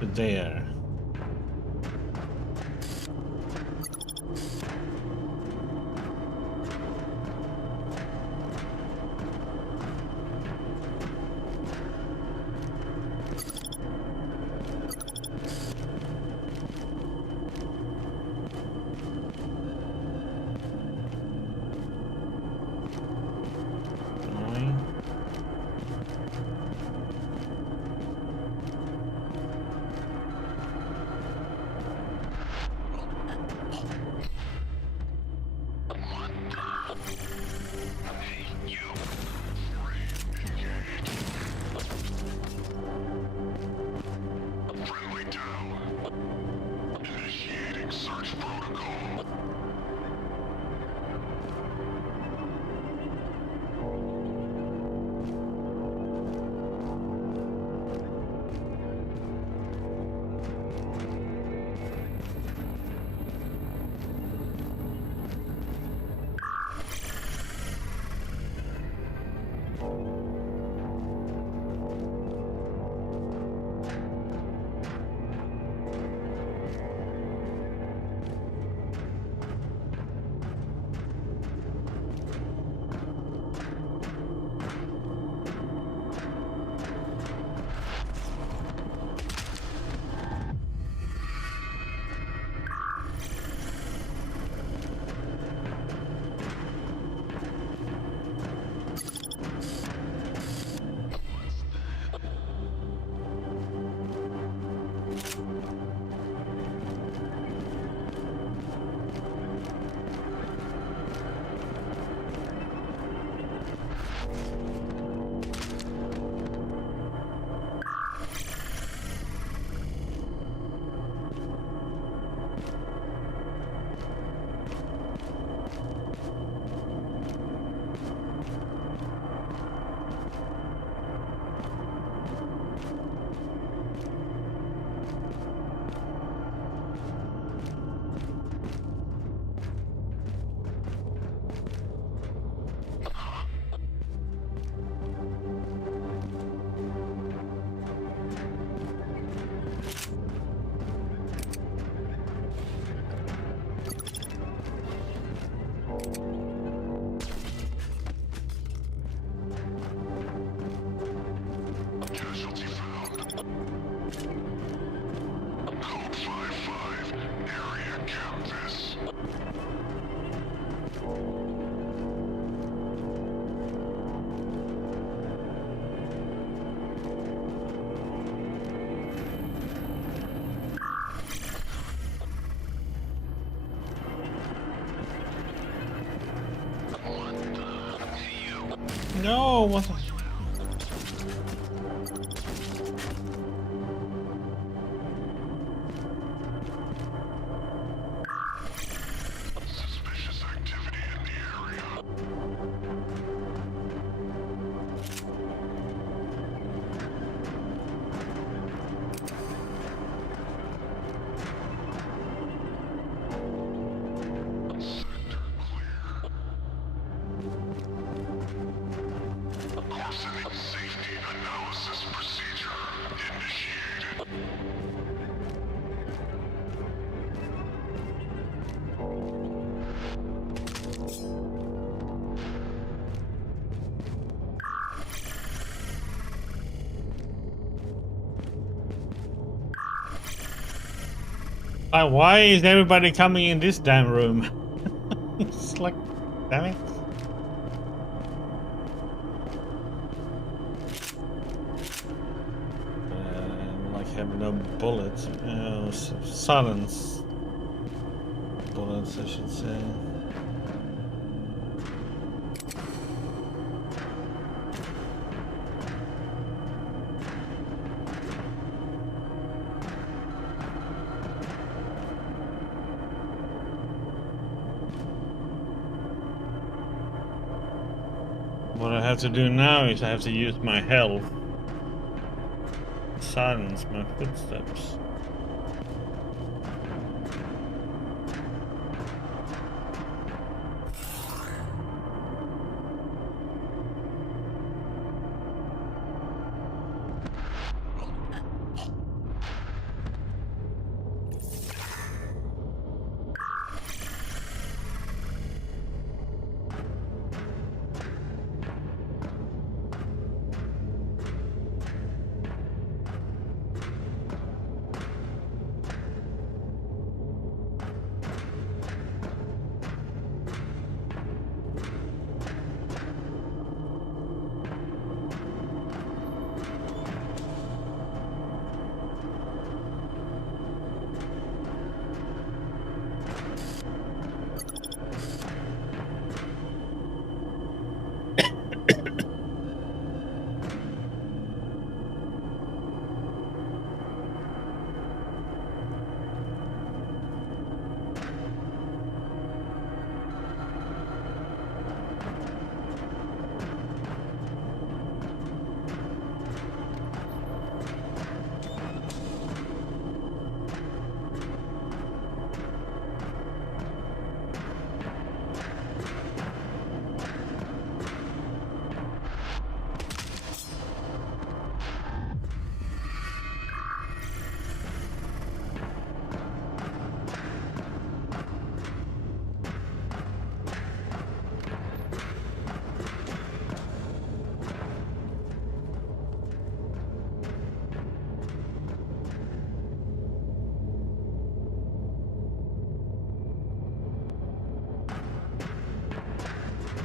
to there? No, what? Suspicious activity in the area. Course safety analysis procedure initiated. Why is everybody coming in this damn room? It's like, damn it. Like having no bullets. Silence. Bullets, I should say. What I have to do now is I have to use my health. Silence my footsteps.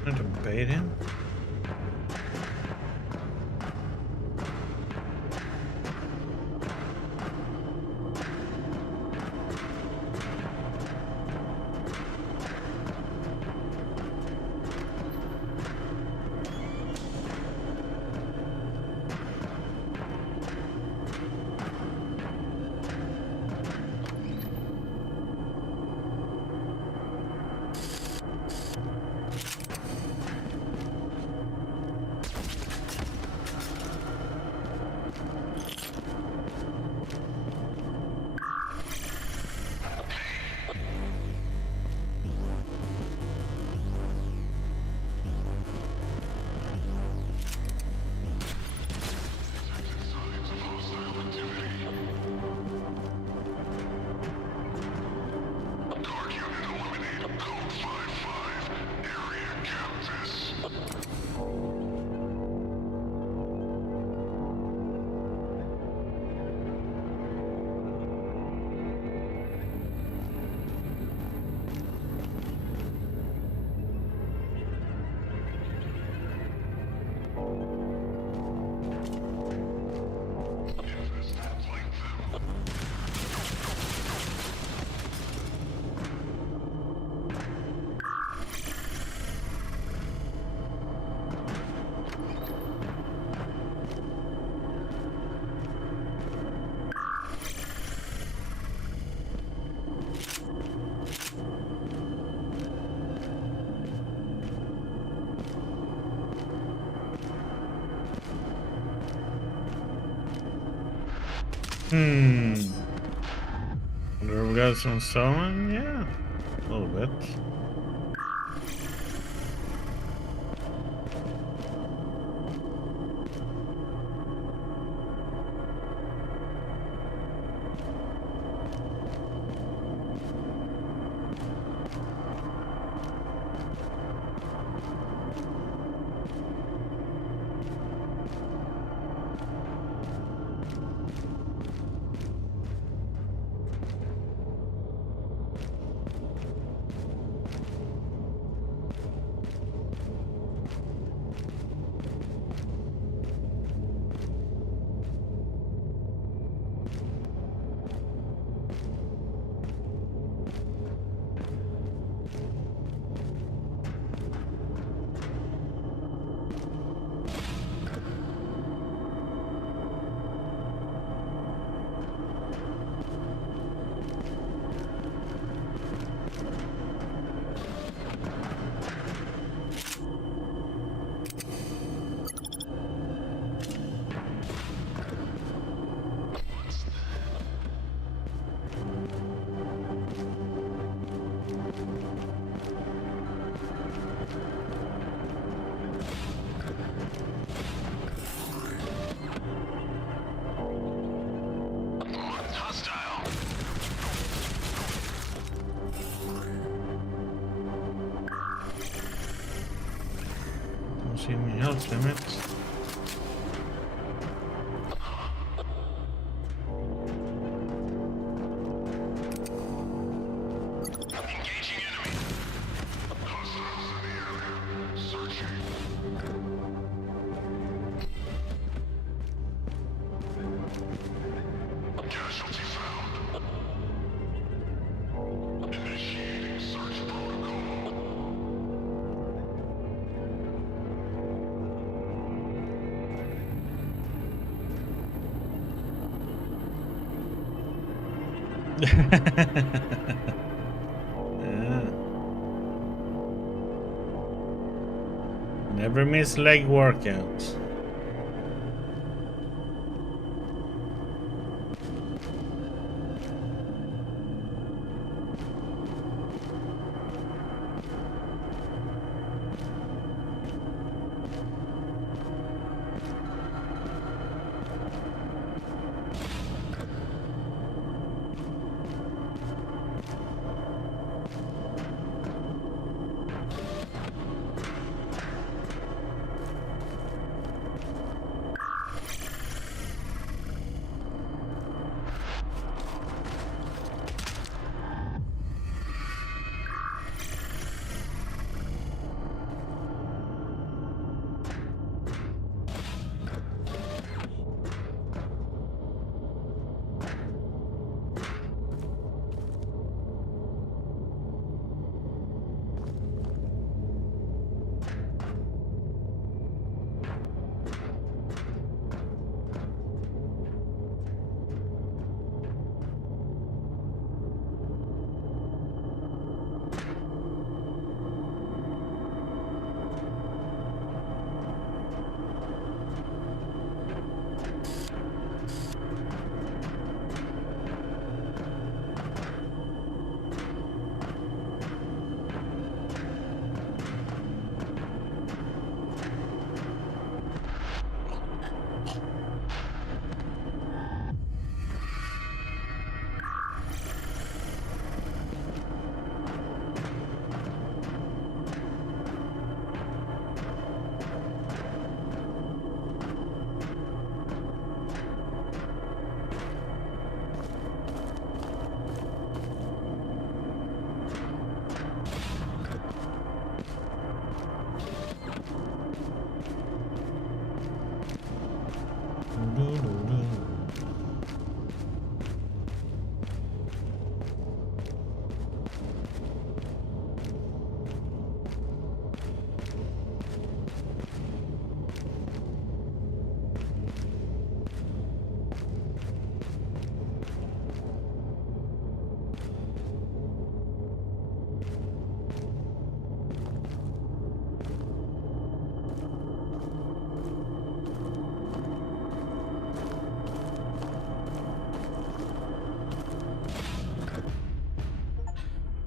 Trying to bait him? Wonder if we got some summon? Yeah, a little bit. Don't see any health limits. Yeah. Never miss leg workouts.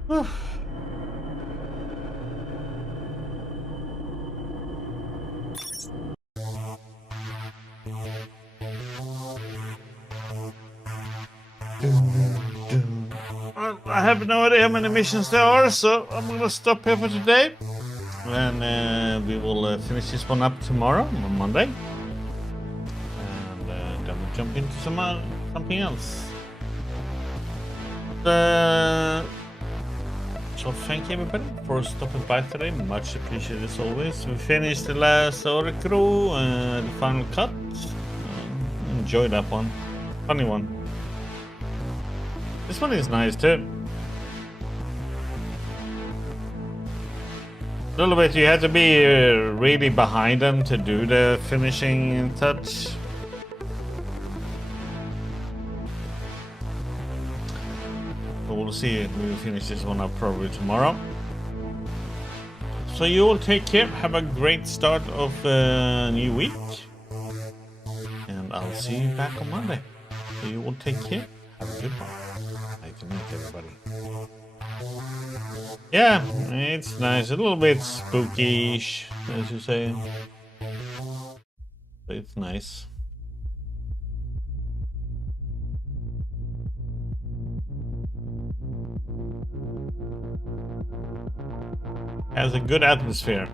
I have no idea how many missions there are, so I'm gonna stop here for today. And we will finish this one up tomorrow on Monday. And then we'll jump into something else. So thank you everybody for stopping by today. Much appreciated as always. We finished the last Oricru, the final cut. Enjoy that one. Funny one. This one is nice too. A little bit, you had to be really behind them to do the finishing touch. But we'll see. We'll finish this one up probably tomorrow. So you all take care. Have a great start of a new week. And I'll see you back on Monday. So you all take care. Have a good one. Good night, everybody. Yeah, it's nice. A little bit spooky-ish, as you say. But it's nice. Has a good atmosphere.